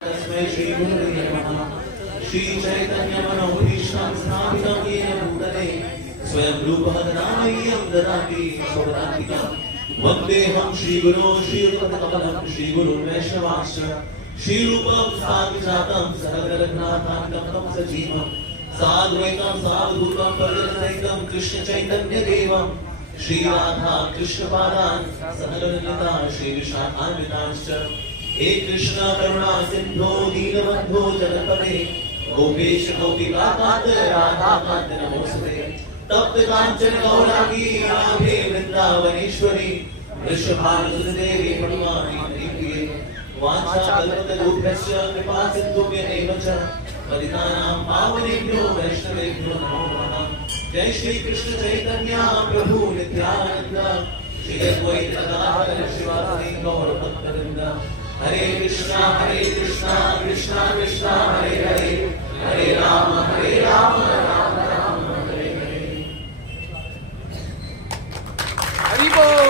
तस्मै श्री गुरुवे नमः। श्री चैतन्य मनोभीष्टं स्थापितं येन भूतले स्वयं रूपः नामय्यं ददाति स्वपदान्तिकं। वन्देऽहं श्रीगुरो श्रीयुतपदकमलं श्रीगुरुं वैष्णवांश्च श्रीरूपं साक्षातं सहगणनाथान्तं तं सजीवं साद्वैतं सावधूतं परिजनसहितं कृष्णचैतन्यदेवं श्रीराधा कृष्णपादान् सहगणललिता श्रीविशाखान्वितांश्च। हे कृष्ण करुणा सिंधो दीनबंधो जगत्पते गोपेश गोपिकाकांत राधाकांत नमोस्तुते। तप्त कांचन गौरांगी राधे वृंदावनेश्वरी वृषभानुसुते देवी प्रणमामि प्रिये। वाञ्छाकल्पतरुभ्यश्च कृपा सिन्धुभ्येव च पतितानां पावनेभ्यो वैष्णवेभ्यो नमो नमः। जय श्री कृष्ण चैतन्य प्रभु नित्यानंद श्री अद्वैत गदाधर श्रीवासदि गौर भक्तवृंद। हरे कृष्णा कृष्णा कृष्णा हरे हरे हरे राम राम राम हरे हरे। हरि बोल।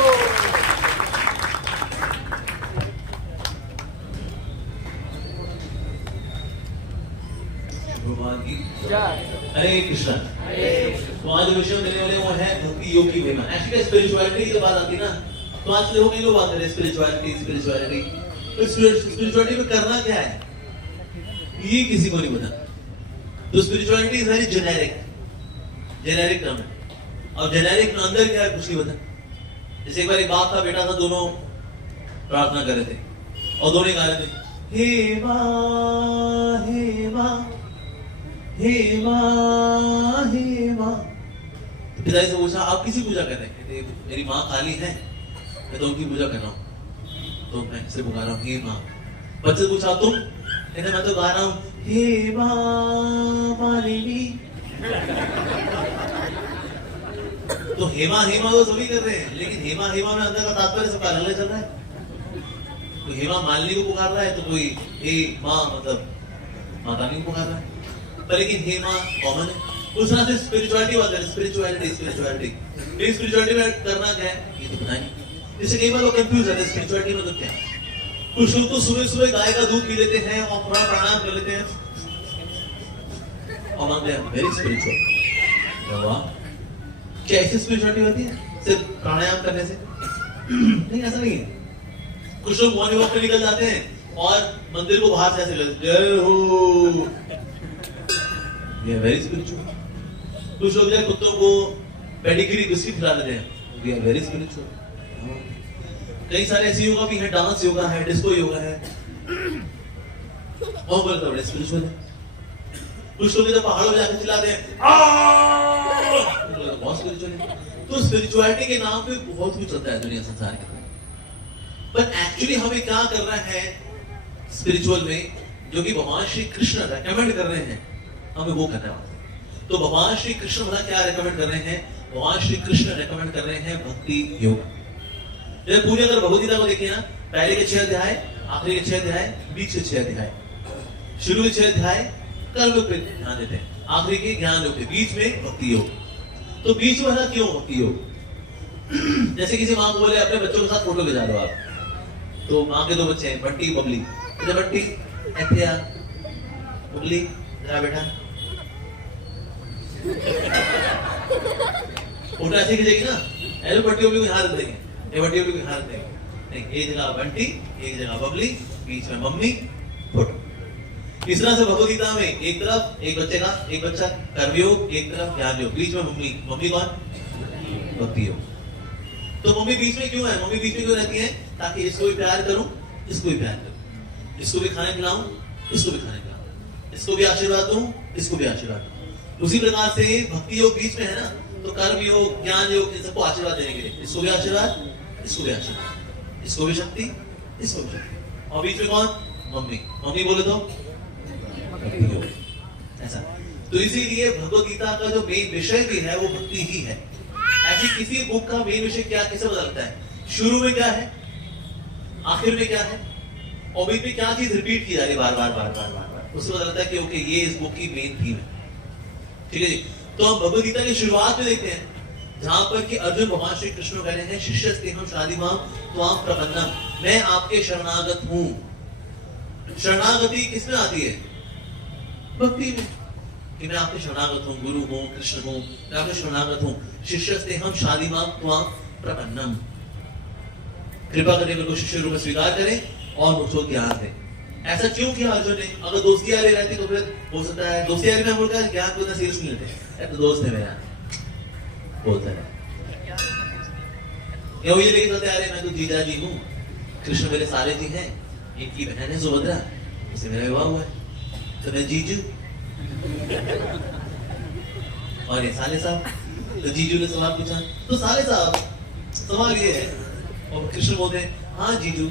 भगवान की जय। हरे कृष्णा। तो आज विषय देने वाले वो है भक्ति योग की महिमा। एक्चुअली स्पिरिचुअलिटी की बात आती है ना, तो आज देखो कई लोग बात कर रहे हैं स्पिरिचुअलिटी। तो स्पिरिचुअलिटी में करना क्या है ये किसी को नहीं पता। तो spirituality is very generic term है। और जेनेरिक में अंदर क्या है कुछ नहीं पता। जैसे एक बार एक बाप था बेटा था, दोनों प्रार्थना कर रहे थे और दोनों गा रहे थे हे माँ हे माँ हे माँ हे माँ। तो पिताजी से पूछा आप किसी पूजा कर रहे हैं? मेरी माँ काली है, मैं तो उनकी पूजा कर रहा हूँ, तो मैं किसे पुकार रहा हूँ हे माँ। बच्चे से पूछा तुम? कहते मैं तो गा रहा हूँ हे माँ मालिनी। तो हेमा हेमा तो सभी कर रहे हैं, लेकिन हेमा हेमा में अंदर का तात्पर्य सबका अलग चल रहा है। तो हेमा मालिनी को पुकार रहा है, तो कोई हे माँ मतलब माता रानी को पुकार रहा है, पर लेकिन हे माँ कॉमन है। उस तरह से स्पिरिचुअलिटी बात है, स्पिरिचुअलिटी में करना क्या है ये तो पता नहीं। जैसे कई बार लोग कंफ्यूज रहते हैं स्पिरिचुअलिटी मतलब क्या है। कुछ लोग तो सुबह सुबह गाय का दूध पी लेते हैं और थोड़ा प्राणायाम कर लेते हैं और मानते हैं वेरी स्पिरिचुअल। वाह, क्या ऐसी स्पिरिचुअलिटी होती है सिर्फ प्राणायाम करने से? नहीं, ऐसा नहीं है। कुछ लोग मॉर्निंग वॉक पे निकल जाते हैं और मंदिर को बाहर से ऐसे करते जय हो, ये वेरी स्पिरिचुअल। कुछ लोग जो कुत्तों को पेडिग्री बिस्किट खिला देते हैं, वी आर वेरी स्पिरिचुअल। कई सारे ऐसे योगा भी है, डांस योगा है, डिस्को योगा है, और बोलते बड़े स्पिरिचुअल है। कुछ लोग जब पहाड़ों में जाकर चिल्लाते हैं बहुत स्पिरिचुअल है। तो स्पिरिचुअलिटी के नाम पे बहुत कुछ चलता है दुनिया संसार के अंदर, पर एक्चुअली हमें क्या करना है स्पिरिचुअल में, जो कि भगवान श्री कृष्ण रेकमेंड कर रहे हैं, हमें वो करना है। तो भगवान श्री कृष्ण मतलब क्या रेकमेंड कर रहे हैं? भगवान श्री कृष्ण रेकमेंड कर रहे हैं भक्ति योग। जब पूरी अगर भगवद गीता को देखिए ना, पहले के 6 अध्याय, आखिरी के 6 अध्याय, बीच के 6 अध्याय। शुरू के 6 अध्याय कर्म योग पे ध्यान देते हैं, आखिरी के ज्ञान योग पे, बीच में भक्ति योग। तो बीच में ना क्यों भक्ति योग? जैसे किसी माँ को बोले अपने बच्चों के साथ फोटो ले जा दो आप, तो माँ के 2 बच्चे हैं, बंटी बबली। बंटी ऐसे बबली जरा बेटा फोटो ऐसे खींचेगी ना, ऐसे बंटी बबली को यहाँ रख देंगे, ये बंटी बबली को यहाँ रख देंगे। नहीं, एक जगह बंटी, एक जगह बबली, बीच में मम्मी, फोटो। इस तरह से भगवद गीता में एक तरफ एक बच्चा कर्मयोग, एक तरफ ज्ञान योग, बीच में मम्मी। मम्मी कौन? भक्ति योग। तो मम्मी बीच में क्यों है? मम्मी बीच में क्यों रहती है? ताकि इसको भी प्यार करूं, इसको भी प्यार करूं, इसको भी खाने खिलाऊं, इसको भी खाने खिलाऊं, इसको भी आशीर्वाद दूं, इसको भी आशीर्वाद दूं। उसी प्रकार से भक्ति योग बीच में है ना, तो कर्म योग, ज्ञान योग, इन सबको आशीर्वाद देने के लिए, इसको भी आशीर्वाद, इसको भी आशीर्वाद, इसको भी शक्ति, इसको भी शक्ति। और बीच में कौन? मम्मी। मम्मी बोले तो ऐसा। तो इसीलिए भगवद गीता का जो मेन विषय भी है वो भक्ति ही है। ऐसी किसी बुक का मेन विषय क्या कैसे बदलता है? शुरू में क्या है, आखिर में क्या है, और बीच में क्या चीज रिपीट की जा रही है बार बार, उससे बदलता है कि ओके ये इस बुक की मेन थीम है। ठीक है जी। तो हम भगवद गीता की शुरुआत में देखते हैं, जहां पर कि अर्जुन भगवान श्री कृष्ण कह रहे हैं शिष्यस्तेहं शादीमाम त्वां प्रपन्नम, मैं आपके शरणागत हूं। शरणागति किसमें आती है? भक्ति में, कि मैं आपके शरणागत हूँ, गुरु हूँ, कृष्ण हूँ, मैं आपके शरणागत हूँ। शिष्यस्ते हम शादीमां त्वां प्रपन्नम, कृपा करके मेरे को शिष्य रूप में स्वीकार करें और मुझको ज्ञान दें। ऐसा क्यों किया अर्जुन ने? अगर दोस्ती यारी रहती तो फिर हो सकता है दोस्ती यारी में हम बोलते हैं ज्ञान को इतना सीरियस नहीं लेते, तो दोस्त है मेरा बोलता है, क्यों ये लेके चलते आ रहे, मैं तो जीजा जी हूँ, कृष्ण मेरे सारे जी हैं, इनकी बहन है सुभद्रा, उससे मेरा विवाह हुआ है, तो मैं जीजू। और ये साले साहब, तो जीजू ने सवाल पूछा, तो साले साहब सवाल ये है, और कृष्ण बोलते हैं हाँ जीजू।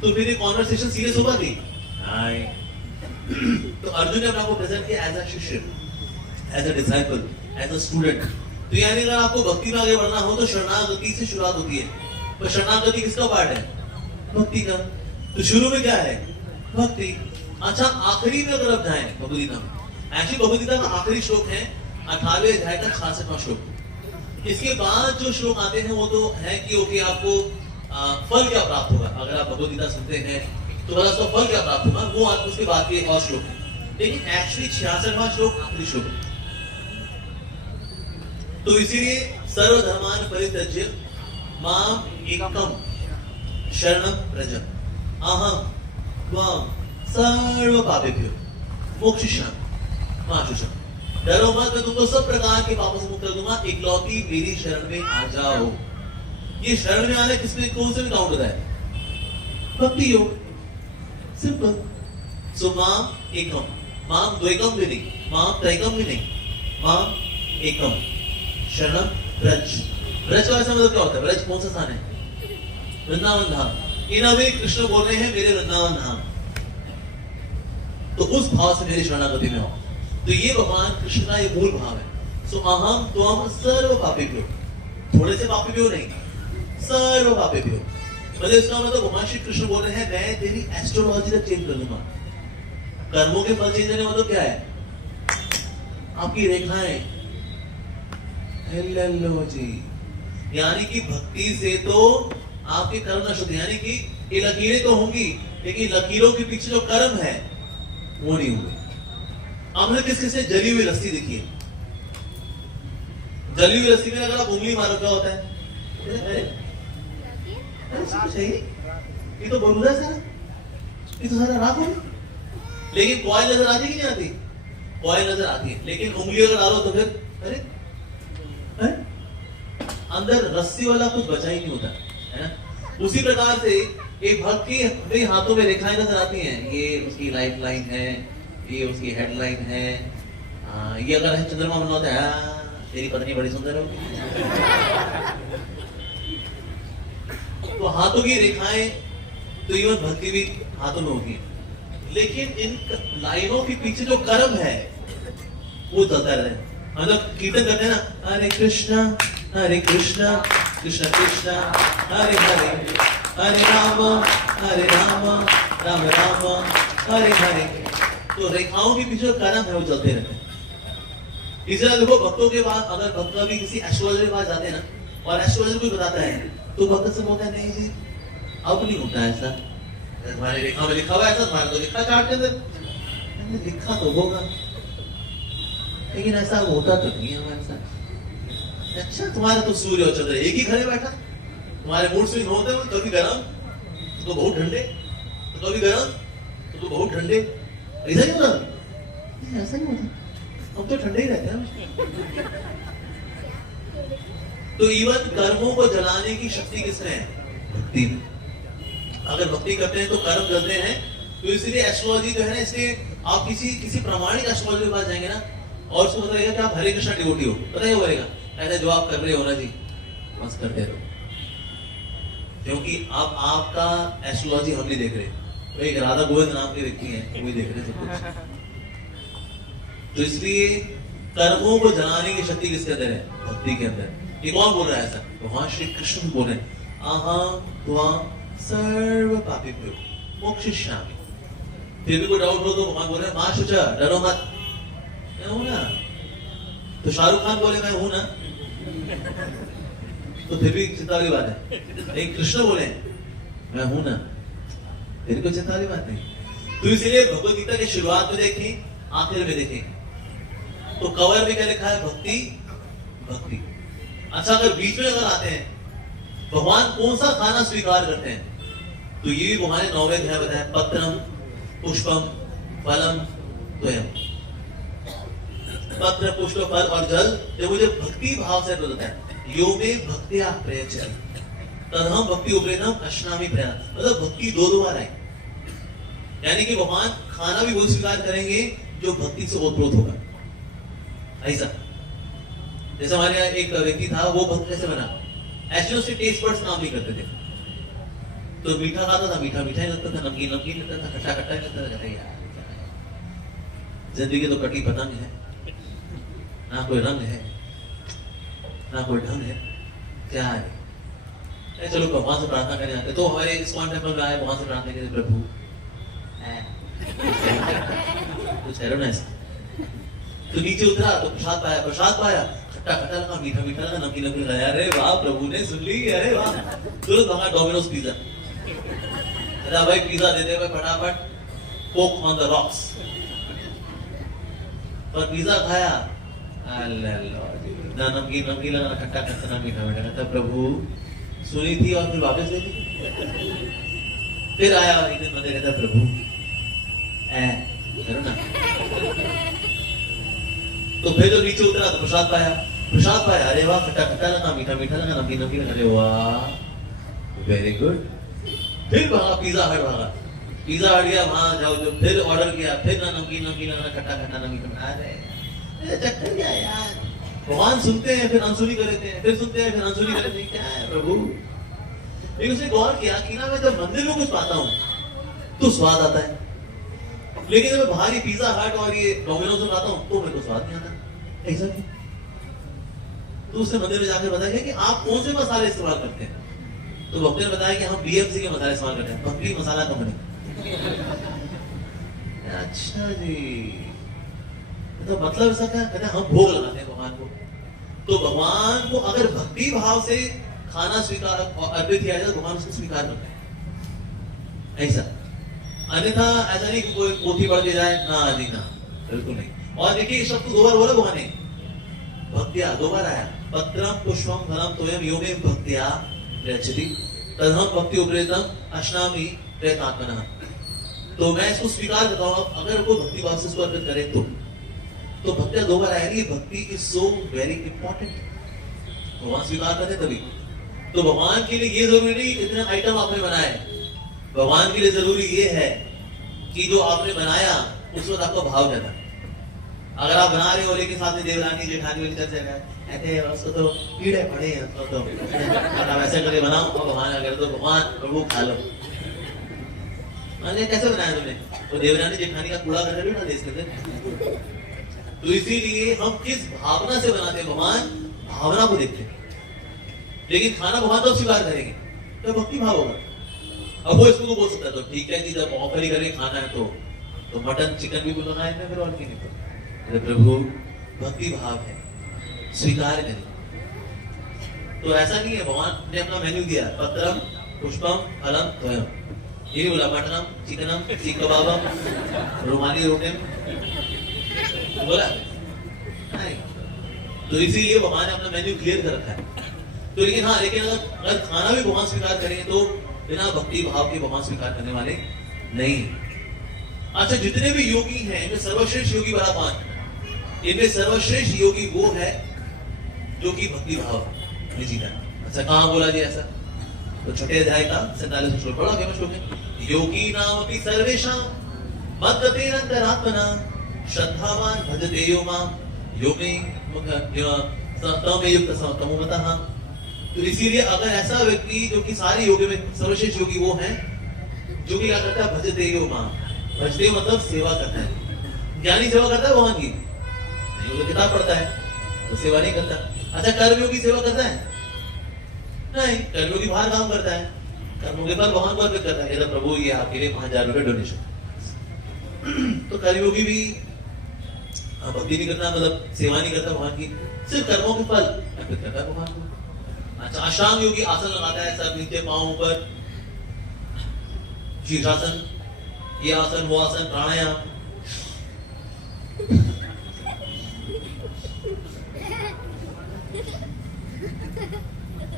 तो फिर ये कॉन्वर्सेशन सीरियस हो पाती? हाय। तो अर्जुन ने अपने आपको प्रेजेंट किया एज अ शिष्य, as a disciple, as a student. तो यानी अगर आपको भक्ति में आगे बढ़ना हो तो शरणागति से शुरुआत होती है। पर शरणागति किसका पार्ट है? भक्ति का। तो शुरू में क्या है? भक्ति। अच्छा, आखिरी में अगर आप जाएं भगवद्गीता में, एक्चुअली भगवद्गीता का आखिरी श्लोक है 18वें अध्याय का 66वां श्लोक। इसके बाद जो श्लोक आते हैं वो तो है कि ओके आपको फल क्या प्राप्त होगा, अगर आप भगवद्गीता सुनते हैं तो बड़ा उसका फल क्या प्राप्त होगा, वो आज उसके बाद के एक और श्लोक है। लेकिन एक्चुअली 66वां श्लोक आखिरी श्लोक है। तो इसीलिए सर्वधर्मान परित्यज्य माम एकम शरणम व्रज अहम त्वां सर्व पापेभ्यो मोक्षयिष्यामि मा शुचः। डरो मत, मैं तुमको सब प्रकार के पापों से मुक्त कर दूंगा, इकलौती मेरी शरण में आ जाओ। ये शरण में आने किसमें कौन से में काउंट होता है? भक्ति योग, सिंपल। सो माम एकम, माम द्वैकम भी नहीं, माम त्रैकम भी नहीं, माम एकम शरणम व्रज। व्रज का ऐसा मतलब क्या होता है? व्रज कौन सा स्थान है? वृंदावन धाम। इन अभी कृष्ण बोल रहे हैं मेरे वृंदावन धाम, तो उस भाव से मेरी शरणागति में हो। तो ये भगवान कृष्ण का ये मूल भाव है। सो अहम त्वं सर्व पापेभ्यो, थोड़े से पापेभ्यो नहीं, सर्व पापेभ्यो। मतलब इसका मतलब भगवान श्री कृष्ण बोल रहे हैं मैं तेरी एस्ट्रोलॉजी तक चेंज कर दूंगा। कर्मों के फल चेंज करने मतलब क्या है? आपकी रेखाएं, हेलो जी, यानी कि भक्ति से तो आपके कर्म नष्ट होते, यानी कि ये लकीरें तो होंगी लेकिन लकीरों के पीछे जो कर्म है वो नहीं होंगे। आपने किस किसने जली हुई रस्सी देखी है? जली हुई रस्सी में अगर आप उंगली मारो क्या होता है? ये तो बलूदा है सारा, ये तो सारा राख होगी। लेकिन कॉइल नजर आती कि नहीं आती? कॉइल नजर आती है, लेकिन उंगली अगर डालो तो फिर अरे अंदर रस्सी वाला कुछ बचा ही नहीं होता है ना। उसी प्रकार से एक भक्त के हाथों में रेखाएं नजर आती हैं, ये उसकी लाइफ लाइन है, ये उसकी हेडलाइन है, ये अगर है चंद्रमा बना होता है तेरी पत्नी बड़ी सुंदर होगी। तो हाथों की रेखाएं तो इवन भक्ति भी हाथों में होगी, लेकिन इन लाइनों के पीछे जो कर्म है वो चलता रहे। मतलब कीर्तन करते हैं ना, हरे कृष्णा कृष्ण कृष्ण हरे हरे, हरे राम राम राम हरे हरे। तो रेखाओं के पीछे जो कर्म है वो चलते रहते हैं। इसलिए देखो भक्तों के बाद अगर भक्त भी किसी एस्ट्रोलॉजर के पास जाते हैं ना और एस्ट्रोलॉजर कोई बताता है तो भक्त से बोलता है नहीं जी अब नहीं होता ऐसा, तुम्हारे रेखा में लिखा हुआ है ऐसा, तुम्हारा तो लिखा चार्ट के अंदर लिखा तो होगा लेकिन ऐसा होता तो नहीं है हमारे साथ। अच्छा तुम्हारा तो सूर्य और चंद्र एक ही घरे बैठा, तुम्हारे मूड स्विंग होते हैं, कभी गरम तो बहुत ठंडे, तो कभी गरम तो बहुत ठंडे, ऐसा ही होता? ऐसा ही होता, हम तो ठंडे ही रहते हैं। तो इवन कर्मों को जलाने की शक्ति किसमें है? भक्ति में। अगर भक्ति करते हैं तो कर्म जलते हैं। तो इसलिए एस्ट्रोलॉजी जो है ना, इसलिए आप किसी प्रमाणिक एस्ट्रोलॉजर के पास जाएंगे ना और उसको बताइएगा कि आप हरे कृष्णा डिवोटी हो, पता है बोलेगा ऐसा जो आप कर रहे हो ना जी बस करते रहो, क्योंकि अब आपका एस्ट्रोलॉजी हम नहीं देख रहे, तो एक राधा गोविंद नाम के व्यक्ति हैं वो देख रहे सब कुछ। तो इसलिए कर्मों को जलाने की शक्ति किसके अंदर है? भक्ति के अंदर। ये कौन बोल रहा है ऐसा? भगवान श्री कृष्ण बोल रहे हैं अहम त्वां सर्व पापेभ्यो मोक्षयिष्यामि। फिर भी कोई डाउट हो तो भगवान बोल रहे हैं मा शुचः, डरो मत, मैं हूं ना। तो शाहरुख खान बोले मैं हूं ना, तो फिर भी चिंता वाली बात है। एक कृष्ण बोले मैं हूं ना, फिर कोई चिंता वाली बात नहीं। तो इसलिए भगवद गीता की शुरुआत में देखें, आखिर में देखें, तो कवर में क्या लिखा है? भक्ति भक्ति। अच्छा, अगर बीच में अगर आते हैं भगवान कौन सा खाना स्वीकार करते हैं, तो ये भी हमारे 9वें अध्याय बताया, पत्रम पुष्पम फलम त्वयम। पत्र पुष्प फल और जल जब मुझे भक्ति भाव से मिलता है, यो में भक्त्या प्रयच्छ तदहम भक्ति उपरेतम अश्नामि प्रयास, मतलब भक्ति दो बार आई, यानी कि भगवान खाना भी वो स्वीकार करेंगे जो भक्ति से ओतप्रोत होगा। ऐसा जैसे हमारे यहाँ एक व्यक्ति था, वो भक्त कैसे बना, एक्चुअली उसके टेस्ट बड्स काम नहीं करते थे, तो मीठा खाता था, मीठा मीठा ही लगता था, नमकीन नमकीन लगता था, खट्टा खट्टा ही लगता था। कहते यार जिंदगी तो कटी पतंग है, ना कोई रंग है ना कोई ढंग है, क्या है। चलो भगवान से प्रार्थना करने आते, तो हमारे इस्कॉन टेम्पल में आए, वहां से प्रार्थना करें, प्रभु कुछ करो ना ऐसा। तो नीचे उतरा तो प्रसाद पाया, प्रसाद पाया, खट्टा खट्टा लगा, मीठा मीठा लगा, नमकीन नमकीन लगा। अरे वाह, प्रभु ने सुन ली, अरे वाह। तुरंत भागा डोमिनोज पिज्जा, अरे भाई पिज्जा दे दे भाई फटाफट, कोक ऑन द रॉक्स। पर पिज्जा खाया, ना नमकीन नमकीन लगा, ना खट्टा खट्टा, ना मीठा मीठा। कहता प्रभु सुनी थी और फिर वापस ले ली। फिर आया एक दिन मंदिर, कहता प्रभु करो ना। तो फिर जो नीचे उतरा तो प्रसाद पाया, प्रसाद पाया, अरे वाह खट्टा खट्टा लगा, मीठा मीठा लगा, नमकीन नमकीन लगा, अरे वाह वेरी गुड। फिर भागा पिज्जा हट, भागा पिज्जा हट गया, वहां जाओ जो फिर ऑर्डर किया, फिर ना नमकीन नमकीन लगा, खट्टा खट्टा, नमकीन। अरे चक्कर क्या यार, भगवान सुनते हैं फिर अनसुनी कर देते हैं, फिर सुनते हैं फिर अनसुनी कर देते हैं, क्या है प्रभु। लेकिन उसने गौर किया कि ना मैं जब मंदिर में कुछ पाता हूँ तो स्वाद आता है, लेकिन जब मैं बाहरी पिज्जा हट और ये डोमिनोज में खाता हूँ तो मेरे को स्वाद नहीं आता। ऐसा क्यों? तो उसने मंदिर में जाकर बताया कि आप कौन से मसाले इस्तेमाल करते हैं, तो भक्त ने बताया कि हम बीएमसी के मसाले इस्तेमाल करते हैं, भक्ति मसाला कंपनी। अच्छा जी, तो मतलब ऐसा क्या कहते हैं, हम भोग लगाते हैं भगवान को। तो भगवान को अगर भक्ति भाव से खाना स्वीकार और अर्पित किया जाए, भगवान उसको स्वीकार करते हैं। ऐसा अन्यथा ऐसा नहीं कि कोई पोथी पढ़ के जाए, ना जी ना, बिल्कुल नहीं। और देखिए इस शब्द 2 बार बोला भगवान ने, भक्त्या 2 बार आया, पत्रम पुष्पम फलम त्वयम यो मे भक्त्या प्रयच्छति तदहम भक्ति उपरेतम अश्नामि प्रयतात्मनः। तो मैं इसको स्वीकार करता हूं, अगर कोई भक्ति भाव से इसको अर्पित करे तो भक्त्या 2 बार आएगी। भक्ति इज सो वेरी इंपॉर्टेंट, भगवान स्वीकार करते तभी। तो भगवान के लिए ये जरूरी नहीं इतने आइटम आपने बनाए, भगवान के लिए जरूरी ये है कि जो आपने बनाया उस वक्त आपका भाव क्या था। अगर आप बना रहे हो लेकिन साथ में देवरानी जेठानी वाली चर्चा है, उसको तो कीड़े पड़े हैं, उसको तो आप ऐसे करके बनाओ और भगवान अगर तो भगवान प्रभु खा लो। कैसे बनाया तुमने, तो देवरानी जेठानी का कूड़ा करके भी ना दे सकते। तो इसीलिए हम किस भावना से बनाते हैं, भगवान भावना को देखते हैं। लेकिन खाना भगवान तो स्वीकार करेंगे तो भक्ति भाव होगा। अब वो इसको तो बोल सकता है, तो ठीक है कि जब ऑफर ही करके खाना है तो मटन चिकन भी बनाए थे, फिर और क्यों नहीं। प्रभु भक्ति भाव है, स्वीकार करें। तो ऐसा नहीं है, भगवान ने अपना मेन्यू दिया, पत्रम पुष्पम फलम त्वयम, ये बोला मटनम चिकनम सीख कबाबम रुमाली रोटिम बोला नहीं। तो इसीलिए भगवान ने अपना मेन्यू क्लियर कर रखा है। तो लेकिन हाँ, लेकिन अगर खाना भी भगवान स्वीकार करेंगे तो बिना भक्ति भाव के भगवान स्वीकार करने वाले नहीं। अच्छा, जितने भी योगी हैं इनमें सर्वश्रेष्ठ योगी बड़ा कौन, इनमें सर्वश्रेष्ठ योगी वो है जो कि भक्ति भाव में जीता है। अच्छा, कहां बोला जी ऐसा, तो छठे अध्याय का 47वां श्लोक, बड़ा फेमस श्लोक है। योगी नाम अपि सर्वेषां मद्गतेरन्तरात्मना श्रद्धावान भजते यो मां यो मे तमे युक्त तमोमतः। तो इसीलिए अगर ऐसा व्यक्ति जो कि सारे योगी में सर्वश्रेष्ठ योगी वो है जो कि क्या करता है, भजते यो मां। भजते मतलब सेवा करता है। ज्ञानी सेवा करता है भगवान की नहीं, वो तो किताब पढ़ता है तो सेवा नहीं करता। अच्छा, कर्मयोगी सेवा करता है नहीं, कर्मयोगी बाहर काम करता है, कर्मों के बाद भगवान को अर्पित करता है। प्रभु ये आपके लिए 5000 रुपए डोनेशन। तो कर्मयोगी भी भक्ति नहीं करता, मतलब सेवा नहीं करता भगवान की, सिर्फ कर्मों के फल अर्पित करता है भगवान को। अच्छा, अष्टांग योगी आसन लगाता है, सब नीचे पांव ऊपर, शीर्षासन, ये आसन, वो आसन, प्राणायाम।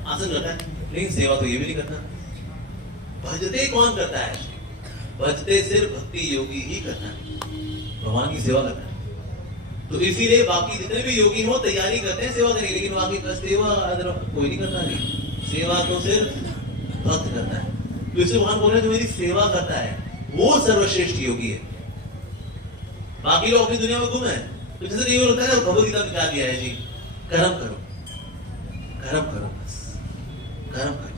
आसन करता है, लेकिन सेवा तो ये भी नहीं करता। भजते कौन करता है? भजते सिर्फ भक्ति योगी ही करता है, भगवान की सेवा करता है। तो इसीलिए बाकी जितने भी योगी हो तैयारी करते हैं सेवा करने की, लेकिन बाकी सेवा कोई नहीं करता। नहीं, सेवा तो सिर्फ भक्त करता है। तो इससे भगवान बोल रहे हैं जो मेरी सेवा करता है वो सर्वश्रेष्ठ योगी है। बाकी लोग अपनी दुनिया में गुम है। तो जैसे ये होता है भगवद गीता में क्या दिया है जी, कर्म करो, कर्म करो, बस कर्म करो,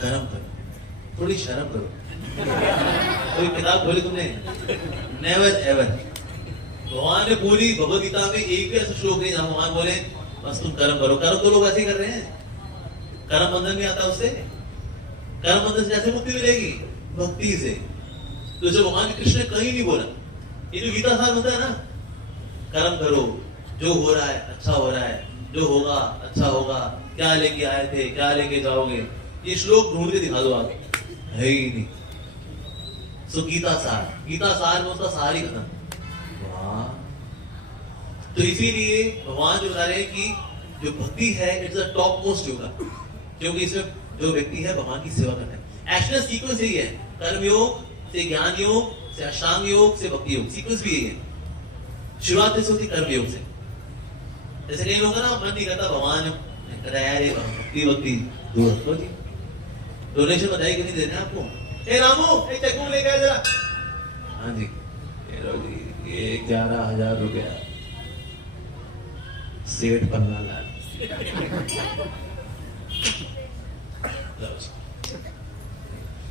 कर्म करो, थोड़ी शर्म करो। कोई किताब खोली तुमने? Never ever. भगवान ने पूरी भगवद गीता में एक भी ऐसा श्लोक नहीं जहां भगवान बोले बस तुम कर्म करो। कर्म तो लोग ऐसे ही कर रहे हैं, कर्म बंधन नहीं आता उससे। कर्म बंधन से कैसे मुक्ति मिलेगी? भक्ति से। तो जो भगवान कृष्ण ने कहीं नहीं बोला, ये जो गीता सार होता है ना, कर्म करो, जो हो रहा है अच्छा हो रहा है, जो होगा अच्छा होगा, क्या लेके आए थे क्या लेके जाओगे, ये श्लोक ढूंढ के दिखा दो आप, है ही नहीं। सो गीता सार में उसका सार ही खत्म। वाह। तो इसीलिए भगवान जो बता रहे हैं कि जो भक्ति है it's the top most yoga, क्योंकि इसमें जो व्यक्ति है भगवान की सेवा करता है। एक्चुअल सीक्वेंस यही है, कर्म योग से ज्ञान योग से अष्टांग योग से भक्ति योग, सीक्वेंस भी यही है। शुरुआत से होती कर्म योग से। जैसे कई लोग ना मन नहीं करता भगवान भक्ति भक्ति दूर रखो जी, डोनेशन बताइए कितनी देते हैं आपको? ए रामू एक चेकबुक लेके आ जरा। हाँ जी, ये लो जी, ये 11,000 रुपया सेठ पन्ना लाल।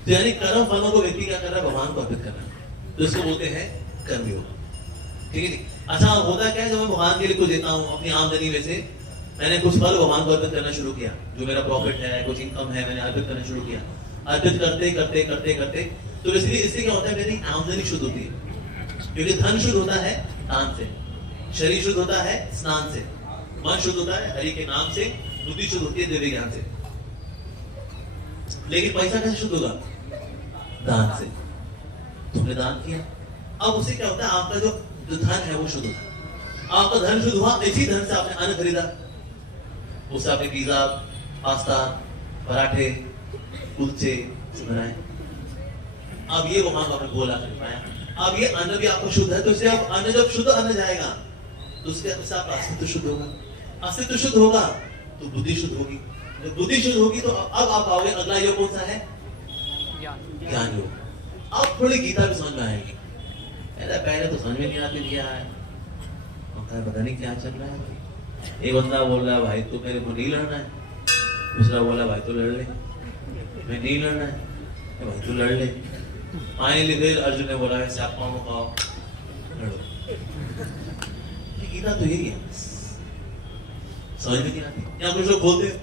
तो यानी कर्म फलों को व्यक्ति क्या कर रहा है? भगवान को अर्पित कर रहा है। तो इसको बोलते हैं कर्मयोग। ठीक है। अच्छा होता क्या है, जब मैं भगवान के लिए कुछ देता हूँ अपनी आमदनी में से, मैंने कुछ फल भगवान को अर्पित करना शुरू किया, जो मेरा प्रॉफिट है, कुछ इनकम है, मैंने अर्पित करना शुरू किया। अर्पित करते करते करते करते तो इसलिए इससे क्या होता है, मेरी आमदनी शुद्ध होती है। क्योंकि धन शुद्ध होता है दान से, शरीर शुद्ध होता है स्नान से, मन शुद्ध होता है हरि के नाम से, बुद्धि शुद्ध होती है दिव्य ज्ञान से। लेकिन पैसा कैसे शुद्ध होगा? दान से। तुमने दान किया, अब उससे क्या होता है, आपका जो धन है वो शुद्ध होता है। आपका धन शुद्ध हुआ, इसी धन से आपने अन्न खरीदा, उससे आपने पिज्जा, पास्ता, पराठे, कुलचे बनाए। अब ये वहां को आपने गोला कर पाया। अब ये अन्न भी आपको शुद्ध है, तो इससे अब अन्न जब शुद्ध अन्न जाएगा तो उसके आपका अस्तित्व शुद्ध होगा। अस्तित्व शुद्ध होगा तो बुद्धि शुद्ध होगी। जब बुद्धि शुद्ध होगी तो अब आप आओगे, अगला योग कौन सा है? ज्ञान योग। अब थोड़ी गीता भी समझ में आएगी। पहले तो समझ में नहीं आती क्या है, पता नहीं क्या चल रहा है। एक बंदा बोल रहा है भाई तो मेरे को नहीं लड़ना है, दूसरा बोला भाई तो लड़ ले, मैं नहीं लड़ना है भाई तो लड़ ले। फाइनली फिर अर्जुन ने बोला है आप पाओ खाओ लड़ो। गीता तो यही है, समझ में नहीं आती। यहाँ कुछ लोग बोलते रहते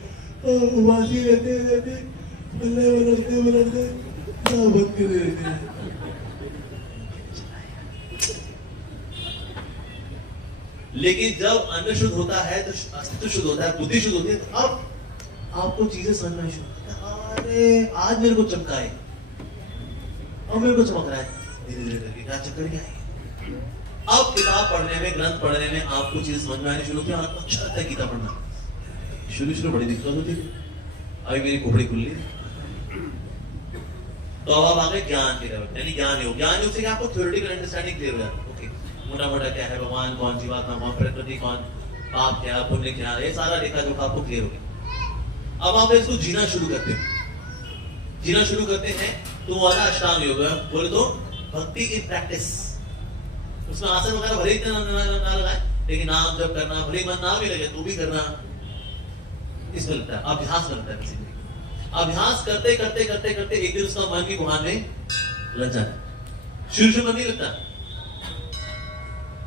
लेकिन जब अन्न शुद्ध होता है तो अस्तित्व शुद्ध होता है, बुद्धि शुद्ध होती है, तो अब आपको चीजें समझना शुरू होती है। अरे आज मेरे को चमका है, अब मेरे को चमक रहा है, धीरे धीरे करके क्या चक्कर क्या है। अब किताब पढ़ने में, ग्रंथ पढ़ने में आपको चीजें समझ में आनी शुरू होती है। आपको अच्छा लगता है गीता पढ़ना। शुरू बड़ी दिक्कत होती थी, अभी मेरी खोपड़ी खुल ली। तो अब आप आ गए ज्ञान की तरफ, यानी ज्ञान योग। ज्ञान योग से आपको थ्योरेटिकल अंडरस्टैंडिंग क्लियर हो जाती है। मोटा मोटा क्या है भगवान, कौन सी बात, कौन प्रकृति, कौन पाप क्या, पुण्य क्या, ये सारा लेखा जोखा आपको क्लियर हो गया। अब आप इसको जीना शुरू करते हो। जीना शुरू करते हैं तो वाला अष्टांग योग है। बोले तो भक्ति इन प्रैक्टिस। उसमें आसन वगैरह भले ही ना लगाए, लेकिन नाम जब करना, भले मन ना भी लगे तो भी करना, इसमें लगता है अभ्यास में लगता है। अभ्यास करते करते करते करते एक दिन उसका मन भी भगवान में लग जाता है। शुरू में नहीं लगता।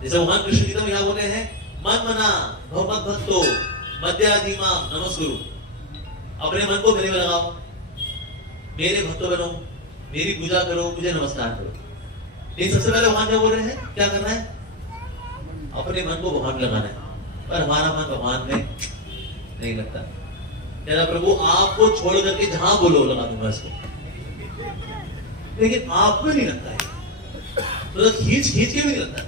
जैसे भगवान कृष्ण गीता में क्या बोल रहे हैं, मन मना भगवत भक्तो मध्याधीमा नमस्कुरु। अपने मन को मेरे में लगाओ, मेरे भक्तों बनो, मेरी पूजा करो, मुझे नमस्कार करो। लेकिन सबसे पहले भगवान क्या बोल रहे हैं, क्या करना है? अपने मन को भगवान में लगाना है। पर हमारा मन भगवान में नहीं लगता। कहना प्रभु आपको छोड़ करके जहां बोलो लगा दूंगा इसको। लेकिन आप में नहीं लगता है, तो खींच खींच के भी नहीं लगता।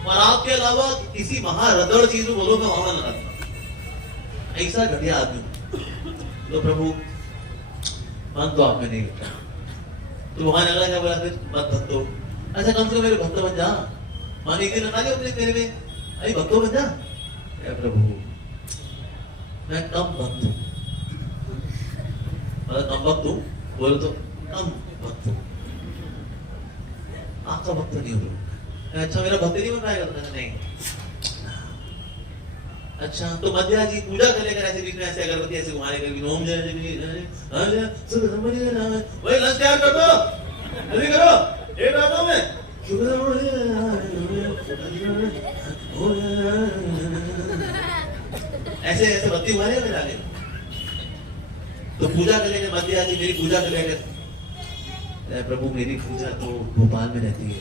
और आपके अलावा किसी महारदड़ चीज में बोलो मैं वहां ना लगता, ऐसा घटिया आदमी। तो प्रभु मन तो आप में नहीं लगता, तो वहां अगला क्या बोला फिर, मत भक्तो, अच्छा कम से कम मेरे भक्त बन जा। मान एक दिन लगा लिया अपने मेरे में, अरे भक्तो बन जा। प्रभु मैं कम भक्त हूं, मतलब कम भक्त हूं, बोलो तो कम भक्त हूं, आपका भक्त नहीं हो। अच्छा मेरा भक्त नहीं बन पाएगा, तो कहता नहीं। अच्छा तो मध्या जी पूजा कर लेकर ऐसे बीच में ऐसे अगरबत्ती ऐसे घुमाने कर, ओम जय वही लंच तैयार कर दो, जल्दी करो, एक रातों में ऐसे ऐसे बत्ती घुमाने में डाले। तो पूजा कर लेंगे मध्या जी, मेरी पूजा कर लेंगे। प्रभु मेरी पूजा तो भोपाल में रहती है,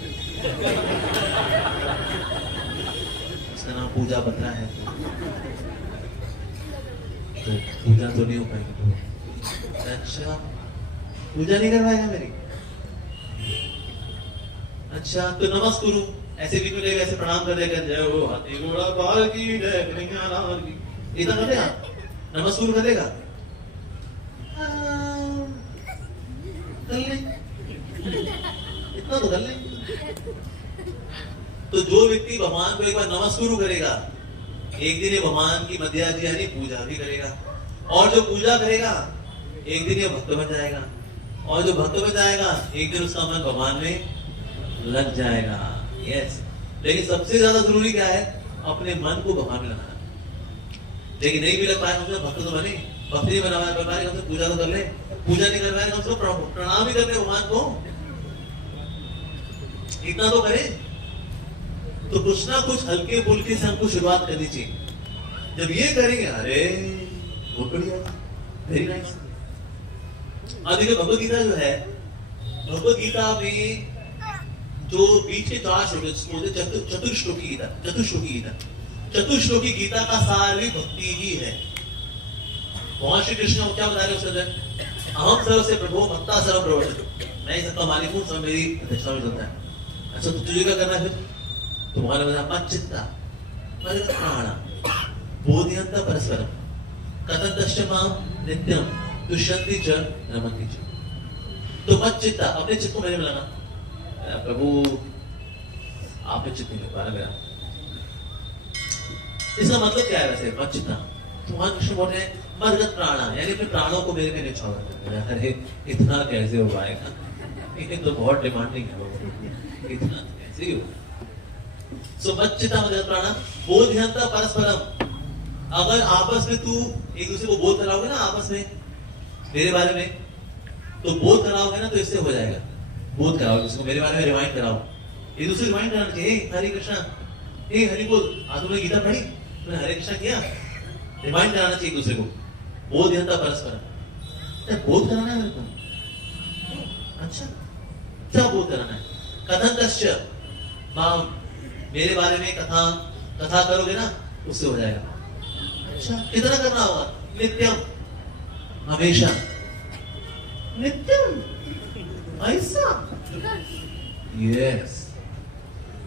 उसका नाम पूजा बत्रा है, तो पूजा तो नहीं हो पाएगी। अच्छा पूजा नहीं करवाएगा मेरी, अच्छा तो नमस्कुरु ऐसे भी मिलेगा, ऐसे प्रणाम कर देगा, जय हो हाथी घोड़ा बाल की जय कन्हैया लाल की, इतना करेगा, नमस्कुरु करेगा, कर ले, इतना तो कर ले। तो जो व्यक्ति भगवान को एक बार नमस्कुरु करेगा, एक दिन ये भगवान की मध्या जी यानी पूजा भी करेगा, और जो पूजा करेगा एक दिन ये भक्त बन जाएगा, और जो भक्त बन जाएगा एक दिन उसका मन भगवान में लग जाएगा। यस, लेकिन सबसे ज्यादा जरूरी क्या है, अपने मन को भगवान में लगाना। लेकिन नहीं भी लग पाए तो भक्त तो बने, भक्त नहीं बना पाए कम से पूजा तो कर ले, पूजा नहीं कर पाए कम से प्रणाम ही कर ले भगवान को, इतना तो करे। तो कुछ ना कुछ हल्के फुल्के से हमको शुरुआत करनी चाहिए। जब ये करेंगे, अरे बहुत बढ़िया, वेरी नाइस। देखिए भगवत गीता जो है, भगवत गीता में जो बीच के 4 श्लोक, चतुर्श्लोकी गीता, चतुर्श्लोकी गीता का सार भी भक्ति ही है। भगवान श्री कृष्ण क्या बता रहे उसके अंदर, अहम सर्वस्य प्रभो मत्ता सर्वं प्रवर्तते, मैं ही सबका मालिक हूं, सब मेरी अध्यक्षता में चलता है। अच्छा तो तुझे क्या करना है फिर, तुम्हारे बता मच्चित्ता प्राणा बोधयंत परस्परम कथंतश्च माम नित्यम तुष्यन्ति च रमन्ति च। तो मच्चित्ता, अपने चित्त को मेरे में लगा। प्रभु आपने चित्त नहीं लगा मेरा, इसका मतलब क्या है वैसे मच्चित्ता? तुम्हारे कृष्ण बोल रहे हैं मदगत प्राणा, यानी अपने प्राणों को मेरे में निछावर। अरे इतना कैसे हो पाएगा, ये तो बहुत डिमांडिंग है, इतना कैसे हो। सो मच्चित्ता मदगत प्राणा बोधयंता परस्परम, अगर आपस में तू एक दूसरे को बोध कराओगे ना, आपस में मेरे बारे में, तो बोध कराओगे ना, तो इससे हो जाएगा। बोध कराओ जिसको मेरे बारे में रिमाइंड कराओ, एक दूसरे रिमाइंड कराना चाहिए, हरे कृष्णा, हे हरि बोल, आज तुमने गीता पढ़ी, तुमने हरे कृष्णा किया, रिमाइंड कराना चाहिए एक दूसरे को। बोधयंता परस्पर, बोध कराना है मेरे को। अच्छा क्या बोध कराना है? कथंतश्च माम, मेरे बारे में कथा करोगे ना, उससे हो जाएगा। अच्छा कितना करना होगा? नित्यम, हमेशा, नित्यम, ऐसा। यस,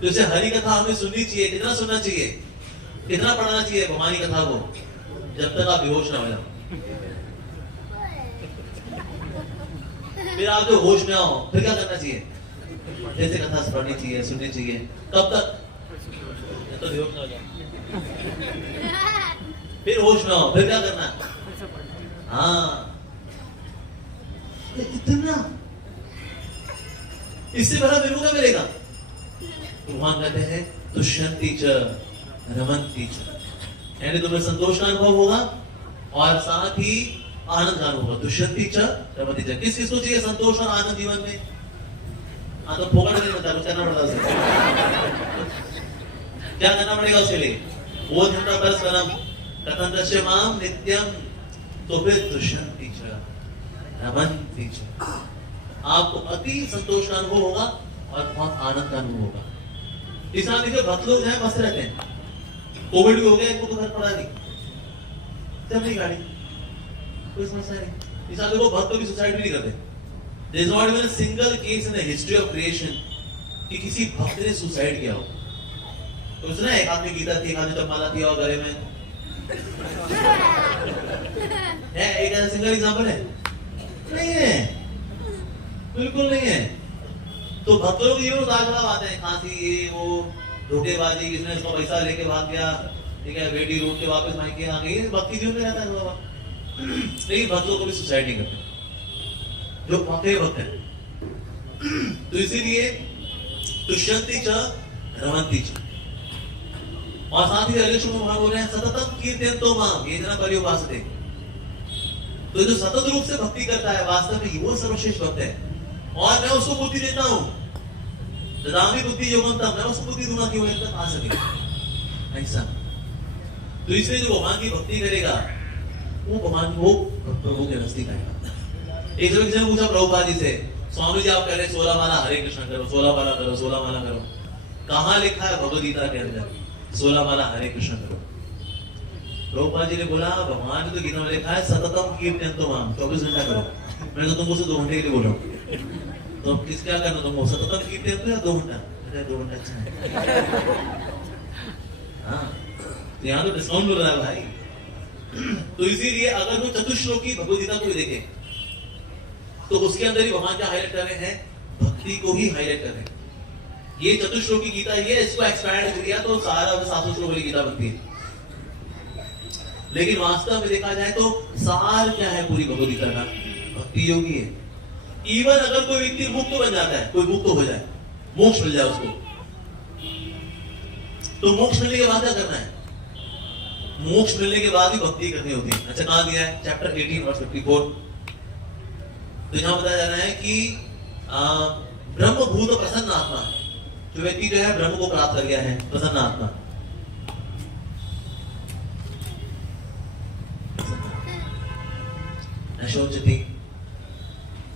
तो इसे हरि कथा हमें सुननी चाहिए। कितना सुनना चाहिए, कितना पढ़ना चाहिए भगवान की कथा को, जब तक आप बेहोश ना हो जाओ। फिर आप जो होश में आओ, फिर क्या करना चाहिए? जैसे कथा पढ़नी चाहिए, सुननी चाहिए। कब तक? जब तक बेहोश ना हो जाओ। फिर होश में आओ, फिर क्या करना है? हाँ, इतना, इससे बड़ा मेरे को क्या मिलेगा? भगवान कहते हैं तुष्यन्ति च रमन्ति च, यानी तुम्हें संतोष का अनुभव होगा और साथ ही आनंद का अनुभव होगा। तुष्यन्ति च रमन्ति च, किस किसको चाहिए संतोष और आनंद जीवन में? हाँ तो फोकट नहीं बता, कुछ करना पड़ता है। क्या करना पड़ेगा उसके लिए? बोधयंता परस्परम कथंतश्च माम नित्यम, तो फिर तुष्यन्ति च रमन्ति च, आपको अति संतोष का अनुभव होगा और बहुत आनंद का अनुभव होगा। इस तरह देखिए भक्त लोग हैं मस्त रहते हैं, कोविड भी हो गया, इनको तो फर्क पड़ा नहीं, चल नहीं गाड़ी, कोई समस्या नहीं। इस तरह देखो भक्त भी सुसाइड भी नहीं करते, There is not even a single case in the history of creation कि किसी भक्त ने सुसाइड किया हो। तो सुना है एक आदमी गीता थी, एक आदमी जपमाला थी और गले में है, एक ऐसा सिंगल एग्जांपल है? नहीं है, बिल्कुल नहीं है। तो भक्त लोग ये उतार आते हैं, खांसी ये वो धोखेबाजी, किसने उसका पैसा लेके भाग गया, ठीक है, बेटी रोड के वापस मायके आ गई, भक्ति जीवन में रहता है बाबा। लेकिन भक्त लोग कभी सुसाइड नहीं करते जो वाकई भक्त है। तो इसीलिए तुष्यन्ति च रमन्ति च, और साथ ही अगले श्लोक में भगवान बोल रहे हैं सततम कीर्तयन्तो माम ये जना पर्युपासते। तो जो सतत रूप से भक्ति करता है वास्तव में वो सर्वश्रेष्ठ भक्त है। और मैं उसको बुद्धि देता हूं, ददामि बुद्धि योगम तम, मैं उसको बुद्धि दूंगा कि वो तक आ सके ऐसा। तो इसलिए जो भगवान की भक्ति करेगा वो भगवान को प्रभु के नजदीक आएगा। एक व्यक्ति ने पूछा प्रभुपाद जी से, स्वामी जी आप कह रहे 16 माला हरे कृष्ण करो, 16 माला करो, 16 माला करो, कहां लिखा है भगवद गीता के अंदर 16 माला हरे कृष्ण करो? प्रभुपाद जी ने बोला भगवान ने तो गीता में लिखा है सततम कीर्तयन्तो माम, 24 घंटा करो। मैं तो तुमको 2 घंटे के लिए बोल रहा हूँ, तो किस क्या करना तुमको, सततम कीर्तयन्तो या 2 घंटा? अरे 2 घंटा अच्छा है। हाँ, तो यहाँ तो डिस्काउंट मिल रहा है भाई। तो इसीलिए अगर वो चतुश्लोकी भगवद गीता को देखे तो उसके अंदर ही भगवान क्या हाईलाइट कर रहे हैं, भक्ति को ही हाईलाइट कर रहे हैं। ये चतुश्लोकी गीता ये इसको एक्सपैंड किया तो सारा 700 श्लोक वाली गीता बनती है। लेकिन वास्तव में देखा जाए तो सार क्या है पूरी भगवद गीता का, भक्ति योगी है। इवन अगर कोई व्यक्ति मुक्त बन जाता है, कोई मुक्त हो जाए, मोक्ष मिल जाए उसको, तो मोक्ष मिलने के बाद क्या करना है? मोक्ष मिलने के बाद ही भक्ति करनी होती है। अच्छा कहां दिया है? Chapter 18 verse 54। तो यहां बताया जा रहा है कि ब्रह्म भूत प्रसन्न आत्मा, जो व्यक्ति जो है ब्रह्म को प्राप्त कर गया है, प्रसन्न आत्मा, न शोचति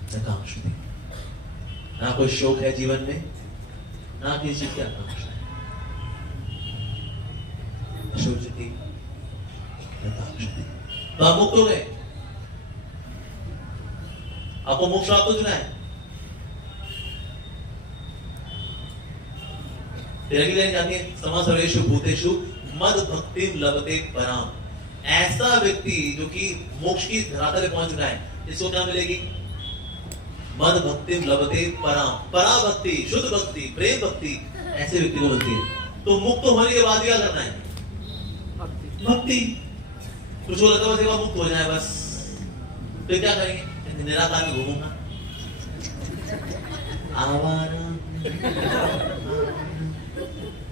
न कांक्षति, ना कोई शोक है जीवन में, ना किसी चीज की आकांक्षा है। न शोचति न कांक्षति, तो आप मुक्त हो गए, आपको मोक्ष प्राप्त हो चुका है। तेरी लाइन जाती है, समा सर्वेषु भूतेषु मद भक्तिम लभते पराम। ऐसा व्यक्ति जो कि मोक्ष की धरातल पे पहुंच चुका है, इसको क्या मिलेगी? मद भक्तिम लभते पराम। परा भक्ति, शुद्ध भक्ति, प्रेम भक्ति ऐसे व्यक्ति को मिलती है। तो मुक्त होने के बाद क्या करना है? भक्ति। कुछ हो लगता है मुक्त हो जाए बस, तो क्या करेंगे? निराकार में घूमूंगा, आवारा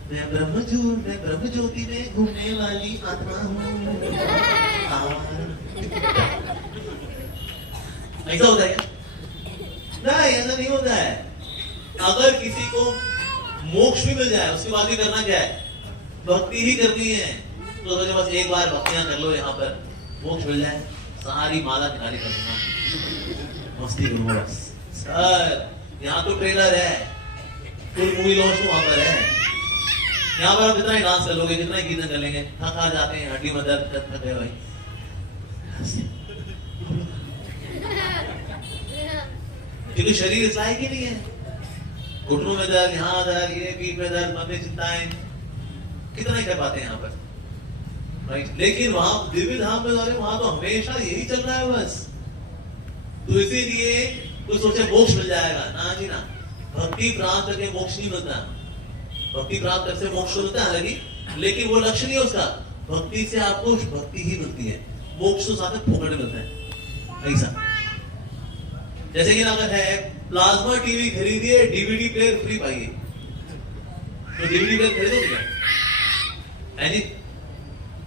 मैं ब्रह्म ज्योति में घूमने वाली आत्मा हूँ। ऐसा होता है क्या? नहीं, ऐसा नहीं होता है। अगर किसी को मोक्ष भी मिल जाए उसके बाद भी करना क्या है? भक्ति ही करनी है। तो बस एक बार भक्तियां कर लो, यहाँ पर मोक्ष मिल जाए, सारी माला निकाली कर दूंगा, मस्ती करूंगा बस। सर यहाँ तो ट्रेलर है, फुल मूवी लॉन्च तो वहां पर है। यहाँ पर आप जितना ही डांस कर लोगे, जितना ही कीर्तन कर लेंगे, थक आ जाते हैं, हड्डी में दर्द थक गए भाई। क्योंकि शरीर इस लायक ही नहीं है। घुटनों में दर्द, यहाँ दर्द, ये पीठ में दर्द, मन में चिंताएं, कितना ही कर पाते हैं यहाँ पर, राइट? लेकिन वहां दिव्य धाम में वहां तो हमेशा यही चल रहा है बस। तो इसीलिए कोई सोचे मोक्ष मिल जाएगा, ना जी ना। भक्ति प्राप्त करके मोक्ष नहीं मिलता। भक्ति प्राप्त करके मोक्ष मिलता है हालांकि, लेकिन वो लक्ष्य नहीं है उसका। भक्ति से आपको भक्ति ही मिलती है, मोक्ष तो साथ में फोकट मिलता है। ऐसा जैसे कि अगर है प्लाज्मा टीवी खरीदिए, डीवीडी प्लेयर फ्री पाइए, तो डीवीडी प्लेयर खरीदोगे क्या? है जी?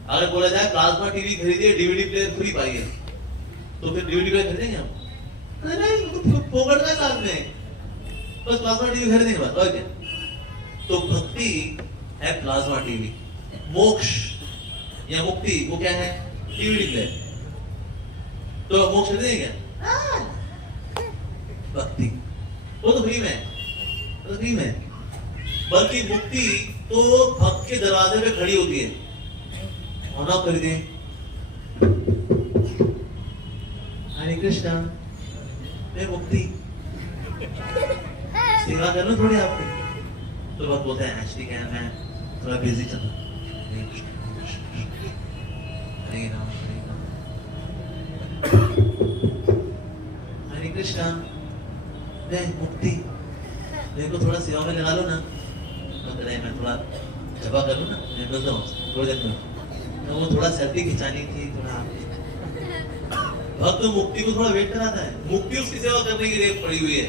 अगर बोला जाए प्लाज्मा टीवी खरीदिए, डीवीडी प्लेयर फ्री पाइए, तो फिर डीवीडी प्लेयर खरीदेंगे हम? नहीं, फोकट का साथ में बस प्लाज्मा टीवी खरीदने के बाद और क्या। तो भक्ति है प्लाज्मा टीवी, मोक्ष या मुक्ति वो क्या है? DVD player. तो मोक्ष खरीदेंगे क्या? भक्ति वो तो फ्री में, वो तो फ्री में। बल्कि मुक्ति तो भक्त के दरवाजे पे खड़ी होती है, और आप खरीदे हरे कृष्णा, मैं मुक्ति सेवा कर लो थोड़ी आपकी। तो वक्त बोलते हैं एक्चुअली क्या है, मैं थोड़ा बिजी चल रहा हूं। हरे राम हरे कृष्णा, मुक्ति मेरे को थोड़ा सेवा में लगा लो ना। मैं थोड़ा जपा कर लूं ना, मैं मिलता हूँ थोड़ी देर में। तो वो थोड़ा सेल्फी खिंचानी थी थोड़ा। भक्त मुक्ति को थोड़ा वेट कराता है, मुक्ति उसकी सेवा करने के लिए पड़ी हुई है।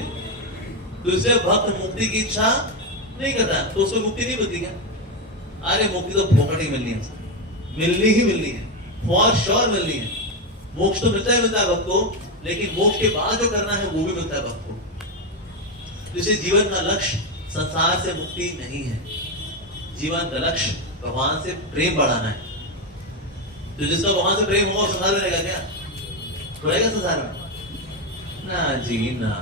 तो इसलिए भक्त मुक्ति की इच्छा नहीं करता तो उसको मुक्ति नहीं मिलती क्या? अरे मुक्ति तो फोकट ही मिलनी है, मिलनी ही मिलनी है, फॉर श्योर मिलनी है। मोक्ष तो मिलता है भक्त को, लेकिन मोक्ष के बाद जो करना है वो भी मिलता है भक्त को। इसलिए जीवन का लक्ष्य संसार से मुक्ति नहीं है, जीवन का लक्ष्य भगवान से प्रेम बढ़ाना है। तो जिसका भगवान से प्रेम होगा संसार में रहेगा क्या? रहेगा संसार में? ना जी ना।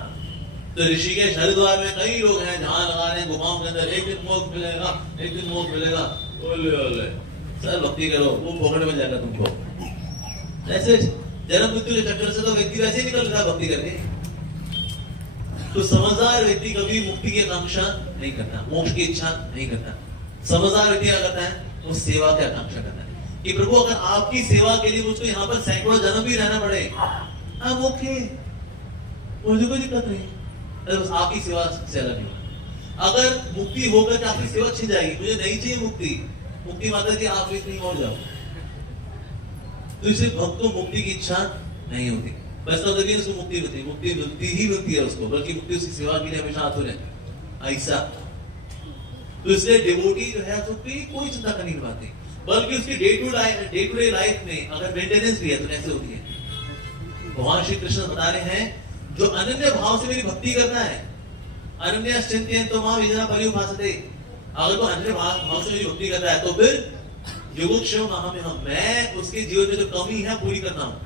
तो ऋषिकेश हरिद्वार में कई लोग हैं जहां लगा रहे हैं गुफाओं के अंदर, एक दिन मोक्ष मिलेगा, एक दिन मोक्ष मिलेगा। ओले ओले सर भक्ति करो, वो फोकट में जाएगा तुमको। ऐसे जन्म मृत्यु के चक्कर से तो व्यक्ति वैसे ही निकल रहा है भक्ति करके। तो समझदार व्यक्ति कभी मुक्ति की आकांक्षा नहीं करता, मोक्ष की इच्छा नहीं करता। समझदार व्यक्ति क्या करता है? वो सेवा की आकांक्षा करता है कि प्रभु अगर आपकी सेवा के लिए मुझको यहाँ पर सैकड़ों जन्म भी रहना पड़े, अब ओके, मुझे कोई दिक्कत नहीं। बस आपकी सेवा से अलग नहीं। अगर मुक्ति होकर के आपकी सेवा छिन जाएगी, मुझे नहीं चाहिए मुक्ति, मुक्ति माता जी आप कहीं और जाओ। तो इसे भक्त को मुक्ति की इच्छा नहीं होती, बस तो उसको मुक्ति मिलती, मुक्ति मिलती ही मिलती है उसको, बल्कि मुक्ति उसकी सेवा के लिए हमेशा आतुर है ऐसा। तो इसलिए डिवोटी जो है उसकी कोई चिंता करनी नहीं पाती, बल्कि उसकी डे टू डे लाइफ में अगर मेंटेनेंस भी है तो कैसे होती है। भगवान श्री कृष्ण बता रहे हैं जो अनन्य भाव से मेरी भक्ति करना है, अनन्य चिंतन तो मां विजना परिउपासते, अगर तो अनन्य भाव से मेरी भक्ति करता है तो फिर योगक्षेम महामेहम्, मैं उसके जीवन में जो कमी है पूरी करना हूं।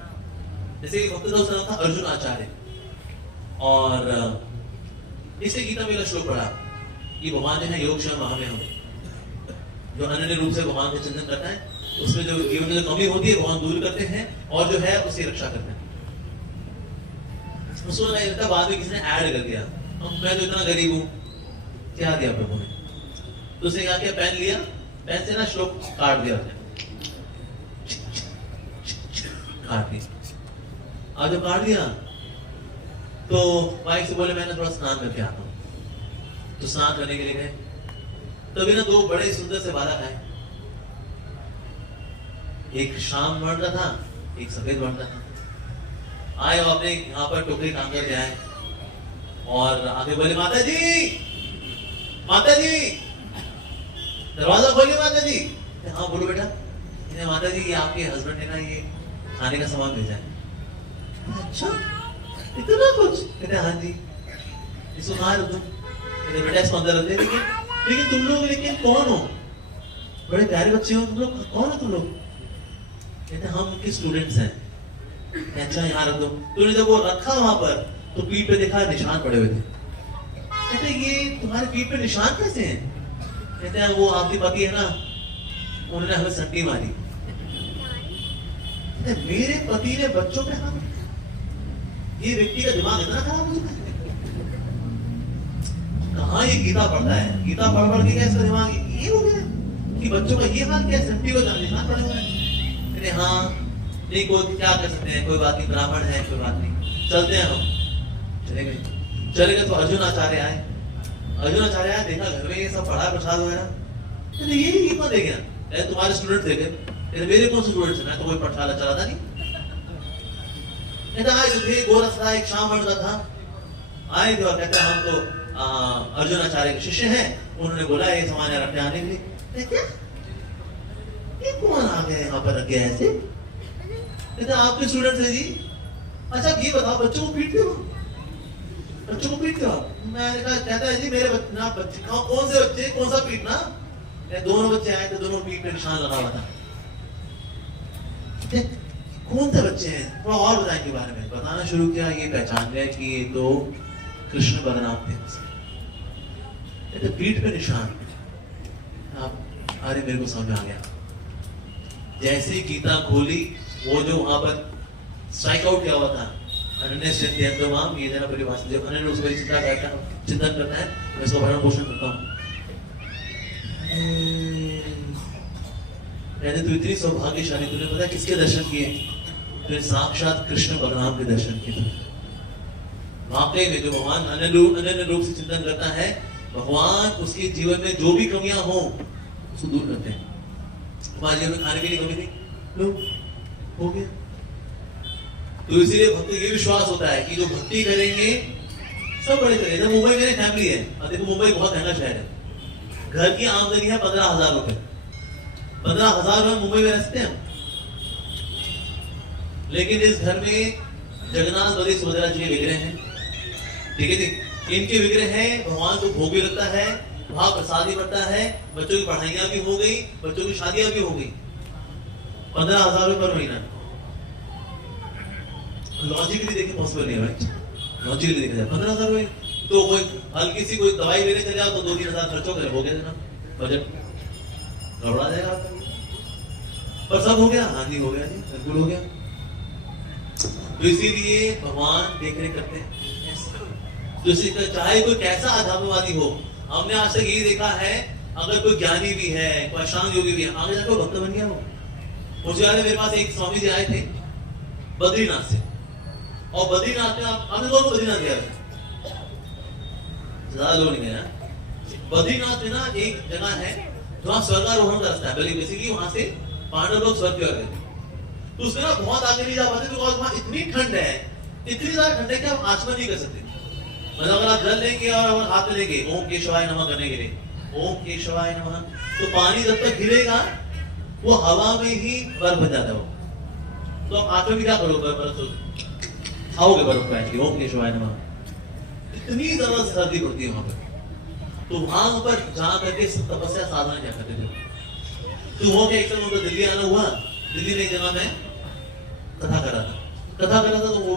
जैसे भक्त था अर्जुन आचार्य, और इसे गीता में श्लोक पढ़ा कि भगवान जो है योगक्षेम महामेहम्, जो अनन्य रूप से भगवान का चिंतन करता है उसमें जो जीवन में जो कमी होती है भगवान दूर करते हैं और जो है उसकी रक्षा करते हैं। उसको लगता बाद में किसी ने ऐड कर दिया, मैं तो इतना गरीब हूं, क्या दिया प्रभु ने? तो उसने कहा कि पेन लिया, पेन से ना श्लोक काट दिया उसने, काट दिया। आज जब काट दिया तो वाइफ से बोले मैंने थोड़ा स्नान करके आता हूं। तो स्नान करने के लिए गए, तभी ना दो बड़े सुंदर से बालक आए, एक श्याम वर्ण का था, एक सफेद वर्ण का था। आए और अपने यहाँ पर टोकरी टांग करके आए और आगे बोले माता जी दरवाजा खोलिए माता जी। हाँ बोलो बेटा। माता जी आपके हस्बैंड ने ना ये खाने का सामान भेजा है। अच्छा इतना कुछ? कहते हाँ जी। इसको कहाँ रख दूं? कहते बेटा इसको अंदर रख दे। लेकिन तुम लोग लेकिन कौन हो? बड़े प्यारे बच्चे हो तुम लोग, कौन हो तुम लोग? कहते हम उनके स्टूडेंट्स हैं। अच्छा यहाँ रख दो। तूने जब वो रखा वहां पर तो पीठ पे देखा निशान पड़े हुए थे। कहते ये तुम्हारे पीठ पे निशान कैसे हैं? कहते हैं वो आपके पति है ना, उन्होंने हमें सट्टी मारी। मेरे पति ने बच्चों पे हाथ, ये व्यक्ति का दिमाग इतना खराब हो चुका है। कहाँ ये गीता पढ़ता है, गीता पढ़ पढ़ के क्या इसका दिमाग ये हो गया कि बच्चों का ये हाल क्या, सट्टी को निशान पड़े हुए हैं। कहते हाँ नहीं कोई क्या कर सकते हैं, कोई बात नहीं, ब्राह्मण है कोई बात नहीं, चलते हैं हम। चले गए तो अर्जुन आचार्य आए, देखा घर में ये सब पढ़ा प्रसाद वगैरह। ये कौन दे गया? तुम्हारे स्टूडेंट थे क्या? मेरे कौन से स्टूडेंट थे? मैं तो कोई पाठशाला चलाता नहीं। गोरख था, एक श्याम वर्ण का था, आए थे और कहते हम तो अर्जुन आचार्य के शिष्य हैं, उन्होंने बोला ये सामान रखने आने के लिए। क्या ये कौन आ गया यहाँ पर रख गया ऐसे? कहते आपके स्टूडेंट्स हैं जी। अच्छा ये बताओ बच्चों को पीटते हो? बच्चों को पीटते हो? मैंने कहा कहता है जी मेरे बच्चे कौन से बच्चे, कौन सा पीटना? दोनों बच्चे आए थे, दोनों पीठ पे निशान लगा हुआ था। कौन से बच्चे हैं? थोड़ा और बताएं के बारे में। बताना शुरू किया, ये पहचान गया कि ये तो कृष्ण बलराम थे। पीठ पे निशान। अरे मेरे को समझ आ गया। जैसे गीता खोली, वो जो वहां पर स्ट्राइक आउट किया हुआ था अनन्य चिंतन ये जरा परिभाषा जब अनन्य उसको चिंतन करता है, मैं इसका भरण पोषण करता हूँ। कहते तू इतनी सौभाग्यशाली, तूने पता किसके दर्शन किए? तूने साक्षात कृष्ण बलराम के दर्शन किए। वाकई में जो भगवान अनन्य रूप से चिंतन करता है, भगवान उसके जीवन में जो भी कमियां हो उसको दूर करते हैं। तुम्हारे जीवन में खाने पीने की कमी थी, लो हो गया। तो इसीलिए भक्त ये विश्वास होता है कि जो भक्ति करेंगे सब बड़े करेंगे। मुंबई मेरी फैमिली है, देखो मुंबई बहुत महंगा शहर है, घर की आमदनी है 15,000 रुपए। 15,000 रुपए मुंबई में रहते हैं, लेकिन इस घर में जगन्नाथ बलि सुभद्रा जी के विग्रह हैं, ठीक है जी। इनके विग्रह है, भगवान को भोग भी लगता है, वहां प्रसाद भी पड़ता है, बच्चों की पढ़ाइयां भी हो गई, बच्चों की शादियां भी हो गई। 15,000 रुपए पर महीना। लॉजिकली देखिए पॉसिबल नहीं है भाई, लॉजिकली देखा जाए 15,000 रुपए तो कोई हल्की सी कोई दवाई लेने चले जाओ तो 2-3 हजार खर्चो करे, हो गया ना बजट, गड़बड़ा जाएगा आपका। पर सब हो गया, हाँ जी हो गया जी, बिल्कुल हो गया। तो इसीलिए भगवान देख रेख करते हैं। तो चाहे कोई कैसा अध्यात्मवादी हो, हमने आज तक यही देखा है, अगर कोई ज्ञानी भी है, कोई अष्टांग योगी भी है, आगे जाकर भक्त बन गया वो। मुझे याद है मेरे पास एक स्वामी जी आए थे बद्रीनाथ से, और बद्रीनाथ में आपने लोग बद्रीनाथ गया, ज्यादा लोग नहीं गया। बद्रीनाथ में ना एक जगह है जहाँ स्वर्गारोहण का रास्ता है, बेसिकली वहां से पांडव लोग स्वर्ग की ओर गए। तो उसमें ना बहुत आगे नहीं जा पाते, बिकॉज वहां इतनी ठंड है, इतनी ज्यादा ठंड है कि आप आचमन नहीं कर सकते। मतलब अगर आप जल लेंगे और हाथ में लेंगे ओम केशवाय नमः करने के लिए, ओम केशवाय नमः, तो पानी जब तक गिरेगा वो हवा में ही बर्फ बन जाता है वो। तो आप हाथ में भी क्या करोगे, बर्फ खाओगे बर्फ बैठ के, ओम केशवाय नमः। इतनी ज्यादा सर्दी पड़ती है वहां पर। तो वहां पर जा करके तपस्या साधना क्या करते थे। तो हो गया, एक समय दिल्ली आना हुआ, दिल्ली में एक जगह में कथा कर रहा था, तो वो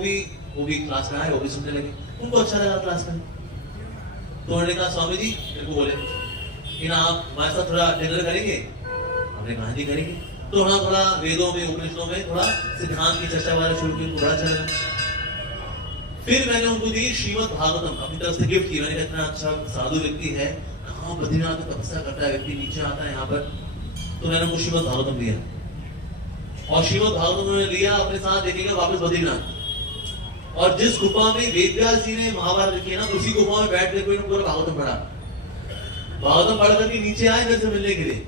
भी क्लास में आए, वो भी सुनने लगे, उनको अच्छा लगा क्लास में। तो उन्होंने कहा स्वामी जी मेरे को बोले कि ना आप हमारे साथ थोड़ा डिनर करेंगे। हमने कहा जी करेंगे। तो हाँ, थोड़ा वेदों में उपनिषदों में थोड़ा सिद्धांत की चर्चा वाला शुरू की, बड़ा अच्छा लगा। फिर मैंने उनको दी श्रीमद् भागवतम, अपनी तरफ से गिफ्ट की। मैंने कहा इतना अच्छा साधु व्यक्ति है, कहाँ बद्रीनाथ में तपस्या करता है व्यक्ति, नीचे आता है यहाँ पर। तो मैंने उनको श्रीमद् भागवतम दिया, और श्रीमद् भागवतम उन्होंने लिया अपने साथ, देखिएगा वापस बद्रीनाथ। और जिस गुफा में वेदव्यास जी ने महाभारत लिखी है ना, उसी गुफा में बैठ कर पूरा भागवतम पढ़ा। भागवतम पढ़ करके नीचे आए मेरे से मिलने के लिए।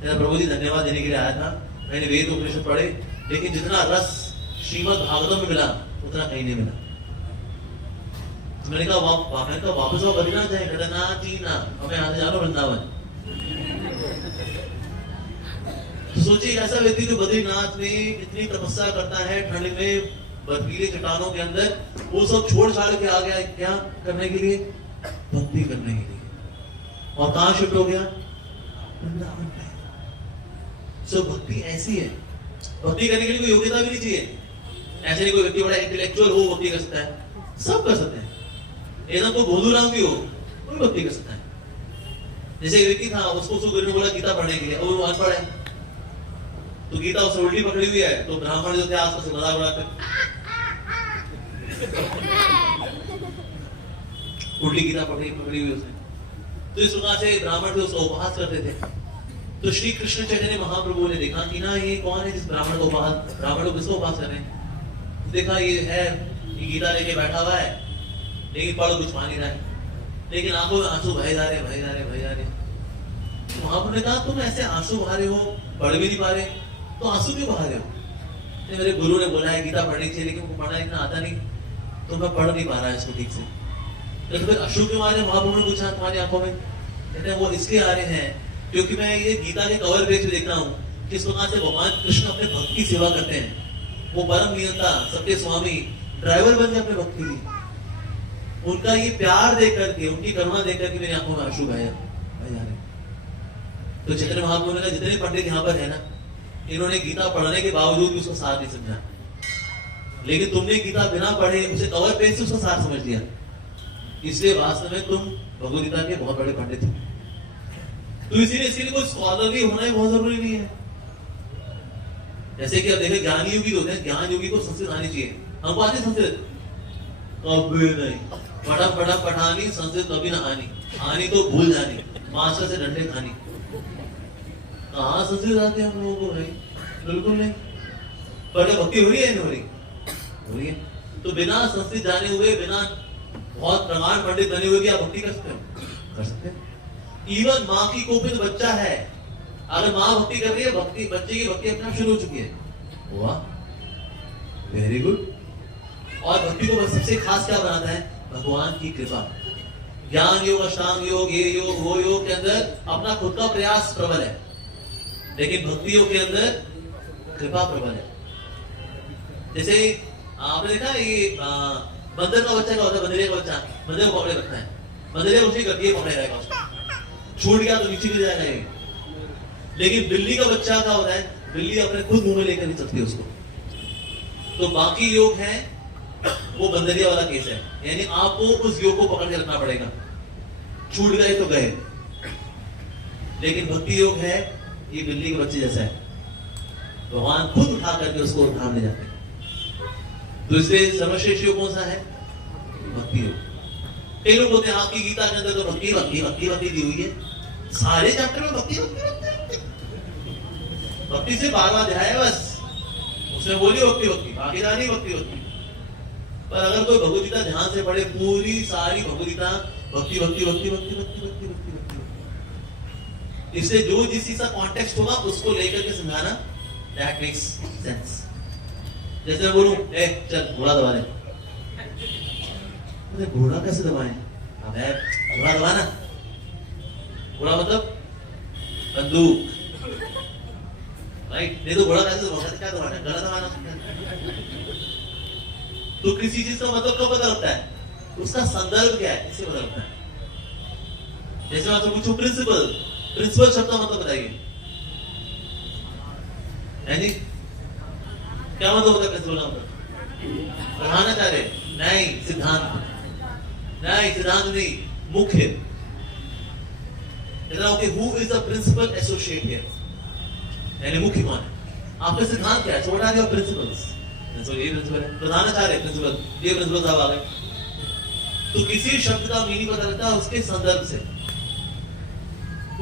मेरा प्रभु जी धन्यवाद देने के लिए आया था, मैंने वेद उपनिषद पढ़े, लेकिन जितना रस श्रीमद् भागवतम में मिला उतना कहीं नहीं मिला। तो मैंने कहा वापस आओ बद्रीनाथ जाए। कहता ना जी ना, हमें यहाँ से जाना वृंदावन। सोचिए ऐसा व्यक्ति जो बद्रीनाथ में इतनी तपस्या करता है, ठंड में बर्फीले चट्टानों के अंदर, वो सब छोड़ छाड़ के आ गया क्या करने के लिए, भक्ति करने के लिए। और कहां शिफ्ट हो गया, वृंदावन में। सो भक्ति ऐसी है, भक्ति करने के लिए कोई योग्यता भी नहीं चाहिए। ऐसे नहीं कोई व्यक्ति बड़ा इंटेलेक्चुअल हो भक्ति कर सकता है, सब कर सकते हैं। एकदम कोई भोलूराम भी हो, कोई भक्ति कर सकता है। जैसे एक व्यक्ति था, उसको सुगुरु ने बोला गीता पढ़ने के लिए, और वो अनपढ़ है, तो गीता उससे उल्टी पकड़ी हुई है। तो ब्राह्मण जो थे आसपास मजाक उड़ाते, उल्टी गीता पकड़ी हुई उसने। तो इस प्रकार से ब्राह्मण थे उसका उपहास करते थे। तो श्री कृष्ण चैतन्य महाप्रभु ने देखा कि ना ये कौन है जिस ब्राह्मण को किसको उपहास कर रहे हैं। देखा ये है, ये गीता लेके बैठा हुआ है, लेकिन पढ़ो कुछ मान नहीं रहा है, लेकिन आंखों में आंसू बहे जा रहे। महाप्रभु ने कहा तुम ऐसे आंसू बहा रहे हो, पढ़ भी नहीं पा रहे, तो आंसू क्यों बहा रहे हो। मेरे गुरु ने बोला है गीता पढ़नी चाहिए, लेकिन उनको पढ़ना इतना आता नहीं, तो मैं पढ़ नहीं पा रहा है इसको ठीक से। तो फिर अशुभ क्यों आ रहे, महाप्रभु ने पूछा तुम्हारी आंखों में। कहते हैं वो इसलिए आ रहे हैं क्योंकि मैं ये गीता के कवर पेज पे देखता हूँ किस प्रकार से भगवान कृष्ण अपने भक्त की सेवा करते हैं। वो परम नियंता, सबके स्वामी, ड्राइवर बन गए अपने भक्त के लिए। उनका ये प्यार देख करके, उनकी करुणा देख करके मेरी आंखों में अशुभ है जा रहे। तो चैतन्य महाप्रभु ने कहा जितने पंडित यहाँ पर है ना, इन्होंने गीता पढ़ने के बावजूद भी उसका सार नहीं समझा, लेकिन तुमने गीता बिना पढ़े उसे कवर पेज से उसका सार समझ लिया, इसलिए वास्तव में तुम भगवद गीता के बहुत बड़े पंडित हो। तो इसीलिए इसके लिए कोई स्कॉलरली होना ही बहुत जरूरी नहीं है। जैसे कि अब देखिए ज्ञान योगी होते हैं, ज्ञान योगी को संस्कृत आनी चाहिए। हमको आती संस्कृत? कभी नहीं। पढ़ा पढ़ा पठानी, संस्कृत कभी ना आनी, आनी तो भूल जानी, मास्टर से डंडे खानी। कहाँ संस्कृत आते हैं हम लोगों को भाई? बिल्कुल नहीं। पर क्या भक्ति हो रही है नहीं हो रही? हो रही है। तो बिना संस्कृत जाने हुए, बिना बहुत प्रमाण पंडित बने हुए भी आप भक्ति कर सकते हो? कर सकते हैं। इवन माँ की कोख में बच्चा है, अगर माँ भक्ति कर रही है, भक्ति बच्चे की भक्ति अपने आप शुरू हो चुकी है। वाह, वेरी गुड। और भक्ति को सबसे खास क्या बनाता है? भगवान की कृपा। ज्ञान योग, अष्टांग योग, ये योग, वो योग के अंदर अपना खुद का प्रयास प्रबल है, लेकिन भक्ति योग के अंदर कृपा प्रबल है। जैसे आपने देखा ये बंदर का बच्चा क्या होता है? बंदरिया का बच्चा बंदर को पकड़े रखता है, बंदरिया कुछ नहीं करती है, पकड़े रहेगा उसको, छूट गया तो नीचे गिर जाएगा ये। लेकिन बिल्ली का बच्चा क्या होता है? बिल्ली अपने खुद मुंह में लेकर नहीं सकती उसको। तो बाकी योग है वो बंदरिया वाला केस है, यानी आपको उस योग को पकड़ के रखना पड़ेगा, छूट गए तो गए। लेकिन भक्ति योग है ये बिल्ली के बच्चे जैसा है, भगवान खुद उठा करके उसको उठा ले जाते हैं। तो इसलिए सर्वश्रेष्ठ योग कौन सा है? भक्ति योग। कई लोग बोलते हैं आपकी गीता के अंदर तो भक्ति भक्ति भक्ति भक्ति दी हुई है, सारे चैप्टर में भक्ति भक्ति भक्ति भक्ति से 12वां अध्याय है बस, उसमें बोली भक्ति भक्ति, बाकी जानी भक्ति भक्ति। पर अगर कोई भगवद गीता ध्यान से पढ़े, पूरी सारी भगवद गीता भक्ति भक्ति भक्ति भक्ति भक्ति भक्ति भक्ति भक्ति। इससे जो जिस चीज का कॉन्टेक्स्ट होगा उसको लेकर के समझाना, दैट मेक्स सेंस। जैसे मैं बोलूं ए चल घोड़ा दबा ले, घोड़ा कैसे दबाएं? अबे घोड़ा दबाना, घोड़ा मतलब बंदूक, राइट? नहीं तो घोड़ा कैसे दबाना? क्या दबाना? गला दबाना। तो किसी चीज का मतलब कब पता लगता है? उसका संदर्भ क्या है, इससे पता लगता है। जैसे मैं आपसे पूछूं प्रिंसिपल, प्रिंसिपल शब्द का मतलब बताइए, है जी? क्या मतलब होता है प्रिंसिपल का मतलब? प्रधानाचार्य नहीं, सिद्धांत नहीं, सिद्धांत नहीं, मुख्य। Okay, who is the principal associate here? यानी मुख्य कौन है? आपका सिद्धांत क्या है? So what are your principles? ये प्रिंसिपल है, प्रधानाचार्य प्रिंसिपल, ये प्रिंसिपल साहब आ गए। तो किसी शब्द का मीनिंग पता लगता है उसके संदर्भ से।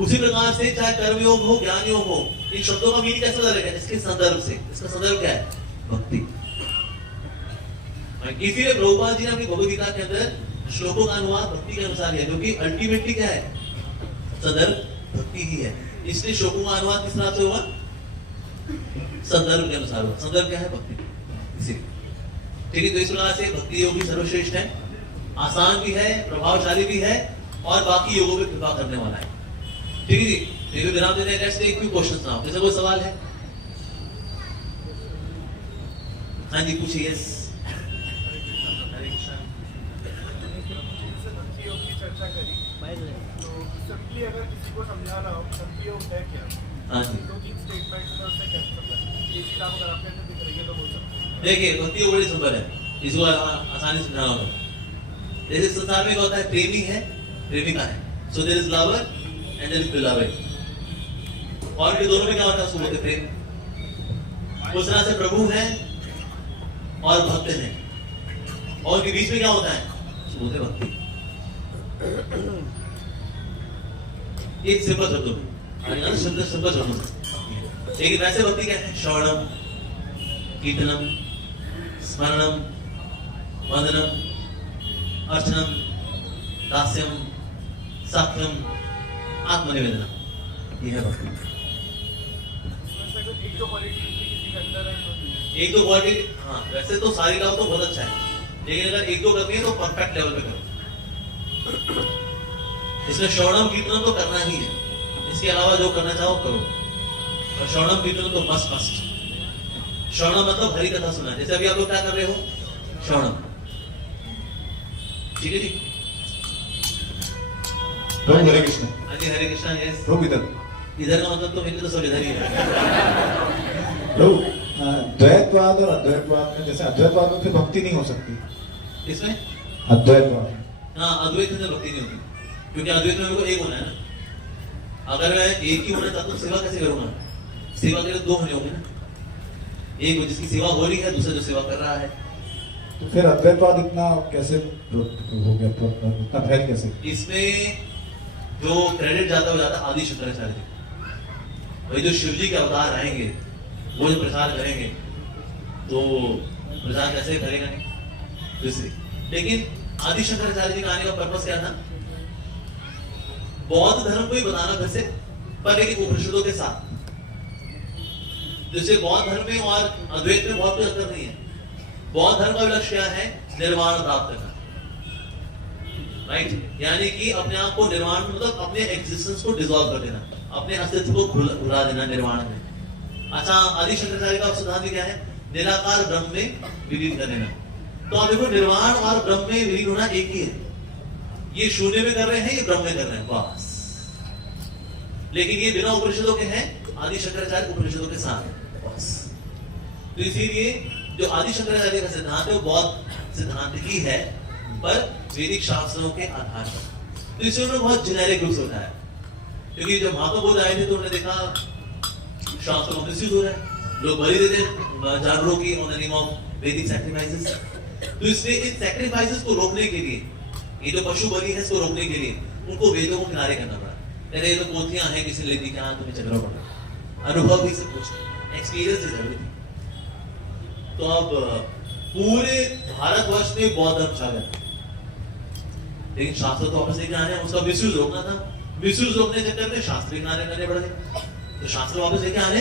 उसी प्रकार से चाहे कर्मयोग हो, ज्ञान योग हो, इन शब्दों का मीनिंग कैसे पता लगेगा? इसके संदर्भ से। इसका संदर्भ क्या है? भक्ति। इसीलिए प्रभुपाद जी ने अपनी भगवद गीता के अंदर श्लोकों का अनुवाद भक्ति के अनुसार है, क्योंकि अल्टीमेटली क्या है? संदर्भ भक्ति ही है। इसलिए श्लोकों का अनुवाद किस तरह से हुआ? संदर्भ के अनुसार हुआ। संदर्भ क्या है? भक्ति। ठीक है, तो इस प्रकार से भक्ति योग भी सर्वश्रेष्ठ है, आसान भी है, प्रभावशाली भी है, और बाकी योगों पे कृपा करने वाला है। ठीक है जी, देखो विराम देते हैं, let's take few questions now. जैसे कोई सवाल है? हाँ जी पूछिए। यस, हरे कृष्ण। भक्ति योग की चर्चा करी, तो सिंपली अगर किसी को समझाना हो भक्ति योग है क्या, हाँ जी, 2-3 स्टेटमेंट में उससे कैसे पता है? ये किताब अगर आपके अंदर दिख रही है तो बोल सकते हैं। देखिए भक्ति योग बड़ी सिंपल है, इसको आसानी से समझाना होगा। जैसे संसार में क्या होता है? प्रेमी है, प्रेमिका है, so there is lover and there is beloved. और ये दोनों में क्या होता है? उसको बोलते प्रेम। उस तरह से प्रभु है और भक्त है, और के बीच में क्या होता है? उसको बोलते भक्ति। एक सिंपल शब्दों में, सिंपल शब्दों में। लेकिन वैसे भक्ति क्या है? श्रवणम, कीर्तनम, स्मरणम, वंदनम, अर्चनम, दास्यम, साख्यम, आत्मनिवेदनम, ये है भक्ति। एक दो क्वालिटी किसी के अंदर है, एक दो क्वालिटी, हाँ वैसे तो सारी गाओ तो बहुत अच्छा है, लेकिन अगर एक दो करनी है तो परफेक्ट लेवल पे करो। इसमें श्रवणम कीर्तनम तो करना ही है, इसके अलावा जो करना चाहो करो, और श्रवणम कीर्तनम तो मस्ट। श्रवणम मतलब हरि कथा सुना, जैसे अभी आप लोग क्या कर रहे हो? श्रवणम। ठीक है जी, प्रभु हरे कृष्ण। हाँ जी, हरे कृष्णा। यस, प्रभु इधर इधर का मतलब तो मेरे तो सब इधर ही है। प्रभु, द्वैतवाद और अद्वैतवाद में, जैसे अद्वैतवाद में फिर भक्ति नहीं हो सकती। इसमें अद्वैतवाद, हाँ अद्वैत में भक्ति नहीं होती, क्योंकि अद्वैत में मेरे को एक होना है ना। अगर मैं एक ही होना चाहता हूँ सेवा कैसे करूंगा? सेवा के लिए दो होने होंगे ना, एक जिसकी सेवा हो रही है, दूसरा जो सेवा कर रहा है। तो फिर अद्वैतवाद इतना कैसे हो गया, इतना फैल कैसे? इसमें जो क्रेडिट जाता है वो जाता है आदि शंकराचार्य जी। भाई जो शिव जी के अवतार आएंगे वो जो प्रचार करेंगे तो प्रचार कैसे करेगा नहीं दूसरी। लेकिन आदि शंकराचार्य जी का आने का पर्पस क्या था? बौद्ध धर्म को ही बताना फिर से, पर लेकिन उपनिषदों के साथ। जैसे बौद्ध धर्म में और अद्वैत में बहुत कोई अंतर नहीं है। बौद्ध धर्म का लक्ष्य क्या है? निर्वाण प्राप्त करना, राइट? यानी कि अपने आप को निर्वाण मतलब अपने एग्जिस्टेंस को डिसॉल्व कर देना, अपने अस्तित्व को भुला देना निर्वाण में। अच्छा, आदि शंकराचार्य का सिद्धांत क्या है? निराकार ब्रह्म में विलीन कर देना। तो आप देखो निर्वाण और ब्रह्म में विलीन होना एक ही है। ये शून्य में कर रहे हैं, ये ब्रह्म में कर रहे हैं, बस। लेकिन ये बिना उपनिषदों के हैं, आदि शंकराचार्य उपनिषदों के साथ, बस। तो इसीलिए जो आदि शंकराचार्य का सिद्धांत है वो बौद्ध सिद्धांत ही है, पर वैदिक शास्त्रों के आधार पर। तो इसमें बहुत जेनेरिक रूप से होता है, क्योंकि जब महात्मा बुद्ध आए थे तो उन्होंने देखा शास्त्रों में मिसयूज हो रहा है, लोग बलि देते जानवरों की ऑन द नेम ऑफ वैदिक सैक्रिफाइसेस। तो इसलिए इन सैक्रिफाइसेस को रोकने के लिए, ये जो पशु बलि है इसको रोकने के लिए उनको वेदों को किनारे करना पड़ा। कहते ये तो पोथियां हैं, किसी लेती क्या तुम्हें चलना पड़ा। अनुभव ही सब कुछ, एक्सपीरियंस इज एवरीथिंग। तो अब पूरे भारतवर्ष में बौद्ध धर्म छा गया, लेकिन शास्त्र तो वापस लेके आने, उसका मिसयूज रोकना था। मिसयूज रोकने के चक्कर में शास्त्र किनारे करने पड़ गए, तो शास्त्र वापस लेके आने,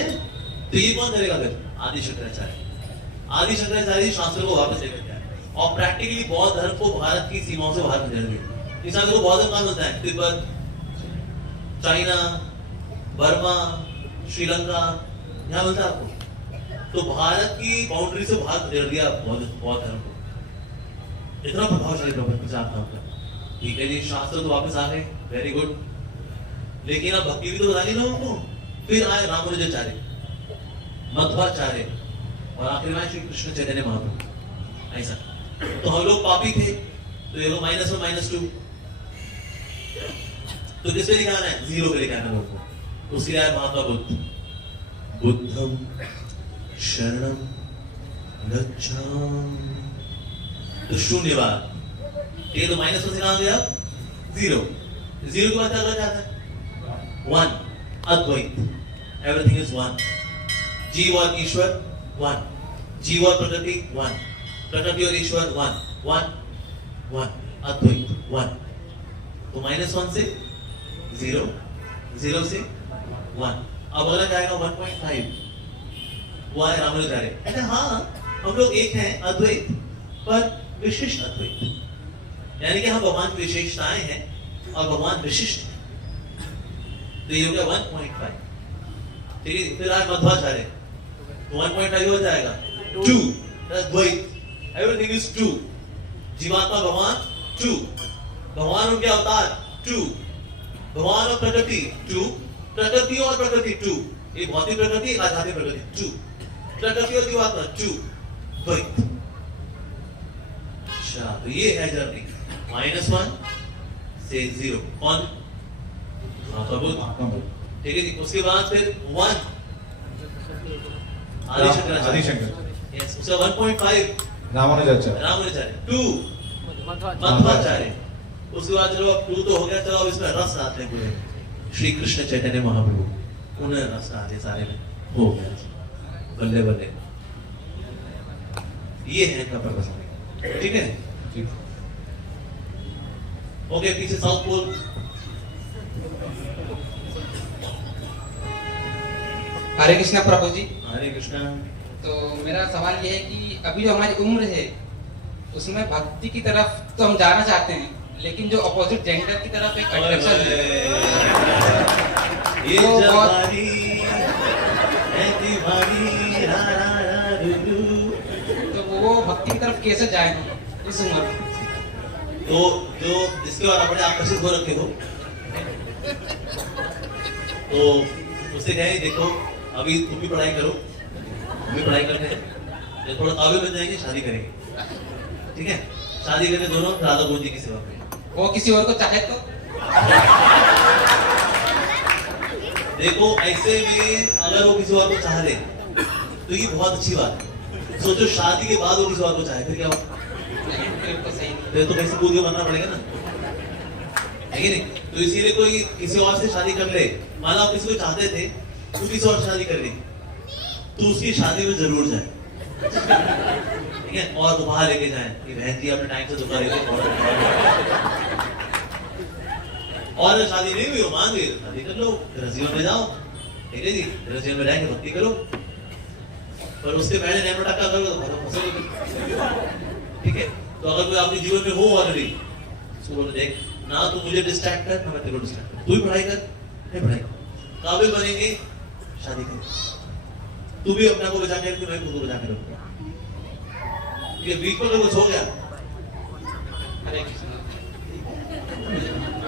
तो ये कौन करेगा फिर? आदि शंकराचार्य। आदि शंकराचार्य शास्त्र को वापस लेकर आए और प्रैक्टिकली बौद्ध धर्म को भारत की सीमाओं से बाहर कर दिया। इस को बौद्ध धर्म कहाँ मिलता है? तिब्बत, चाइना, बर्मा, श्रीलंका, यहाँ मिलता है आपको। तो भारत की बाउंड्री से बाहर कर दिया बौद्ध धर्म को। इतना प्रभावशाली प्रपंच आपका। ठीक है जी, शास्त्र तो वापस आ गए, वेरी गुड। लेकिन अब भक्ति भी तो बता दी लोगों को। फिर आए रामानुजाचार्य, मध्वाचार्य और आखिर में श्री कृष्ण चैतन्य महाप्रभु। ऐसा तो हम लोग पापी थे, तो ये लोग -1 -2, तो किससे लिखाना है? 0 पे लिखाना है लोगों को। उसके लिए महात्मा बुद्ध, बुद्धम शरणम गच्छामि, तो शून्यवाद। ये तो -1 से कहां गया? 0। 0 के बाद क्या कर जाता है? 1, अद्वैत, एवरीथिंग इज 1। जीव और ईश्वर 1, जीव और प्रकृति 1, प्रकृति और ईश्वर 1, 1, 1, अद्वैत 1। तो -1 से 0, 0 से 1। अब अगला जाएगा 1.5। वो है रामानुजाचार्य, कहते हैं हाँ हम लोग एक हैं, अद्वैत, पर विशिष्ट अद्वैत, यानी कि हम भगवान की विशेषताएं हैं और भगवान विशिष्ट है। तो ये हो गया 1.5। ठीक है, फिर आज मध्वाचार्य, तो 1.5 हो जाएगा 2, अद्वैत, एवरीथिंग इज 2। जीवात्मा भगवान 2, भगवान उनके अवतार 2, भगवान और प्रकृति 2, प्रकृति और प्रकृति 2, एक भौतिक प्रकृति, एक आध्यात्मिक प्रकृति 2, प्रकृति और जीवात्मा 2, द्वैत। अच्छा, तो ये है जर्नी -1 से 0। कौन? ठीक है जी। उसके बाद फिर 1 आदि शंकराचार्य, यस। उसका 1.5 रामानुजाचार्य, 2 मध्वाचार्य। उसके बाद चलो अब 2 तो हो गया, चलो अब इसमें रस आते हैं पूरे। श्री कृष्ण चैतन्य महाप्रभु, उन्हें रस आते सारे में हो गया, बल्ले बल्ले। ये है इनका पर्पस, ठीक है? ओके, पीछे साउथ पोल। हरे कृष्णा प्रभु जी। हरे कृष्णा। तो मेरा सवाल ये है कि अभी जो हमारी उम्र है उसमें भक्ति की तरफ तो हम जाना चाहते हैं, लेकिन जो अपोजिट जेंडर की तरफ एक अट्रैक्शन है, ये तो जवानी है दीवानी, रा रा रा रू रू। तो वो भक्ति की तरफ कैसे जाए इस उम्र में? तो जो जिसके बाद अपने आकर्षित हो रखे हो, तो उससे कहें देखो अभी तुम भी पढ़ाई करो, हम भी पढ़ाई करते हैं, जब थोड़ा काबिल बन जाएंगे शादी करेंगे, ठीक है? शादी करके दोनों राधा गोविंद जी की सेवा करें। वो किसी और को चाहे तो? देखो ऐसे में अगर वो किसी और को चाह ले तो ये बहुत अच्छी बात है। सोचो शादी के बाद वो किसी और को चाहे, फिर क्या होगा? फिर तो सही नहीं। तो कहीं से कूद के मरना पड़ेगा ना, है कि नहीं? तो इसीलिए कोई किसी और से शादी कर ले, मान लो आप किसी को चाहते थे, तू किसी और से शादी कर ली, तू उसकी शादी में जरूर जाए, ठीक है? और उपहार लेके जाए कि बहन जी अपने टाइम से धोखा देते, और शादी नहीं हुई हो, मान गई तो शादी कर लो, रजियों में जाओ, ठीक है जी, रजियों में जाके भक्ति करो, पर उसके पहले नैनो टक्का करोगे तो बहुत फंसोगे, ठीक है? तो अगर कोई आपके जीवन में हो ऑलरेडी, उसको बोलो देख ना, तू मुझे डिस्ट्रैक्ट कर, ना मैं तेरे को डिस्ट्रैक्ट कर, तू ही पढ़ाई कर, मैं पढ़ाई कर, काबिल बनेंगे, शादी कर, तू भी अपने को बचा के रख, मैं खुद को बचा के रखूंगा, ये बीच में कुछ हो गया, हरे कृष्ण।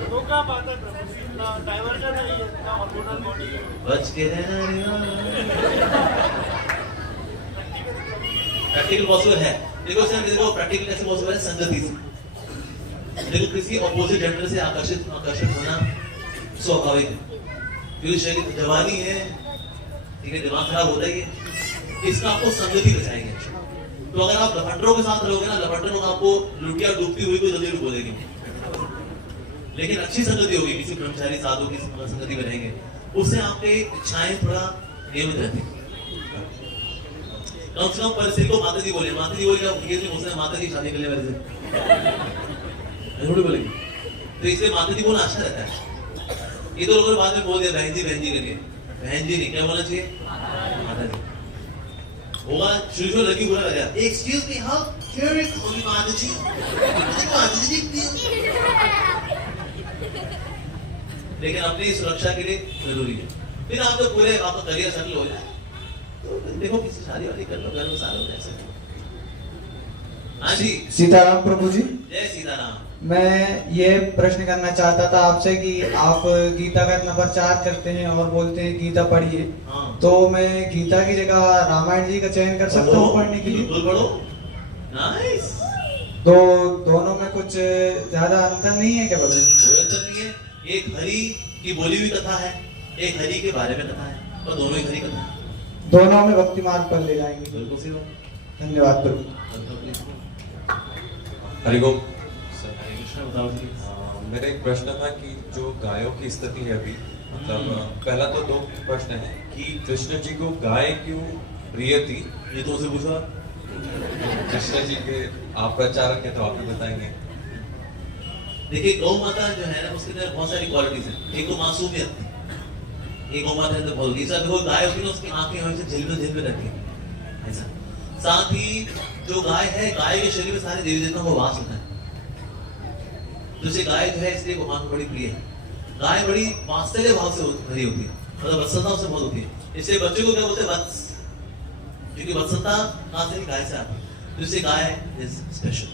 तो क्या बात है प्रभु जी, इतना डाइवर्जन है, ये इतना हार्मोनल बॉडी है। बच के रहना रे प्रैक्टिकल पॉसिबल है। देखो सर, देखो प्रैक्टिकल कैसे पॉसिबल है? संगति से। देखो किसी ऑपोजिट जेंडर से आकर्षित होना स्वाभाविक है, क्योंकि शरीर जवानी है, ठीक है, दिमाग खराब होता ही है, इसका आपको संगति बचाएगी। तो अगर आप लफंडरों के साथ रहोगे ना, लफंडर लोग आपको लुटिया डूबती हुई को जल्दी बोलेंगे, लेकिन अच्छी संगति होगी, किसी ब्रह्मचारी साधु की संगति में रहेंगे, उससे आपके इच्छाएं थोड़ा नियमित रहती है। कम से कम पर को माता जी बोले, माता जी बोले उसने माता जी शादी कर ले मेरे से, बोलेगी, तो इसलिए माता जी बोलना अच्छा रहता है। ये तो लोगों ने बाद में बोल दिया बहन जी करके, बहन जी नहीं, क्या बोलना चाहिए? माता जी होगा। शुरू लड़की बुरा लगा, excuse me, how can you call मी माता जी? माता जी लेकिन अपनी सुरक्षा के लिए जरूरी है। फिर आप तो पूरे आपका करियर सेटल हो जाए तो देखो किसी शादी वादी कर लो, घर में सारे हो जाए। हाँ जी, सीताराम प्रभु जी, जय सीताराम। मैं ये प्रश्न करना चाहता था आपसे कि आप गीता का इतना प्रचार करते हैं और बोलते हैं गीता पढ़िए, हाँ। तो मैं गीता की जगह रामायण जी का चयन कर सकता हूँ पढ़ने के लिए? बिल्कुल पढ़ो, नाइस। तो दोनों में कुछ ज्यादा अंतर नहीं है क्या प्रभु? कोई अंतर नहीं है, एक हरि की बोली हुई कथा है, एक हरि के बारे में कथा है, और दोनों ही हरि कथा है, दोनों में भक्ति मार्ग पर ले जाएंगे। बिल्कुल सही बात। धन्यवाद प्रभु। हरिओम। हरे कृष्ण। बताओ जी। मेरा एक प्रश्न था कि जो गायों की स्थिति है अभी, मतलब पहला तो दो प्रश्न है कि कृष्ण जी को गाय क्यों प्रिय थी? ये तो उसे पूछो। कृष्ण जी के आप प्रचारक हैं तो आप भी बताएंगे। देखिए गौ माता जो है ना, उसके अंदर बहुत सारी क्वालिटीज हैं। एक तो मासूमियत, एक गौ माता अंदर बहुत, ये सब वो गाय होती है ना, उसकी आंखें हमेशा झिलमिल रहती है ऐसा। साथ ही जो गाय है, गाय के शरीर में सारे देवी देवताओं का वास होता है, तो इसे गाय जो है इसलिए भगवान को बड़ी प्रिय है। गाय बड़ी वात्सल्य भाव से भरी होती है, मतलब वत्सलता से बहुत होती है, इसलिए बच्चे को क्या बोलते हैं? वत्स, क्योंकि वत्सलता कहां से? गाय से आती है, तो इससे गाय इज स्पेशल।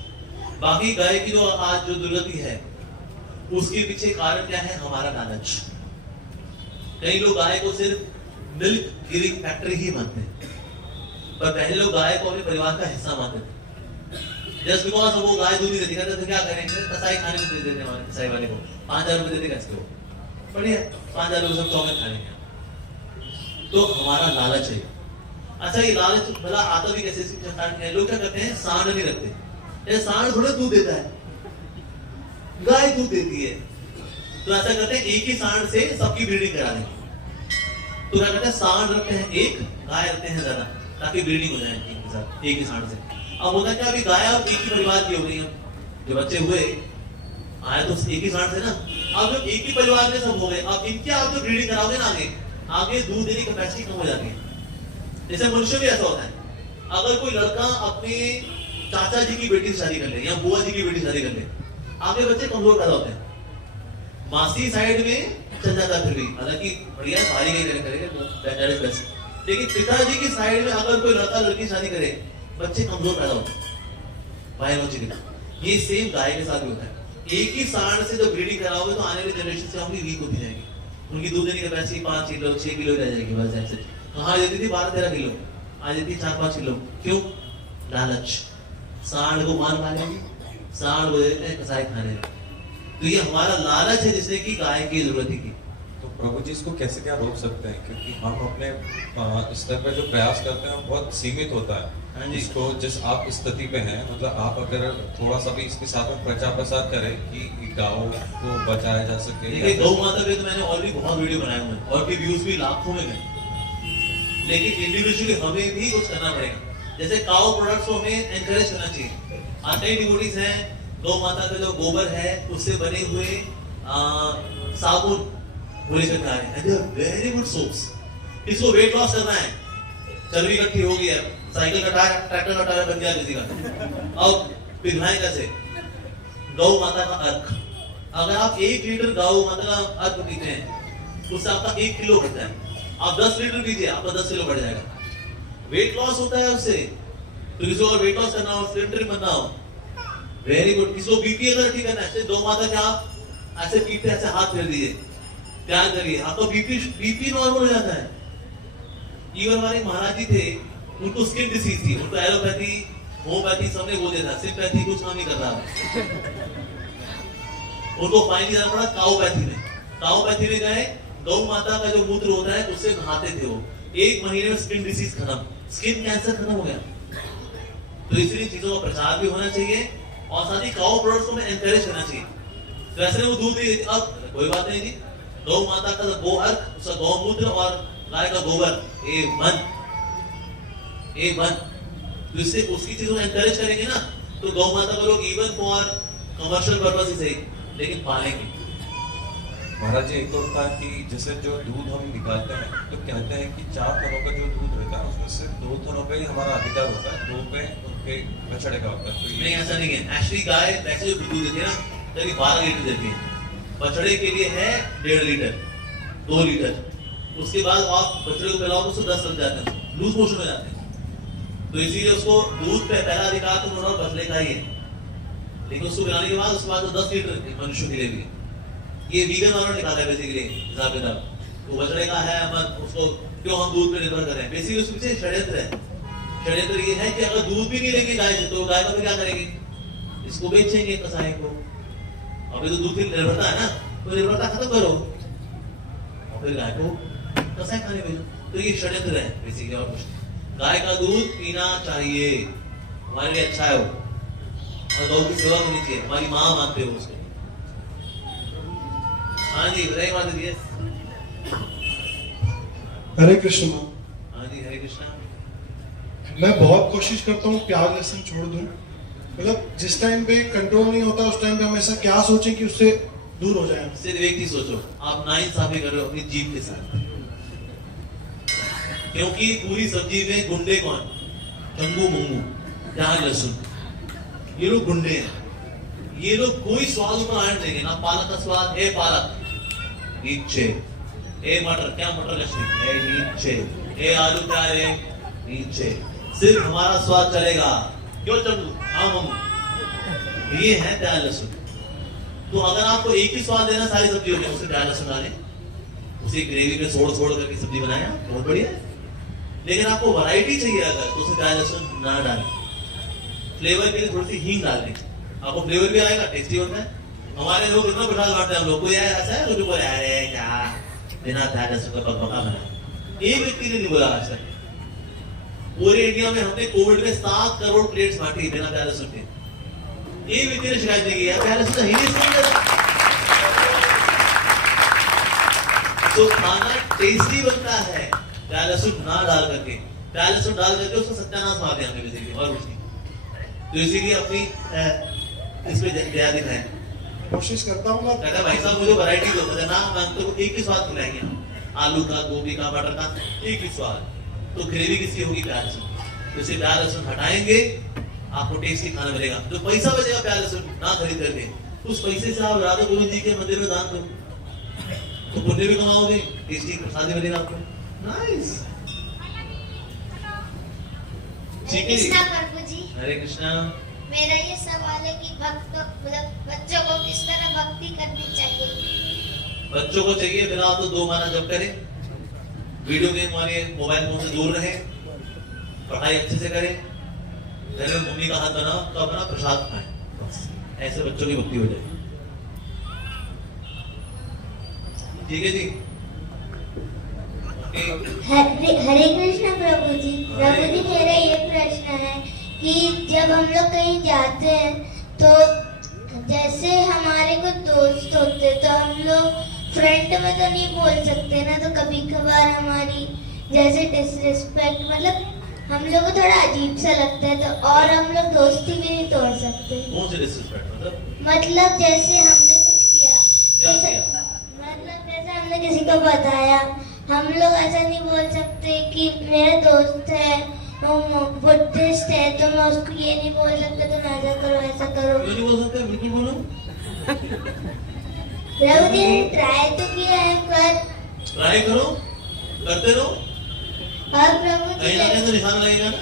बाकी गाय की जो आज जो दुर्गति है, उसके पीछे कारण क्या है? हमारा लालच। कई लोग गाय को सिर्फ मिल्क गिविंग फैक्ट्री ही मानते हैं, पर पहले लोग गाय को अपने परिवार का हिस्सा मानते थे। जस्ट बिकॉज वो गाय दूध नहीं देती, कहते तो क्या करेंगे? कसाई खाने में दे देते हमारे कसाई वाले को 5,000 रुपए देते, कैसे हो बढ़िया 5,000 रुपए सब चौमिन खाएंगे। तो हमारा लालच है। अच्छा, ये लालच भला आता भी कैसे? लोग क्या करते हैं? सांड नहीं रखते। सांड थोड़ा दूध देता है, गाय दूध देती है, तो ऐसा करते हैं एक ही सांड से सबकी ब्रीडिंग करा देंगे। तो क्या करते हैं? सांड रखते हैं एक, गाय रखते हैं ज्यादा, ताकि ब्रीडिंग हो जाए एक साथ, एक ही सांड से। अब होता क्या, अभी गाय अब एक ही परिवार की हो गई, जो बच्चे हुए आए तो एक ही सांड से ना, अब जो एक ही परिवार में सब हो गए, अब इनके आप जो ब्रीडिंग कराओगे ना, आगे दूध देने की कैपेसिटी कम हो जाती है। जैसे मनुष्य भी ऐसा होता है, अगर कोई लड़का अपने चाचा जी की बेटी से शादी कर ले या बुआ जी की बेटी से शादी कर ले, आगे बच्चे कमजोर पैदा होते हैं। मासी साइड में चल जाता है फिर भी, हालांकि बढ़िया भारी नहीं करेगा, लेकिन पिताजी की साइड में अगर कोई लड़का लड़की शादी करे, बच्चे कमजोर पैदा होते हैं बायोलॉजिकली। ये सेम गाय के साथ भी होता है। एक ही सांड से जब ब्रीडिंग कराओगे तो आने वाली जनरेशन से होंगी वीक होती जाएगी, उनकी दूध देने की कैपेसिटी 5 किलो 6 किलो रह जाएगी बस। ऐसे कहाँ देती थी 12-13 किलो, आज देती 4-5 किलो। क्यों? लालच। सांड को मार मारेगी, सांड को दे देते हैं कसाई खाने। तो ये हमारा लालच है जिसने की गाय की जरूरत की। तो प्रभु जी इसको कैसे क्या रोक सकते हैं, क्योंकि हम अपने स्तर पे जो प्रयास करते हैं वो बहुत सीमित होता है। हाँ जी। इसको जिस आप स्थिति पे हैं, मतलब आप अगर थोड़ा सा भी इसके साथ में प्रचार प्रसार करें कि गाँव को बचाया जा सके। देखिए गौ माता पे तो मैंने ऑलरेडी बहुत वीडियो बनाए हुए हैं और भी व्यूज भी लाखों में गए, लेकिन इंडिविजुअली हमें भी कुछ करना पड़ेगा। जैसे काउ प्रोडक्ट्स को हमें एनकरेज करना चाहिए। आज कई डिवोटीज हैं, गौ माता का जो गोबर है उससे बने हुए साबुन वो लेकर आ रहे हैं, वेरी गुड सोप्स। इसको वेट लॉस करना है, चर्बी इकट्ठी हो गई है, साइकिल का टायर, ट्रैक्टर का टायर बन गया किसी का, अब पिघलाएं कैसे? गौ माता का अर्क। अगर आप 1 लीटर गौ माता का अर्क पीते हैं उससे आपका 1 किलो बढ़ता है। आप 10 लीटर पीजिए, आपका 10 किलो बढ़ जाएगा। वेट लॉस होता है उससे। तो किसी को वेट लॉस करना हो, स्लिम ट्रिम बनना हो, वेरी गुड। किसी को बीपी अगर ठीक करना है, गौ माता के आप ऐसे पीते ऐसे हाथ फेर दीजिए, प्यार करिए, आपका बीपी नॉर्मल हो जाता है। इवन हमारे महाराज जी थे, उनको स्किन डिसीज थी, उनको एलोपैथी होम्योपैथी सबने बोल दिया था, सिम्पैथी कुछ काम नहीं कर रहा है। उनको फाइनली जाना पड़ा काउपैथी में। काउपैथी में गए, गौ माता का जो मूत्र होता है उससे नहाते थे वो। 1 महीने में स्किन डिसीज खत्म, स्किन कैंसर खत्म हो गया। तो इसलिए चीजों का प्रचार भी होना चाहिए और साथ ही काउ प्रोडक्ट्स को एनकरेज करना चाहिए। तो ऐसे वो दूध भी, अब कोई बात नहीं जी, गौ माता का गो अर्क, उसका गौमूत्र और गाय का गोबर एक मन। तो इससे उसकी चीजों को एनकरेज करेंगे ना, तो गौ माता को लोग इवन फॉर कमर्शियल पर्पस ही सही लेकिन पालेंगे। महाराज जी एक और था कि जैसे जो दूध हम निकालते हैं तो कहते हैं कि 4 थनों का जो दूध रहता है उसमें सिर्फ 2 थनों पे ही हमारा अधिकार होता है, 2 पे उनके बछड़े का होता है। तो नहीं, ऐसा नहीं है। एक्चुअली गाय वैसे जो दूध देती है ना, करीब 12 लीटर देती है। बछड़े के लिए है 1.5 लीटर, 2 लीटर। उसके बाद आप बछड़े को पिलाओ तो उसको 10 लग जाते हैं, लूज मोशन में जाते हैं। तो इसीलिए उसको दूध पे पहला अधिकार तो नॉर्मल बछड़े का ही है, लेकिन उसको पिलाने के बाद उसके बाद 10 लीटर मनुष्य के लिए भी। ये वीगन वालों ने निकाला है बेसिकली हिसाब किताब। तो बछड़े का है, हम उसको क्यों हम दूध पे निर्भर करें? बेसिकली उसके पीछे षड्यंत्र है। षड्यंत्र ये है कि अगर दूध भी नहीं लेंगे गाय से तो गाय का भी क्या करेंगे? इसको बेचेंगे कसाई को। अभी तो दूध की निर्भरता है ना, तो निर्भरता खत्म करो और फिर गाय को कसाई खाने भेजो। तो ये षड्यंत्र है बेसिकली, और कुछ नहीं। गाय का दूध पीना चाहिए, हमारे लिए अच्छा है वो, और गौ की सेवा करनी चाहिए, हमारी माँ मानते हो उसको। हाँ जी बताइए माता जी। हरे कृष्ण। हाँ जी हरे कृष्णा। मैं बहुत कोशिश करता हूँ प्याज लहसुन छोड़ दूं, मतलब जिस टाइम पे कंट्रोल नहीं होता उस टाइम पे हम ऐसा क्या सोचें कि उससे दूर हो जाए। सिर्फ एक ही सोचो, आप नाइंसाफी कर रहे हो अपनी जीभ के साथ। क्योंकि पूरी सब्जी में गुंडे कौन? चंगू मंगू, प्याज लहसुन, ये लोग गुंडे हैं। ये लोग कोई स्वाद ऊपर आने देंगे ना। पालक का स्वाद है, पालक नीचे, ए मटर, क्या मटर लक्ष्मी है नीचे, ए आलू क्या है नीचे। सिर्फ हमारा स्वाद चलेगा। क्यों चंगू? हाँ मम्मू, ये है प्याज लहसुन। तो अगर आपको एक ही स्वाद देना सारी सब्जियों में, उसे प्याज लहसुन डालें, उसे ग्रेवी में छोड़ करके सब्जी बनाया, बहुत बढ़िया। लेकिन आपको वैरायटी चाहिए अगर, तो उसे प्याज लहसुन ना डालें। फ्लेवर के लिए थोड़ी सी हींग डाल दें, आपको फ्लेवर भी आएगा, टेस्टी होता है। हमारे लोग इतना मिठास बांटते हैं हम लोग को, यार ऐसा है लोग बोले अरे क्या बिना प्याज लहसुन का पकपका बना। एक व्यक्ति ने नहीं बोला आज तक। पूरे इंडिया में हमने कोविड में 7 करोड़ प्लेट्स बांटी बिना प्याज लहसुन के। एक व्यक्ति ने शिकायत नहीं की यार प्याज लहसुन ही नहीं। तो खाना टेस्टी बनता है प्याज लहसुन ना डाल करके। प्याज लहसुन डाल करके उसको सत्यानाश मारते हैं हमने बेसिकली, और कुछ नहीं। तो इसीलिए अपनी इस पे ध्यान देना है। कोशिश करता हूँ कहता भाई साहब मुझे वैरायटी दो, कहता ना हम तो एक ही स्वाद खिलाएंगे, आलू का, गोभी का, मटर का, एक ही स्वाद। तो ग्रेवी किसकी होगी? प्याज लहसुन। जैसे प्याज लहसुन हटाएंगे आपको टेस्टी खाना मिलेगा। जो पैसा बचेगा प्याज लहसुन ना खरीद करके, उस पैसे से आप राधा गोविंद जी के मंदिर में दान दो, तो पुण्य भी कमाओगे, टेस्टी प्रसाद मिलेगा आपको। नाइस, ठीक है जी। प्रभु जी हरे कृष्णा। मेरा ये सवाल है कि भक्त मतलब बच्चों को किस तरह भक्ति करनी चाहिए? बच्चों को चाहिए फिलहाल तो 2 माला जप करें, वीडियो गेम वाले मोबाइल फोन से दूर रहें, पढ़ाई अच्छे से करें, घर में मम्मी का हाथ बनाओ तो अपना प्रसाद खाएं, बस ऐसे बच्चों की भक्ति हो जाएगी। ठीक है जी। हरे कृष्ण प्रभु जी। प्रभु जी मेरा ये प्रश्न है कि जब हम लोग कहीं जाते हैं तो जैसे हमारे कुछ दोस्त होते तो हम लोग फ्रंट में तो नहीं बोल सकते ना, तो कभी कभार हमारी जैसे डिसरिस्पेक्ट मतलब हम लोग को थोड़ा अजीब सा लगता है, तो और हम लोग दोस्ती भी नहीं तोड़ सकते। कौन से डिसरिस्पेक्ट मतलब जैसे हमने कुछ किया, क्या किया? मतलब जैसे हमने किसी को बताया, हम लोग ऐसा नहीं बोल सकते कि मेरा दोस्त है वो बुद्धिस्ट है तो मैं उसको ये नहीं बोल सकता तुम ऐसा करो ऐसा करो। क्यों नहीं बोल सकते? बिल्कुल बोलो। प्रभु जी ने ट्राई तो किया है पर ट्राई करो, करते रहो, और प्रभु कहीं ना कहीं तो निशान लगेगा ना।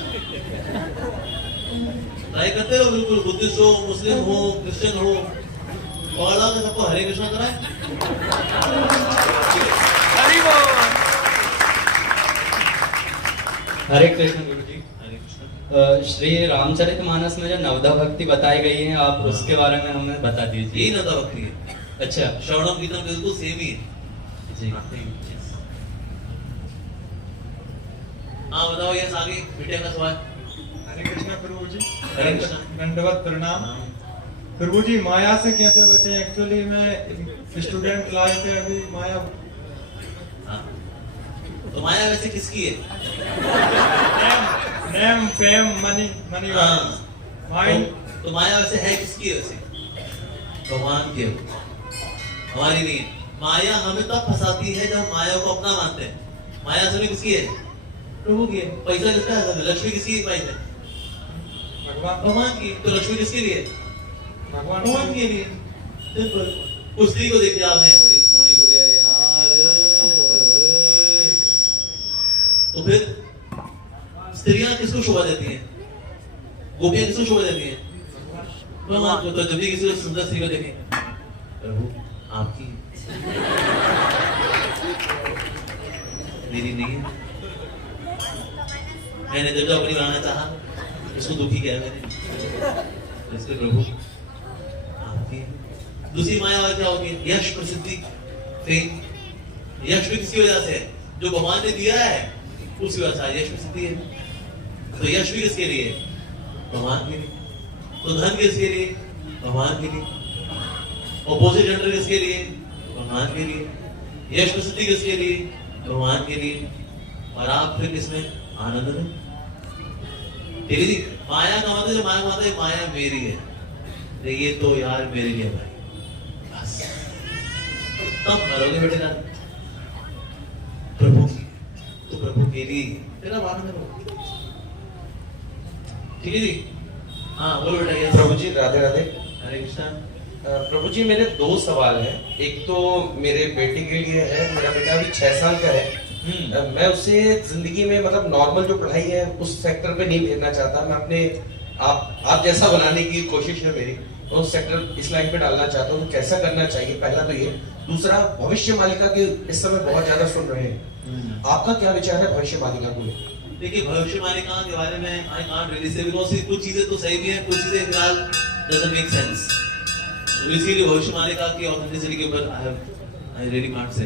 ट्राई करते रहो, बिल्कुल बुद्धिस्ट हो, मुस्लिम हो, क्रिश्चियन हो, और अल्लाह ने सबको हरे कृष्णा कराए। हरे कृष्ण गुरु जी। हरे कृष्णा। श्री रामचरितमानस में जो नवदा भक्ति बताई गई है, आप उसके बारे में हमें बता दीजिए। यही नदा भक्ति है। अच्छा श्रवणम कीर्तन बिल्कुल सेम ही है जी। हाँ बताओ, यस आगे बेटे का सवाल। हरे कृष्णा प्रभु जी। हरे कृष्णा। दंडवत प्रणाम। प्रभु जी माया से कैसे बचे? एक्चुअली मैं स्टूडेंट लाइफ है अभी, माया हाँ। तो माया वैसे किसकी है? नेम फेम मनी मनी हाँ। माइंड। तो माया वैसे है किसकी है? वैसे भगवान की है, हमारी नहीं है। माया हमें तब फंसाती है जब माया को अपना मानते हैं। माया असल में किसकी है? प्रभु की है। पैसा किसका है? लक्ष्मी किसकी है? भगवान भगवान की। तो लक्ष्मी किसके लिए? भगवान भगवान के लिए। सिंपल। उस स्त्री को देखिए आपने, बड़ी सोनी गुड़िया यार, तो फिर स्त्रियां किसको शोभा देती हैं? गोपियां किसको शोभा देती हैं? भगवान को। तो जब भी किसी को सुंदर स्त्री को देखें, प्रभु आपकी मेरी नहीं है। मैंने जब अपनी बनाना चाहा, इसको दुखी किया मैंने, तो इसके प्रभु आपकी। दूसरी माया और क्या होती है? यश, प्रसिद्धि, फेम। यश भी किसकी वजह से है? जो भगवान ने दिया है उसकी वजह से यश प्रसिद्धि है। तो यश भी किसके लिए? भगवान के लिए। तो धन किसके लिए? भगवान के लिए। ऑपोजिट जेंडर किसके लिए? भगवान के लिए। यश प्रसिद्धि किसके लिए? भगवान के लिए। और आप फिर किसमें? आनंद में। ठीक है जी। माया का मतलब, जो माया माता है, माया मेरी है, ये तो यार मेरे लिए भाई, बस तब मरोगे बेटे ना। प्रभु की तो प्रभु के लिए तेरा आनंद करो। ठीक है जी। हाँ बोलो बेटा। ये प्रभु जी राधे राधे। हरे कृष्णा। प्रभु जी मेरे दो सवाल हैं। एक तो मेरे बेटे के लिए है। मेरा बेटा अभी 6 साल का है। मैं उसे जिंदगी में मतलब नॉर्मल जो पढ़ाई है उस सेक्टर पे नहीं भेजना चाहता। मैं अपने आप जैसा बनाने की कोशिश है मेरी, उस सेक्टर इस लाइन पे डालना चाहता हूँ। कैसा करना चाहिए? पहला तो ये। दूसरा, भविष्य मालिका के इस समय बहुत ज्यादा सुन रहे हैं, आपका क्या विचार है भविष्य मालिका को लेकर? देखिए, भविष्य मालिका के बारे में I can't really say, because कुछ चीजें तो सही भी हैं, कुछ चीजें फिलहाल डजंट मेक सेंस। तो इसीलिए भविष्य मालिका की ऑथेंटिसिटी के ऊपर आई रियली कांट से।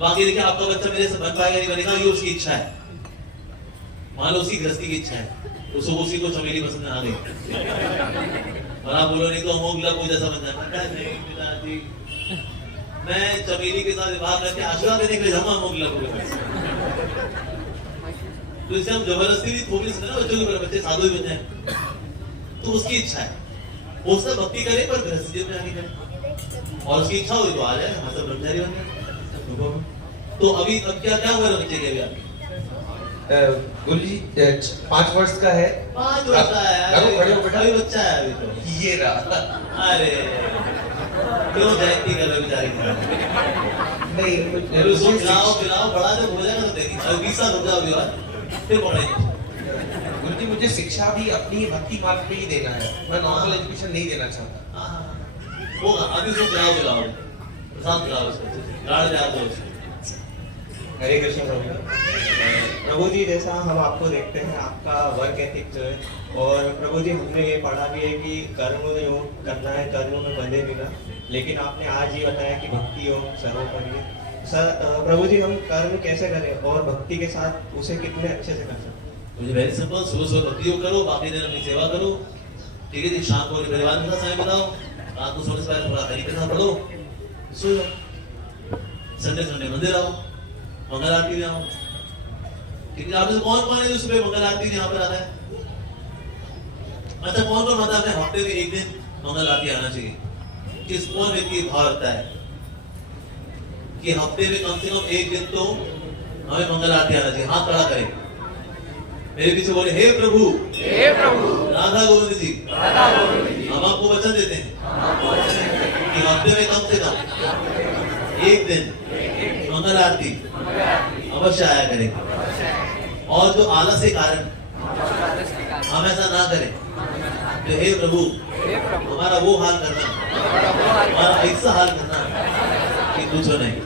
बाकी देखिए, आपका बच्चा मेरे से बन पाएगा नहीं बनेगा, ये उसकी इच्छा है। मान लो उसकी गृहस्थी की इच्छा है, उसको उसी को चमेली पसंद आ गई, और आप बोलो नहीं तो अमोघ को जैसा बन जाना। नहीं पिताजी, मैं चमेली के साथ विवाह करके आशीर्वाद देने के लिए जाऊंगा अमोघ को। तो इसे हम जबरदस्ती भी थोप नहीं सकते ना बच्चों के ऊपर, बच्चे साधु भी बन जाए। तो उसकी इच्छा है, वो सब भक्ति करे पर गृहस्थी में आगे करे, और उसकी इच्छा हुई तो आ जाए, हम सब ब्रह्मचारी बन जाए। तो अभी अब क्या क्या हुआ बच्चे के? अभी गुरु जी 5 वर्ष का है। 5 वर्ष का है, अभी बच्चा है अभी तो। ये रहा। अरे क्यों जयंती कर रहे बेचारी? नहीं उसको खिलाओ बड़ा जब हो जाएगा तो देखिए, अभी 20 साल हो जाओ अभी और फिर पढ़ाएंगे। गुरु जी मुझे शिक्षा भी अपनी भक्ति मार्ग पे ही देना है, मैं नॉर्मल एजुकेशन नहीं देना चाहता। होगा, अभी उसको खिलाओ प्रसाद खिलाओ उसको, लाड़ प्यार दो उसको। हरे कृष्ण प्रभु जी, जैसा हम आपको देखते हैं आपका वर्क एथिक जो है, और प्रभु जी हमने ये पढ़ा भी है कि कर्म योग करना है, कर्म में बंधे बिना, लेकिन आपने आज ये बताया कि भक्ति योग सर्वोपरि है। सर प्रभु जी हम कर्म कैसे करें और भक्ति के साथ उसे कितने अच्छे से कर सकते हैं? मुझे वेरी सिंपल, सुबह सुबह भक्ति योग करो, बाकी दिन अपनी सेवा करो, ठीक है जी। शाम को परिवार के साथ समय बिताओ, रात को सोने से पहले थोड़ा हरि कथा पढ़ो, सो जाओ। संडे संडे मंदिर आओ, मंगल आरती में आओ, ठीक है। आप में कौन कौन है जो सुबह मंगल आरती यहाँ पर आता है? अच्छा, कौन कौन माता है हफ्ते में एक दिन मंगल आरती आना चाहिए? किस कौन व्यक्ति भाव रखता है कि हफ्ते में कम से कम एक दिन तो हमें मंगल आरती आना चाहिए? हाथ खड़ा करें, मेरे पीछे बोले, हे प्रभु, हे प्रभु, राधा गोविंद जी, राधा गोविंद जी, हम आपको वचन देते हैं कि हफ्ते में कम से कम एक दिन मंगल आरती अवश्य आया करेंगे। और जो आलस के कारण हम ऐसा ना करें, तो हे प्रभु हमारा वो हाल करना, हमारा ऐसा हाल करना कि कुछ नहीं।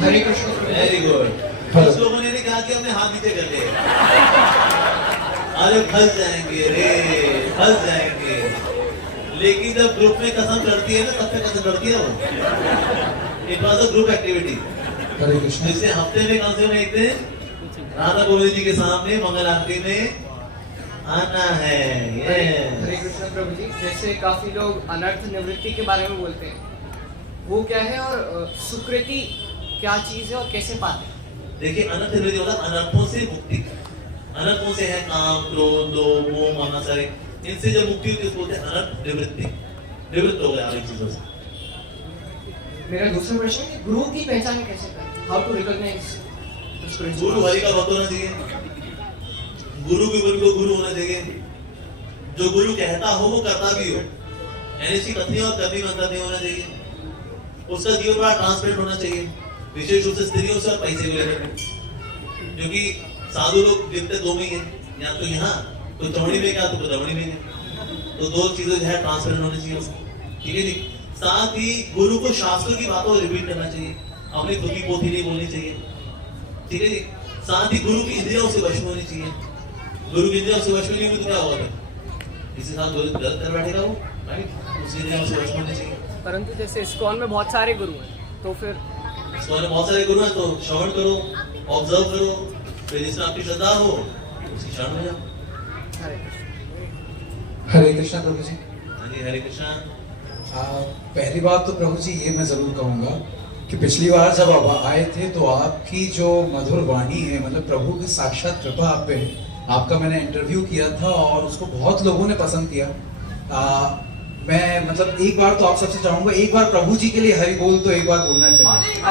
हरे कृष्ण। Very good. कुछ लोगों ने कहा कि हमने हाथ नीचे कर लिए, अरे फंस जाएंगे रे, फंस जाएंगे। लेकिन जब ग्रुप में कसम लड़ती है ना, सबसे कसम लड़ती है वो। It was a group activity. Hare Krishna. जिससे हफ्ते में कम से कम एक दिन राधा गोविंद जी के सामने मंगल आरती में आना है। हरे कृष्ण प्रभु जी, जैसे काफी लोग अनर्थ निवृत्ति के बारे में बोलते हैं, वो क्या है और सुकृति क्या चीज है और कैसे पाते हैं? देखिए, अनर्थ निवृत्ति होता है अनर्थों से मुक्ति। अनर्थों से है काम, क्रोध, लोभ, मोह, ममत्सर, इनसे जब मुक्ति होती है उसको बोलते हैं अनर्थ निवृत्ति। निवृत्त हो गया इन चीजों से। मेरा दूसरा प्रश्न है कि गुरु की पहचान कैसे करें? How to recognise Guru Hari का भक्त होना चाहिए, गुरु भी गुरु को गुरु होना चाहिए, जो गुरु कहता हो वो करता भी हो, यानी इसकी कथनी और करनी में अंतर नहीं होना चाहिए। उसका जीवन बड़ा ट्रांसपेरेंट होना चाहिए, विशेष रूप से स्त्रियों से और पैसे को लेकर, क्योंकि साधु लोग दिखते दो में ही है, या तो यहाँ तो चौड़ी में क्या, तो दमड़ी में है। तो दो चीजें जो है ट्रांसपेरेंट होनी चाहिए उसकी, ठीक है जी। साथ ही गुरु को शास्त्रों की बातों को रिपीट करना चाहिए, अपनी खुद की पोथी नहीं बोलनी चाहिए, ठीक है जी। साथ ही गुरु की इंद्रियों से वश होनी चाहिए, गुरु की इंद्रियों से वश नहीं हुई तो क्या होगा? किसी साथ गलत कर बैठेगा वो, राइट? उसी इंद्रियों से वश होनी चाहिए। परंतु जैसे इस्कॉन में बहुत सारे गुरु हैं, तो फिर इस्कॉन में बहुत सारे गुरु हैं, तो श्रवण करो, ऑब्जर्व करो, फिर जिसमें आपकी श्रद्धा हो उसकी शरण हो जाओ। हरे कृष्णा प्रभु जी। हाँ जी, हरे कृष्णा। पहली बात तो प्रभु जी ये मैं जरूर कहूंगा कि पिछली बार जब आप आए थे तो आपकी जो मधुर वाणी है, मतलब प्रभु की साक्षात कृपा आप पे, आपका मैंने इंटरव्यू किया था और उसको बहुत लोगों ने पसंद किया। मैं मतलब एक बार तो आप सबसे चाहूंगा, एक बार प्रभु जी के लिए हरि बोल तो एक बार बोलना चाहिए।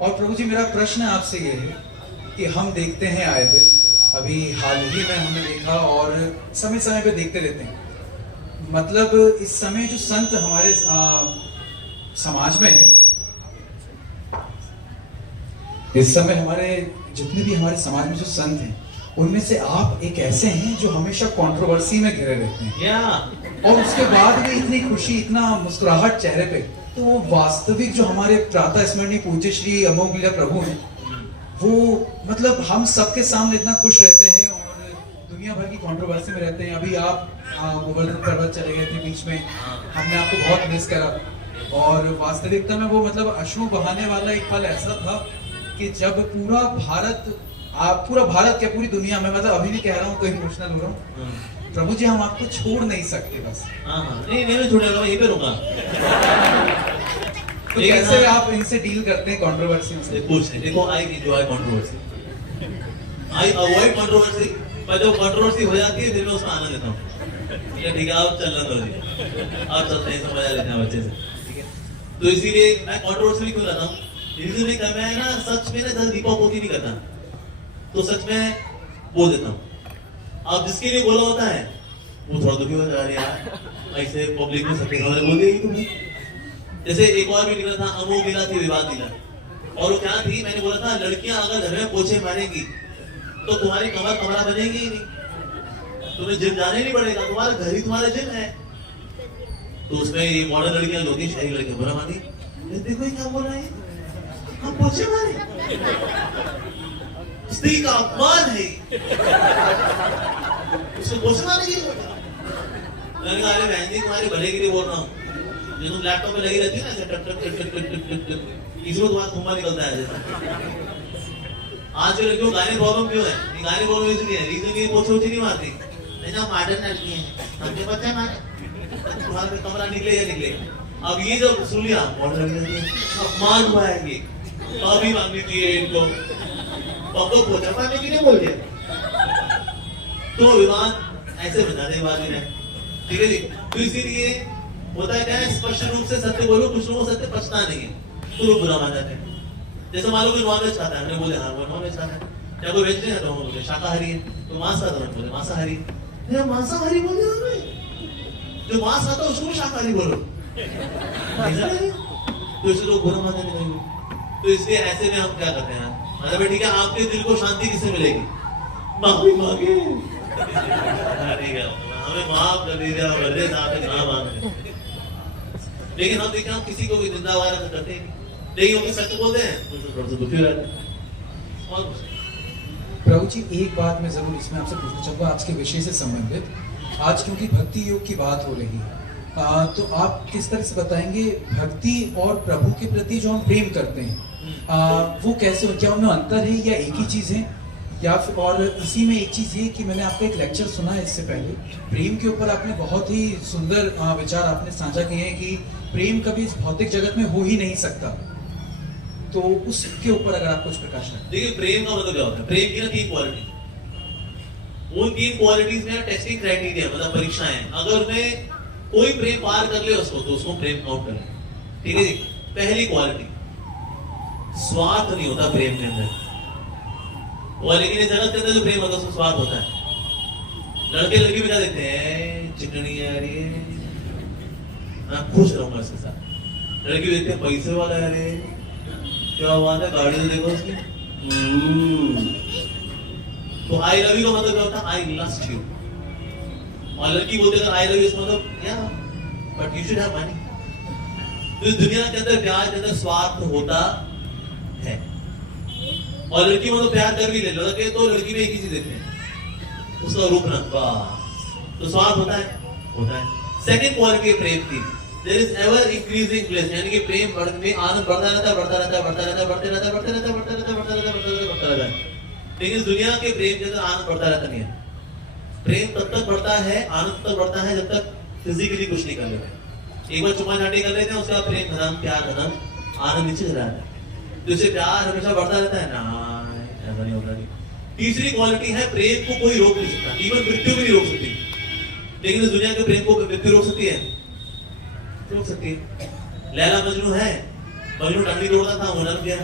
और प्रभु जी, मेरा प्रश्न आपसे ये है कि हम देखते हैं आए दिन, अभी हाल ही में हमने देखा और समय समय पे देखते रहते हैं, मतलब इस समय जो संत हमारे समाज में है, इस समय हमारे जितने भी हमारे समाज में जो संत हैं, उनमें से आप एक ऐसे हैं जो हमेशा कंट्रोवर्सी में घिरे रहते हैं, और उसके बाद भी इतनी खुशी, इतना मुस्कुराहट चेहरे पे। तो वो वास्तविक जो हमारे प्रातः स्मरणीय पूज्य श्री अमोघ लीला प्रभु हैं, वो मतलब हम सबके सामने इतना खुश रहते हैं और दुनिया भर की कंट्रोवर्सी में रहते हैं। अभी आप गोवर्धन पर्वत चले गए थे बीच में, हमने आपको बहुत मिस करा, और वास्तविकता में वो मतलब अश्रु बहाने वाला एक पल ऐसा था कि जब पूरा भारत क्या पूरी दुनिया में, मतलब अभी भी कह रहा हूँ तो इमोशनल हो रहा हूँ प्रभु जी, हम आपको छोड़ नहीं सकते बस। नहीं छोड़ेगा, यहीं पे रुका। तो कैसे आप इनसे डील करते हैं कंट्रोवर्सी से? कुछ नहीं, देखो, I enjoy controversy, I avoid controversy, पर जब कंट्रोवर्सी हो जाती है फिर मैं उसमें आनंद लेता हूँ। ठीक है, आप चलना दो जी, आप चलते हैं, समझा लेते हैं बच्चे से, ठीक है। तो इसीलिए मैं कंट्रोवर्सी क्यों लाता हूँ, इसलिए मैं ना सच में ना दीपक पोती नहीं करता, तो सच में बोल देता हूँ। अब जिसके लिए बोला होता है वो थोड़ा दुखी हो जाता है, यार ऐसे पब्लिक में सबके सामने बोल दिया तुमने। जैसे एक और भी निकला था, अमोघ लीला थी, विवाद लीला, और वो क्या थी, मैंने बोला था लड़कियां अगर घर में पोछे मारेंगी तो तुम्हारी कमरा बनेगी ही नहीं, तुम्हें जिम जाने नहीं पड़ेगा, तुम्हारा घर ही तुम्हारा जिम है। तो उसमें ये मॉडर्न लड़कियां जो होती, शहरी लड़कियां बुरा मानी, देखो ये क्या बोल रहा है, हम पोछे मारे, स्त्री का अपमान है, उसको पोछे मारे की। मैंने कहा, अरे बहन जी, तुम्हारे भले के लिए बोल रहा हूँ, जो तुम लैपटॉप पे लगी रहती है ना ऐसे टक टक टक टक टक टक, इसमें तुम्हारा खुम्मा निकलता है जैसा। आज के लड़कियों गाने प्रॉब्लम क्यों है? ये गाने प्रॉब्लम इसलिए है, रीजन ये पोछे ओछे नहीं मारती, नहीं ना मॉडर्न लड़की है, हमने पता है मारे तुम्हारा कमरा निकले या निकले। अब ये जब सुन लिया मॉडर्न लड़की है, अपमान हुआ है ये, अभी मांगनी चाहिए इनको, अब तो पोछा मारने के लिए बोल दिया। तो विवाद ऐसे बताते हैं बाद में, ठीक है जी। तो इसीलिए होता है क्या है, स्पष्ट रूप से सत्य बोलो, कुछ लोगों को सत्य पछता नहीं है तो लोग बुरा मान जाते हैं। जैसे मान लो कोई नॉनवेज खाता है, हमने बोले हाँ वो नॉनवेज खाता है, क्या कोई वेज नहीं खाता, हम बोले शाकाहारी है, तो मांस खाता है, बोले मांसाहारी, मांसाहारी बोले हमें, जो मांस खाता है उसको शाकाहारी बोलो, तो इसे लोग बुरा मानने नहीं। तो इसलिए ऐसे में हम क्या करते हैं, मतलब ठीक है आपके दिल को शांति किससे मिलेगी, माफी मांगे, ठीक है हमें माफ कर दीजिए, बर्दे साहब से ना मांगे। लेकिन हम देखिए हम किसी को भी निंदा वगैरह करते हैं, लेकिन वो सच बोलते हैं तो थोड़ा सा दुखी रहते हैं। और प्रभु जी एक बात मैं जरूर इसमें आपसे पूछना चाहूंगा आज के विषय से संबंधित, आज क्योंकि भक्ति योग की बात हो रही है, तो आप किस तरह से बताएंगे भक्ति और प्रभु के प्रति जो हम प्रेम करते हैं वो कैसे, क्या उनमें अंतर है या एक ही चीज है, या फिर और इसी में एक चीज ये कि मैंने आपका एक लेक्चर सुना है इससे पहले, प्रेम के ऊपर आपने बहुत ही सुंदर विचार आपने साझा किए हैं कि प्रेम कभी इस भौतिक जगत में हो ही नहीं सकता, तो उसके ऊपर अगर आप कुछ प्रकाश करें। देखिए प्रेम का मतलब क्या होता है, प्रेम की ना 3 क्वालिटी, उन 3 क्वालिटीज में टेस्टिंग क्राइटेरिया मतलब परीक्षाएं, अगर उन्हें कोई प्रेम पार कर ले उसको तो उसको प्रेम काउंट कर ले, ठीक है जी। पहली क्वालिटी, स्वार्थ नहीं होता प्रेम के अंदर, और लेकिन इस जगत के अंदर जो प्रेम होता है उसमें स्वार्थ होता है। लड़के लड़की भी क्या देखते हैं, चिकनी है अरे मैं खुश रहूंगा इसके साथ, लड़की देखते हैं पैसे वाला है, अरे क्या हुआ था गाड़ी तो देखो उसकी, तो आई लव यू का मतलब क्या होता है, आई लस्ट यू, और लड़की बोलते हैं आई लव यू इसका मतलब या but you should have money. तो इस दुनिया के अंदर प्यार के अंदर स्वार्थ होता है, और लड़की मतलब प्यार कर भी ले लड़के तो लड़की में एक ही चीज देखते हैं, उसका रूप रंग, तो स्वार्थ होता है। सेकंड क्वालिटी प्रेम की, there is ever increasing place, यानी कि प्रेम बढ़ने आनंद बढ़ता रहता है, बढ़ता रहता है, बढ़ता रहता है, बढ़ते रहता है, बढ़ते रहता है, बढ़ता रहता है, बढ़ता रहता है, बढ़ता रहता है, बढ़ता रहता है। लेकिन इस दुनिया के प्रेम के अंदर आनंद बढ़ता रहता नहीं है। प्रेम तब तक बढ़ता है, आनंद तब बढ़ता है जब तक फिजिकली कुछ नहीं कर लेते। एक बार चुम्मा चाटी कर लेते हैं, उसके बाद प्रेम खत्म, प्यार खत्म, आनंद नीचे चला जाता है, तो इससे प्यार हमेशा बढ़ता रहता है ना, ऐसा नहीं होता। तीसरी क्वालिटी है प्रेम को कोई रोक नहीं सकता, इवन मृत्यु भी नहीं रोक सकती, लेकिन इस दुनिया के प्रेम को मृत्यु रोक सकती है, रोक सकती है। लैला मजनू है, मजनू टंगड़ी तोड़ता था, वो नर गया,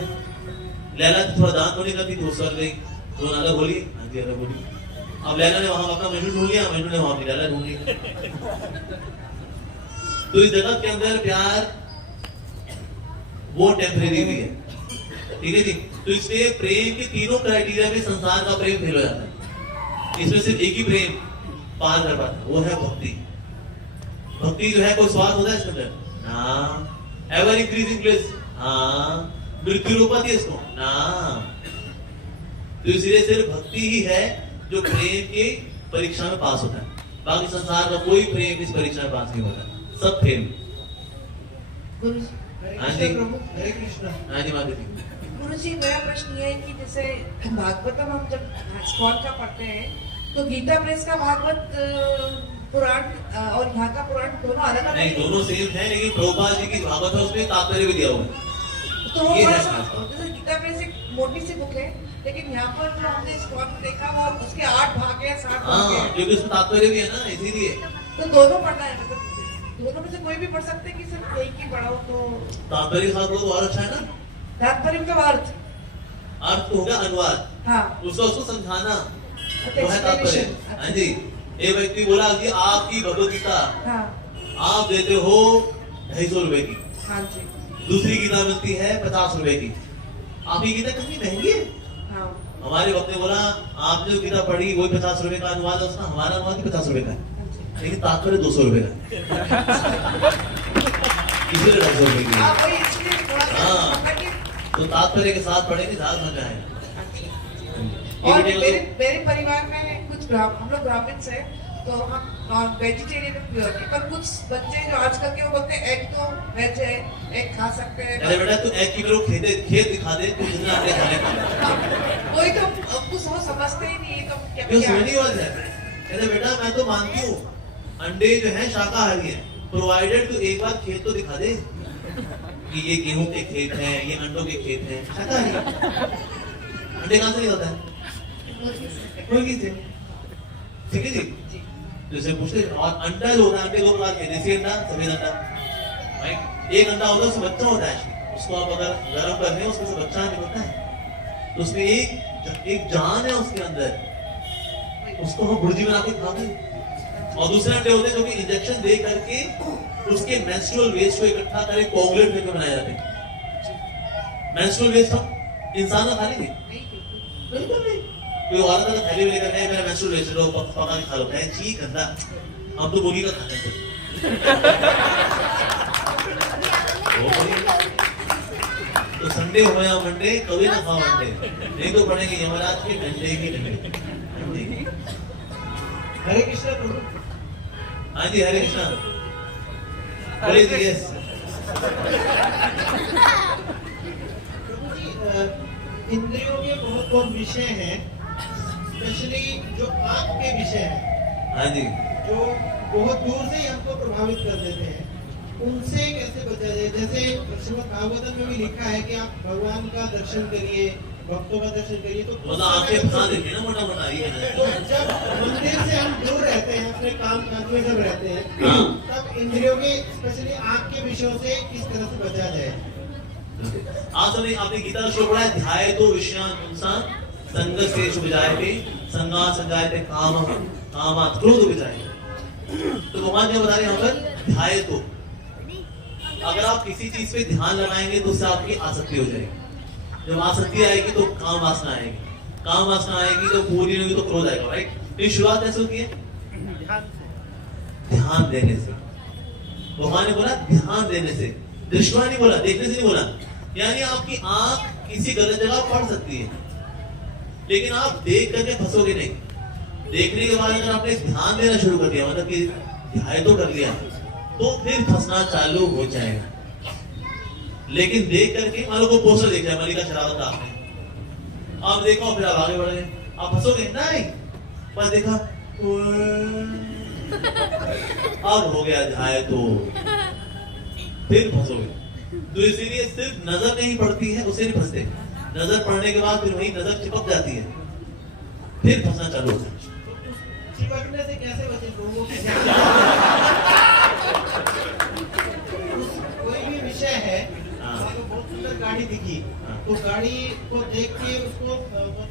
लैला थोड़ा दांत होने का थी तो सर गई, तो अलग बोली, हाँ जी अलग बोली। अब लैला ने वहां अपना मजनू ढूंढ लिया, मजनू ने वहां अपनी लैला ढूंढ ली। तो इस जगत के अंदर प्यार वो टेम्परेरी भी है, ठीक है जी। तो इसलिए प्रेम के तीनों क्राइटेरिया में संसार का प्रेम फेल हो जाता है, इसमें सिर्फ एक ही प्रेम पार कर पाता है, वो है भक्ति। भक्ति जो है कोई स्वार्थ होता है इसके अंदर ना, एवर इंक्रीजिंग प्लेस हाँ, मृत्यु रोक पाती है इसको ना। तो इसलिए सिर्फ भक्ति ही है जो प्रेम की परीक्षा में पास होता है, बाकी संसार का कोई प्रेम इस परीक्षा में पास नहीं होता, सब फेल। हाँ जी हरे कृष्ण। हाँ जी माता जी। गुरुजी मेरा प्रश्न ये है कि जैसे भागवतम हम जब स्कॉल का पढ़ते हैं तो गीता प्रेस का भागवत पुराण और यहाँ का पुराण दोनों अलग अलग नहीं, दोनों सेम है, लेकिन प्रभुपाद जी की भागवत है उसमें तात्पर्य भी दिया हुआ है। तो वो थोड़ा सा जैसे गीता प्रेस एक मोटी सी बुक है, लेकिन यहाँ पर जो हमने स्कॉल में देखा वो उसके 8 भाग है, 7 भाग है, क्योंकि उसमें तात्पर्य भी है ना, इसीलिए तो दोनों पढ़ना है, मतलब दोनों में से कोई भी पढ़ सकते हैं कि सिर्फ एक ही पढ़ाओ तो तात्पर्य के साथ तो और अच्छा है ना। तात्पर्य का अर्थ हो गया अनुवाद, हाँ उसको समझाना वो है तात्पर्य। हाँ जी, एक व्यक्ति बोला कि आपकी भगवत गीता आप देते हो 250 रुपए की, हाँ जी, दूसरी गीता मिलती है 50 रुपए की, आपकी गीता कितनी महंगी है। हाँ। हमारे वक्त ने बोला आपने जो गीता पढ़ी वही 50 रुपए का अनुवाद है उसका, हमारा अनुवाद भी 50 रुपए का है, लेकिन तात्पर्य 200 रुपए का इसलिए 250 रुपए की। हाँ, तो तात्पर्य के साथ पढ़ेंगे ज्यादा मजा आएगा। और मेरे परिवार में कुछ हम लोग ब्राह्मण से, तो हम नॉन वेजिटेरियन प्योर, पर कुछ बच्चे जो आजकल के वो बोलते हैं एग तो वेज है, एग खा सकते हैं। अरे बेटा तू एग की मेरे को खेत दिखा दे, तू जितना अंडे खाने का। कोई तो कुछ समझते ही नहीं, तो क्या क्यों समझनी बात है? अरे बेटा मैं तो मानती हूँ अंडे जो है शाकाहारी है, प्रोवाइडेड तू एक बार खेत तो दिखा दे कि ये गेहूं के खेत हैं, ये अंडों के खेत हैं, शाकाहारी। अंडे कहाँ से निकलता है? मुर्गी से। ठीक है जी। जैसे पूछते और अंडा जो होता है, अंडे दो प्रकार के, देसी अंडा, सफेद अंडा। राइट, एक अंडा होता है उसमें बच्चा होता है, उसको आप अगर गर्म कर दें उसमें से बच्चा निकलता है, तो उसमें एक जान है उसके अंदर, उसको हम भुर्जी बना के खाते। और दूसरे अंडे होते हैं जो कि इंजेक्शन दे करके उसके मेंस्ट्रुअल वेस्ट को इकट्ठा करके कोगुलेट करके बनाए जाते हैं। मेंस्ट्रुअल वेस्ट हम इंसान का खा लेंगे? बिल्कुल नहीं। कोई औरत का थैली में लेकर मेरा मेंस्ट्रुअल वेस्ट लो, पका के खा लो, है जी गंदा। हम तो मुर्गी का खाते हैं। तो संडे हो या मंडे कभी ना खाओ अंडे, नहीं तो पड़ेंगे यमराज के डंडे की डंडे। हरे कृष्णा प्रभु। हाँ जी हरे कृष्णा। बोलिए जी। यस इंद्रियों के बहुत बहुत विषय हैं, स्पेशली जो आंख के विषय हैं। हाँ जी। जो बहुत दूर से ही हमको प्रभावित कर देते हैं, उनसे कैसे बचा जाए? जैसे श्रीमद् भागवतम में भी लिखा है कि आप भगवान का दर्शन करिए, भक्तों का दर्शन करिए, तो मतलब आपके फंसा देंगे ना मोटा मोटा ये है। तो जब मंदिर से हम दूर रहते हैं, अपने काम काज में सब रहते हैं, हाँ। तब इंद्रियों के स्पेशली आंख के विषयों से किस तरह से बचा जाए? आज हमने आपने गीता का श्लोक पढ़ा है, ध्याये तो विषयान् पुंसान् संगस्तेषु विजायते संगा संजायते कामः कामात् क्रोधो विजायते। तो भगवान क्या बता रहे हैं यहाँ पर? ध्याये तो, अगर आप किसी चीज पे ध्यान लगाएंगे तो उससे आपकी आसक्ति हो जाएगी। जब आसक्ति आएगी तो काम वासना आएगी, काम वासना आएगी तो पूरी नहीं होगी तो क्रोध आएगा। राइट, ये शुरुआत कैसे होती है? ध्यान देने से। भगवान ने बोला ध्यान देने से, दृष्टवा नहीं बोला, देखने से नहीं बोला। यानी आपकी आंख किसी गलत जगह पड़ सकती है, लेकिन आप देख करके फंसोगे नहीं। देखने के बाद अगर आपने ध्यान देना शुरू कर दिया, मतलब कि ध्यान तो कर लिया, तो फिर फंसना चालू हो जाएगा। लेकिन देख करके मान लो को पोस्टर देख लिया मल्लिका शेरावत का, आपने आप देखो फिर आप आगे बढ़ गए, आप फंसोगे नहीं। बस देखा अब हो गया ध्यान, तो फिर फंसोगे। तो इसीलिए सिर्फ नजर नहीं पड़ती है उससे नहीं फंसते, नजर पड़ने के बाद फिर वही नजर चिपक जाती है, फिर फंसना चालू होता है। चिपकने से कैसे बचे लोगों के? कोई भी विषय है, आपको बहुत सुंदर गाड़ी दिखी, तो गाड़ी को देख के उसको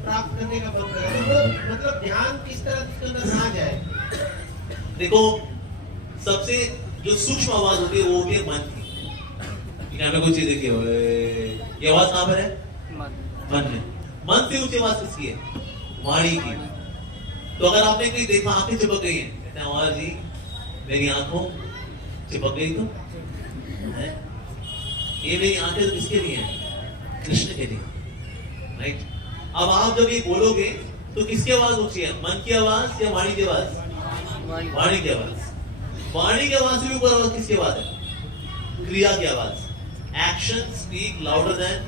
प्राप्त करने का मन करे, तो मतलब ध्यान किस तरह उसके अंदर ना जाए? देखो, सबसे जो सूक्ष्म आवाज होती है वो होती है मन की। हमें कुछ चीज देखी, ये आवाज कहाँ पर है? मन में। मन से ऊंची आवाज किसकी है? वाणी की। तो अगर आपने कहीं देखा आंखें चिपक गई हैं, कहते हैं जी मेरी आंखों चिपक गई, तो है? ये मेरी आंखें तो किसके लिए हैं? कृष्ण के लिए। राइट, अब आप जब ये बोलोगे तो किसकी आवाज ऊंची है? मन की आवाज या वाणी की आवाज? वाणी की आवाज। वाणी की आवाज से भी ऊपर आवाज किसकी आवाज है? क्रिया की आवाज। Actions speak louder than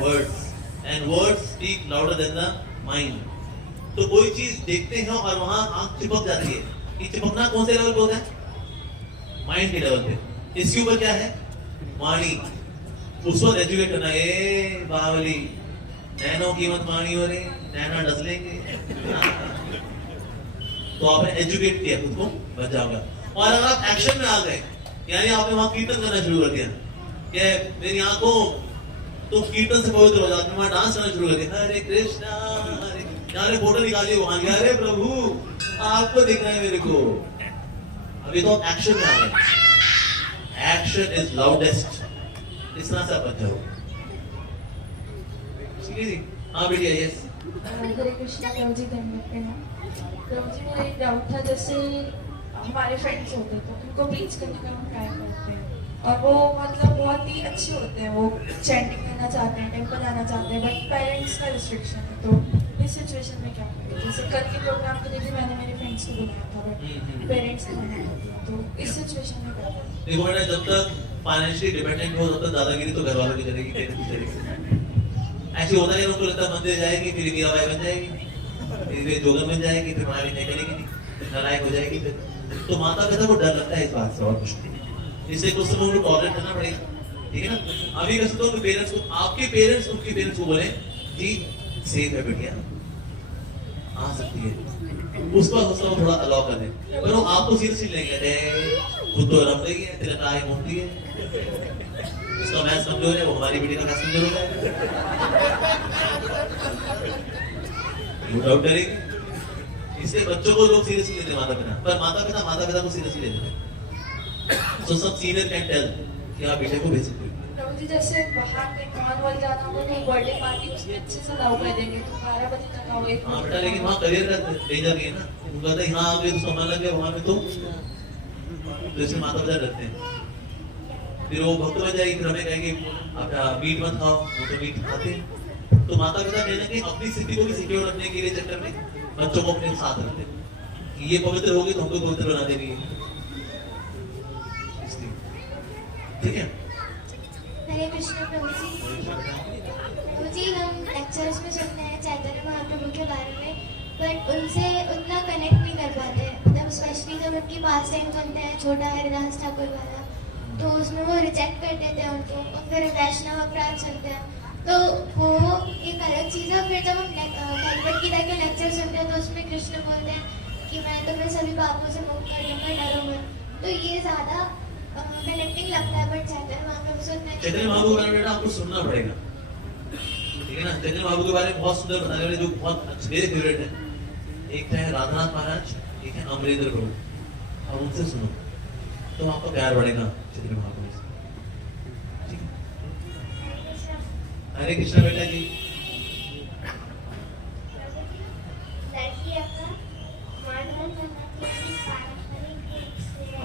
words, and words speak louder than the mind. तो कोई चीज देखते हैं और वहां आंख चिपक जाती है, ये चिपकना कौन से लेवल पे होता है? माइंड के लेवल पे। इसके ऊपर क्या है? वाणी। उस वक्त एजुकेट करना, ए बावली नैनो कीमत वाणी हो रही, नैना डस लेंगे। तो आपने एजुकेट किया खुद को, बच जाओगे। और अगर आप एक्शन में आ गए, यानी आपने वहां कीर्तन करना शुरू कर दिया, मेरी आंखों तो कीर्तन से पवित्र हो जाती, वहां डांस करना शुरू कर दिया, हरे कृष्णा हरे, यार फोटो निकालिए वहां, अरे प्रभु आपको दिखना है मेरे को। अभी तो एक्शन में आ गए। Action is loudest. इस तरह से आप बच जाओ। ठीक है जी? हाँ बेटिया। यस। हरे कृष्णा। प्रभु जी धन्यवाद हैं। प्रभु जी मेरा एक डाउट था, जैसे हमारे फ्रेंड्स होते तो उनको प्लीज करने का हम ट्राई करते हैं और वो मतलब बहुत ही अच्छे होते हैं, वो चैंटिंग करना चाहते हैं, टेंपल आना चाहते हैं, बट पेरेंट्स का रिस्ट्रिक्शन है। तो इस सिचुएशन में क्या करें? जैसे कल के प्रोग्राम को देखिए मैंने मेरे फ्रेंड्स को बुलाया था, बट पेरेंट्स ने मना कर दिया, तो इस सिचुएशन में क्या करें? देखो बेटा, जब तक फाइनेंशियली डिपेंडेंट हो तो दादागिरी तो घर वालों की चलेगी, पेरेंट्स की चलेगी। ऐसे होता है, उनको लगता है मंदिर जाएगी फिर मीराबाई बन जाएगी, फिर जोगन बन जाएगी, फिर हमारी नहीं करेगी, फिर नालायक हो जाएगी। फिर तो माता पिता को डर लगता है इस बात से और कुछ नहीं, इसलिए कुछ समय उनको टॉलरेट करना पड़ेगा, ठीक है ना। अभी कैसे तो पेरेंट्स को, आपके पेरेंट्स उनके पेरेंट्स को बोले जी सेफ है बेटिया, आ सकती है, उसका गुस्सा थोड़ा अलाउ कर दे, पर वो आपको सीरियसली लेंगे, खुद तो रम रही है, तेरा काय घूमती है, उसका मैथ कमजोर है, वो हमारी बेटी का मैथ कमजोर हो जाएगा, डरेंगे। इसलिए बच्चों को लोग सीरियसली लेते हैं, माता पिता को सीरियसली लेते हैं। So some senior can tell कि आप बेटे को भेज सकते हो। प्रभु जी जैसे बाहर कहीं मॉल वॉल जाना हो, नहीं बर्थडे पार्टी, उसमें अच्छे से अलाउ कर देंगे तो 12 बजे तक आओ। हाँ बेटा, लेकिन वहाँ करियर का डेंजर नहीं है ना, वो कहते हैं यहाँ आगे उसको मन लग गया वहाँ में तो इसमें माता पिता डरते हैं, फिर वो भक्त बन जाएगी, फिर हमें कहेंगे आप मीट मत खाओ, वो तो मीट खाते हैं। तो माता पिता कहना कि अपनी स्थिति को भी सिक्योर रखने के लिए चक्कर में बच्चों को अपने साथ रखते हैं, ये पवित्र होगी तो हमको पवित्र बना देंगे, ठीक है। हरे कृष्ण प्रभु जी, हम लेक्चर्स में सुनते हैं चैतन्य महाप्रभु के बारे में, बट उनसे उतना कनेक्ट नहीं कर पाते, मतलब स्पेशली जब उनकी पास टाइम सुनते हैं छोटा हरिदास ठाकुर वाला, तो उसमें वो रिजेक्ट कर देते हैं उनको, और फिर वैष्णव अपराध सुनते हैं, तो वो एक अलग चीज़ है। फिर जब हम भगवद गीता के लेक्चर सुनते हैं तो उसमें कृष्ण बोलते हैं कि मैं तुम्हें सभी पापों से मुक्त कर दूंगा, डरो मत, तो ये ज़्यादा कनेक्टिंग लगता है। बट चैतन्य महाप्रभु से उतना चैतन्य महाप्रभु के बारे में बेटा आपको सुनना पड़ेगा, ठीक है ना। चैतन्य महाप्रभु के बारे में बहुत सुंदर बताने वाले जो बहुत अच्छे मेरे फेवरेट है, एक है राधानाथ महाराज, एक है अमरेंद्र प्रभु, और उनसे सुनो तो आपका प्यार बढ़ेगा चैतन्य महाप्रभु से, ठीक है। हरे कृष्णा बेटा जी।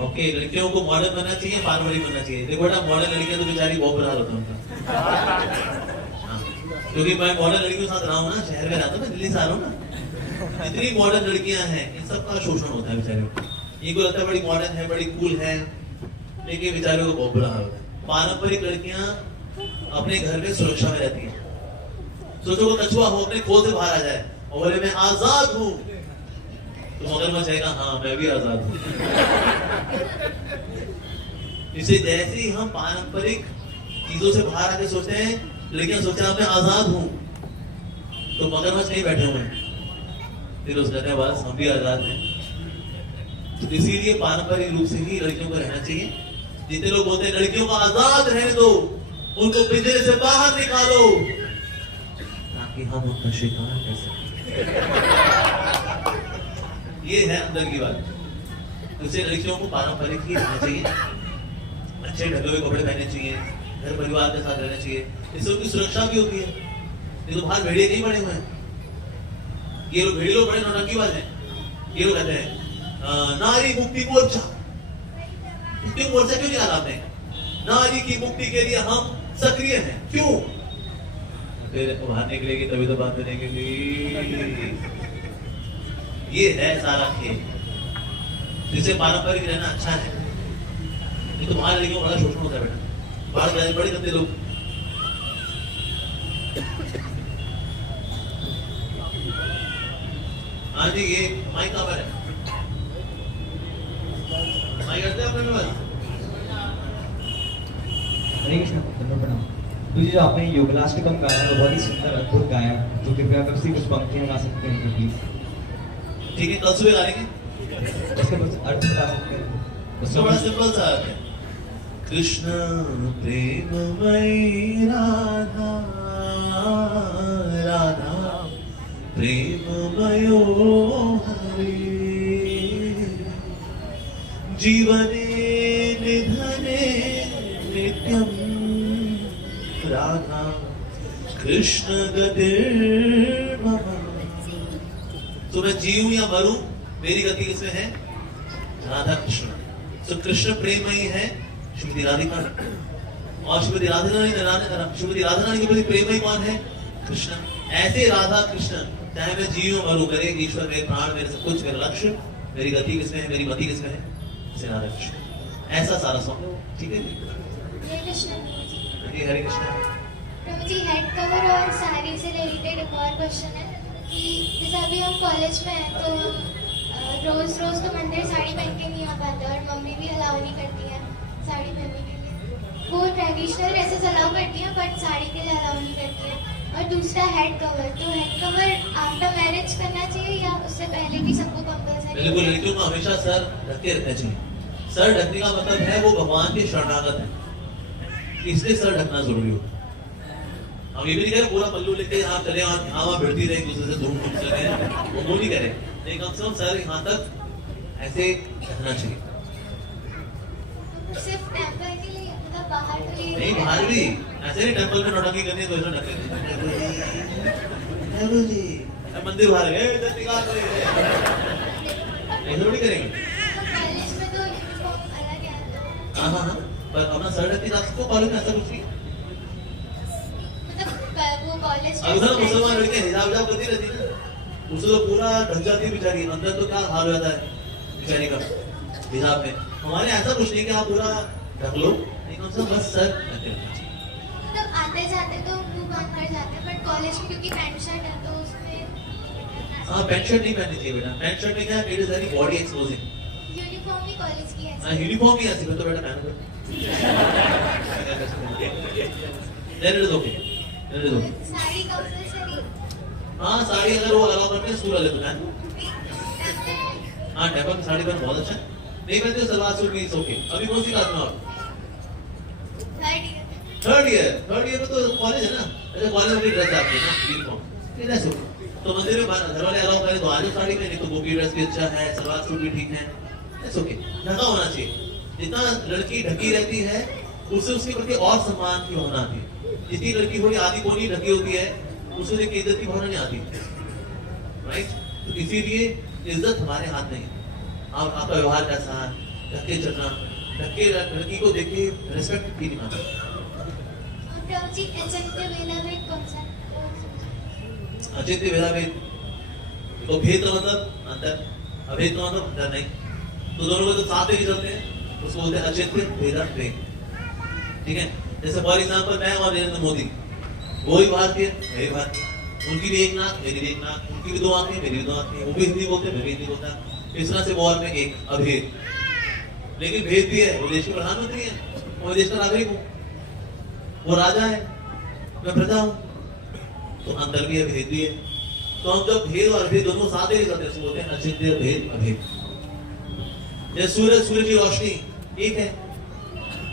ओके, लड़कियों को मॉडर्न बनना चाहिए, पारंपरिक बनना चाहिए। देखो बेटा, मॉडर्न लड़कियां तो बेचारी बहुत बुरा होता है उनका, क्योंकि मैं मॉडर्न लड़कियों के साथ रहा हूँ ना, शहर में रहता हूँ, मैं दिल्ली से आ रहा हूँ ना, जितनी मॉडर्न लड़कियां हैं इन सबका शोषण होता है बेचारे को। इनको लगता है बड़ी मॉडर्न है, बड़ी कूल है, लेकिन बेचारे को बहुत बुरा हाल होता है। पारंपरिक लड़कियां अपने घर में सुरक्षा में रहती हैं। सोचो वो कछुआ हो, अपने खोल से बाहर आ जाए और बोले मैं आजाद हूँ, तो मगरमच्छ कहेगा हाँ मैं भी आजाद हूँ। इसे जैसे ही हम पारंपरिक चीजों से बाहर आके सोचते हैं, लड़कियां सोचते हैं मैं आजाद हूँ, तो मगरमच्छ नहीं बैठे हुए हैं, फिर उस कहते हैं बस हम भी आजाद हैं। तो इसीलिए पारंपरिक रूप से ही लड़कियों को रहना चाहिए। जितने लोग बोलते हैं लड़कियों को आजाद रहने दो, उनको पिंजरे से बाहर निकालो ताकि हम उनका शिकार कर सकें, ये है अंदर की बात। तो इससे लड़कियों को पारंपरिक ही रहना चाहिए, अच्छे ढके हुए कपड़े पहनने चाहिए, घर परिवार के साथ रहना चाहिए, इससे उनकी सुरक्षा भी होती है। ये तो बाहर भेड़िए नहीं बने हुए हैं, ये लोग भेड़िए लोग बड़े नौटंकीबाज हैं। ये लोग कहते हैं नारी मुक्ति मोर्चा, मुक्ति मोर्चा क्यों निकाला आपने? नारी की मुक्ति के लिए हम सक्रिय हैं, क्यों? फिर बाहर निकलेगी तभी तो बात करेंगे। ये है सारा खेल, जिससे पारंपरिक रहना अच्छा है। ये तो बाहर लड़कियों को बड़ा शोषण होता है बेटा, बाहर जाने बड़े गंदे लोग। हाँ जी, ये माइक कहाँ पर है? माइक करते हैं अपने में बस। हरे कृष्ण प्रणाम। तो जो आपने योगलाष्टकम गाया वो बहुत ही सुंदर अद्भुत गाया, तो कृपया कर सी कुछ पंक्तियां गा सकते हैं प्लीज? ठीक है, कल सुबह गा लेंगे। उसका कुछ अर्थ बता सकते हैं? उसका बड़ा सिंपल सा अर्थ है, कृष्ण प्रेममयी राधा, राधा प्रेममयो हरे, जीवने निधने नित्यं राधा कृष्ण गतिर्मम। तो मैं जीऊं या मरूं, मेरी गति किसमें है? राधा कृष्ण। तो कृष्ण प्रेममयी है श्रीमती राधिका, और श्रीमती राधा रानी के प्रति प्रेममयी कौन है? कृष्ण। ऐसे राधा कृष्ण, चाहे मैं जीऊं मरूं, मेरे ईश्वर, मेरे प्राण, मेरे सब कुछ, मेरा लक्ष्य, मेरी गति किसमें है, मेरी मति किसमें है? राधा कृष्ण। ऐसा सारा सॉन्ग, ठीक है जी। हरे कृष्ण। जी हरे कृष्ण। प्रभु जी हेड कवर और साड़ी से रिलेटेड एक और क्वेश्चन है कि जैसे अभी हम कॉलेज में हैं तो रोज रोज तो मंदिर साड़ी पहन के नहीं आ पाते और मम्मी भी अलाउ नहीं करती है साड़ी पहनने के लिए। वो ट्रेडिशनल ड्रेसेस अलाउ करती हैं बट साड़ी के लिए अलाउ नहीं करती है। और दूसरा हेड कवर, तो हेड कवर आफ्टर मैरिज करना चाहिए या उससे पहले भी सबको कंपल्सरी? बिल्कुल, लड़कियों को हमेशा सर ढक के रखना चाहिए। सर ढकने का मतलब है वो भगवान के शरणागत है, इसलिए सर ढकना जरूरी होता है। हम ये भी नहीं करें पूरा पल्लू लेके आप चले वहां भिड़ती रहे दूसरे से धूम धूम चले, वो नहीं करें, नहीं कम से कम सर यहाँ तक ऐसे रखना चाहिए। सिर्फ टेंपल के लिए मतलब बाहर के लिए नहीं, बाहर भी ऐसे नहीं, टेंपल में नौटंकी करनी है तो ऐसा ढके मंदिर बाहर गए इधर निकाल रहे थोड़ी करेंगे। कॉलेज में तो यूनिफॉर्म अलग है। हाँ हाँ हाँ, पर अपना सर ढक के जा सकते हो कॉलेज में, ऐसा कुछ नहीं। वो कॉलेज अगर मुसलमान लड़कियां हिजाब हिजाब करती रहती है ना, उसे तो पूरा ढक जाती है बेचारी, अंदर तो क्या हाल हो जाता है बेचारी का हिजाब में। हमारे ऐसा कुछ नहीं कि आप पूरा ढक लो, लेकिन उनसे बस सर ढक के रखना चाहिए। मतलब आते जाते तो मुंह बंद कर जाते हैं बट कॉलेज में क्योंकि पैंट शर्ट है तो उसमें हाँ पैंट शर्ट नहीं पहननी चाहिए बेटा। पैंट शर्ट में क्या है, it is very body exposing. Uniform भी कॉलेज की है। हाँ यूनिफॉर्म भी ऐसी तो बेटा पहनो then it is okay. Sari compulsory? हाँ साड़ी अगर वो अलाउ करते हैं स्कूल वाले तो पहन। हाँ टेंपल में साड़ी पहनना बहुत अच्छा है। नहीं पहनते तो सलवार सूट नहीं, ओके। अभी कौन सी क्लास में आप? थर्ड ईयर में तो कॉलेज है ना। अच्छा कॉलेज में ड्रेस आती है ना यूनिफॉर्म, ड्रेस ओके। तो मंदिर में घर वाले अलाउ करें तो आज साड़ी पहने, तो वो भी ड्रेस भी अच्छा है, सलवार सूट भी ठीक है, दैट्स ओके। ढका होना चाहिए। जितना लड़की ढकी रहती है उससे उसके प्रति और सम्मान की भावना आती है। जितनी लड़की थोड़ी आधी कोनी ढकी होती है उससे देखिए इज्जत की भावना नहीं आती, राइट? तो इसीलिए इज्जत हमारे हाथ में है। आपका व्यवहार कैसा है, ढके चलना, ढके लड़की को देखिए रिस्पेक्ट फील करना। जी अचिंत्य भेदाभेद कौन सा? अचिंत्य भेदाभेद तो भेद का मतलब अंतर, अभेद का मतलब अंतर नहीं, तो दोनों को तो साथ में चलते हैं, उसको बोलते हैं अचिंत्य भेदाभेद। ठीक है, जैसे फॉर एग्जाम्पल मैं और नरेंद्र मोदी, वो भी भारतीय मैं भी भारतीय, उनकी भी एक नाक मेरी भी एक नाक, उनकी भी दो आंखें मेरी भी दो आंखें, वो भी हिंदी बोलते मैं भी हिंदी बोलता। इस तरह से वॉर में एक अभेद, लेकिन भेद भी है। वो देश के प्रधानमंत्री है, मैं देश का नागरिक हूँ, वो राजा है, मैं प्रजा हूँ, तो अंतर भी है भेद भी है। तो हम जब भेद और अभेद दोनों साथ ही करते हैं बोलते हैं अचिंत्य भेद अभेद। जैसे सूरज की रोशनी एक है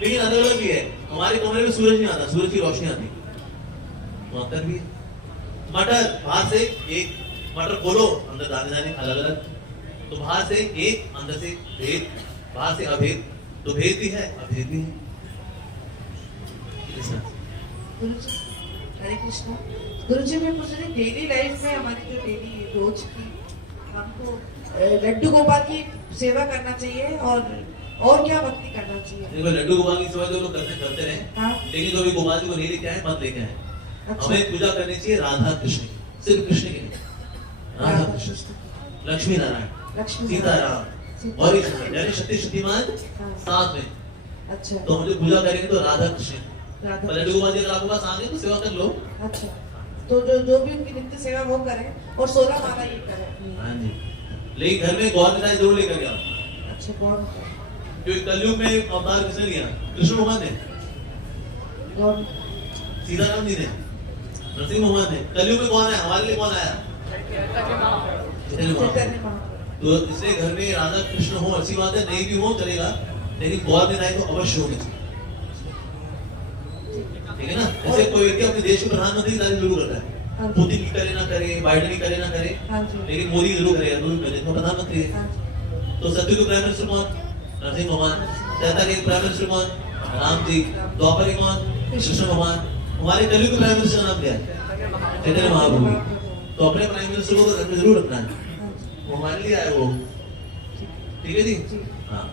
लेकिन अलग अलग भी है। हमारे कमरे में सूरज नहीं आता, सूरज की रोशनी आती, तो अंतर भी है। मटर बाहर से एक मटर खोलो अंदर दाने दाने अलग अलग, तो बाहर से एक अंदर से भेद, बाहर से अभेद, तो भेद भी है अभेद भी है। गुरुजी हरे कृष्णा। गुरुजी मैं पूछ रही डेली लाइफ में हमारी जो डेली रोज की हमको लड्डू गोपाल की सेवा करना चाहिए और क्या भक्ति करना चाहिए? देखो लड्डू गोपाल की सेवा जो लोग करते रहे, लेकिन कभी गोपाल जी को नहीं लेके आए, मत लेके आए। हमें पूजा करनी चाहिए राधा कृष्ण की, सिर्फ कृष्ण की नहीं, राधा कृष्ण, लक्ष्मी नारायण, सीताराम और यानी शक्तिमान साथ में। अच्छा, तो हम जब पूजा करेंगे तो राधा कृष्ण, लड्डू गोपाल जी अगर आपके पास आ गए तो सेवा कर लो। अच्छा, तो जो भी उनकी नित्य सेवा वो करें और 16 माला ये करें। हाँ जी, लेकिन घर में गौर मिठाई जरूर लेकर आओ। अच्छा, गौर क्योंकि कलयुग में अवतार किसने लिया? कृष्ण भगवान ने, सीताराम जी ने, नरसिंह भगवान ने। कलयुग में कौन है हमारे लिए? कौन आया? तो इसलिए घर में राधा कृष्ण हो अच्छी बात है, नहीं भी हो चलेगा, लेकिन गौर मिठाई तो अवश्य होनी चाहिए, ठीक है ना? जैसे कोई व्यक्ति अपने देश के प्रधानमंत्री की तारीफ जरूर करता है, पुतिन की करे ना करे, बाइडेन की करे ना करे, लेकिन मोदी जरूर करेगा, प्रधानमंत्री है। तो सत्य के प्राइम मिनिस्टर कौन? नरसिंह भगवान। त्रेता के प्राइम मिनिस्टर कौन? राम जी। द्वापर के कौन? कृष्ण भगवान। हमारे कलयुग के प्राइम मिनिस्टर नाम क्या है? चैतन्य महाप्रभु। तो अपने प्राइम मिनिस्टर को घर में जरूर रखना है, वो हमारे लिए आए वो, ठीक है जी? हाँ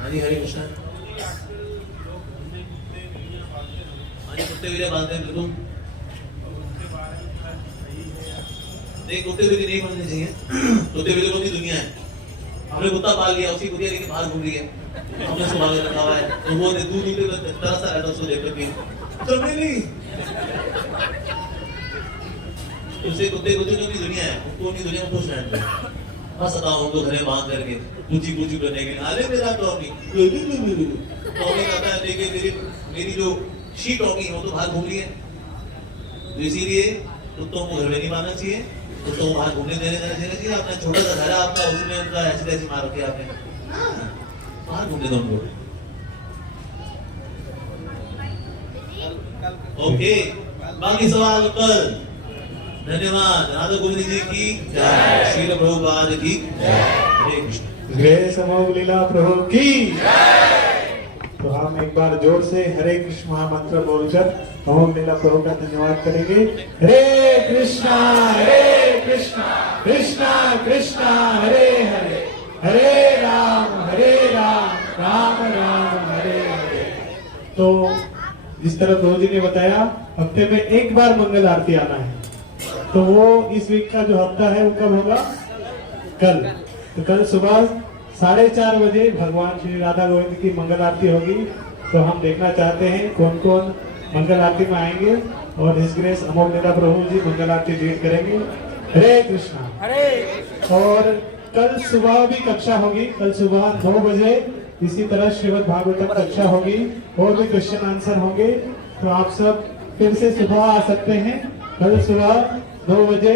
हरी हरे कृष्ण। हमारे कुत्ते बिल्ली बांधते हैं बिल्कुल नहीं, कुत्ते बिल्ली नहीं बांधने चाहिए। कुत्ते बिल्ली कौन सी दुनिया है, हमने कुत्ता पाल लिया, उसी कुतिया लेके बाहर घूम रही है, हमने उसको बाहर रखा हुआ है, तो वो दूध दूध पे तरसता रहता उसको देख करके, चलने नहीं। उससे कुत्ते को जो अपनी दुनिया है, उनको अपनी दुनिया में खुश रहने दो। बस आता हूँ उनको घरे बांध करके पूछी पूछी करने के लिए, अरे मेरा टॉमी टॉमी कहता है देखिए मेरी जो शी टॉमी है वो तो बाहर घूम रही है, तो इसीलिए कुत्तों को घर में नहीं बांधना चाहिए, कुत्तों को बाहर घूमने देना चाहिए। अपना छोटा सा घर है आपका, उसमें उनका ऐसी मार रखी आपने, बाहर घूमने दो उनको। ओके, बाकी सवाल कल। धन्यवाद। राधा गोविंद जी की जय, श्रील प्रभुपाद की जय। हरे कृष्ण। ग्रेस अमोघ लीला प्रभु की तो हम एक बार जोर से हरे कृष्ण महामंत्र बोलकर अमोघ लीला प्रभु का धन्यवाद करेंगे। हरे कृष्णा कृष्णा कृष्णा हरे हरे, हरे राम राम राम हरे हरे। तो जिस तरह प्रभु जी ने बताया हफ्ते में एक बार मंगल आरती आना है, तो वो इस वीक का जो हफ्ता है वो कब होगा? कल। तो कल सुबह 4:30 बजे भगवान श्री राधा गोविंद की मंगल आरती होगी। तो हम देखना चाहते हैं कौन कौन मंगल आरती में आएंगे, और हिज ग्रेस अमोघ लीला प्रभु जी मंगल आरती लीड करेंगे। हरे कृष्णा। और कल सुबह भी कक्षा होगी, कल सुबह 9 बजे इसी तरह श्रीमद् भागवतम कक्षा होगी, और भी क्वेश्चन आंसर होंगे। तो आप सब फिर से सुबह आ सकते हैं, कल सुबह 9 बजे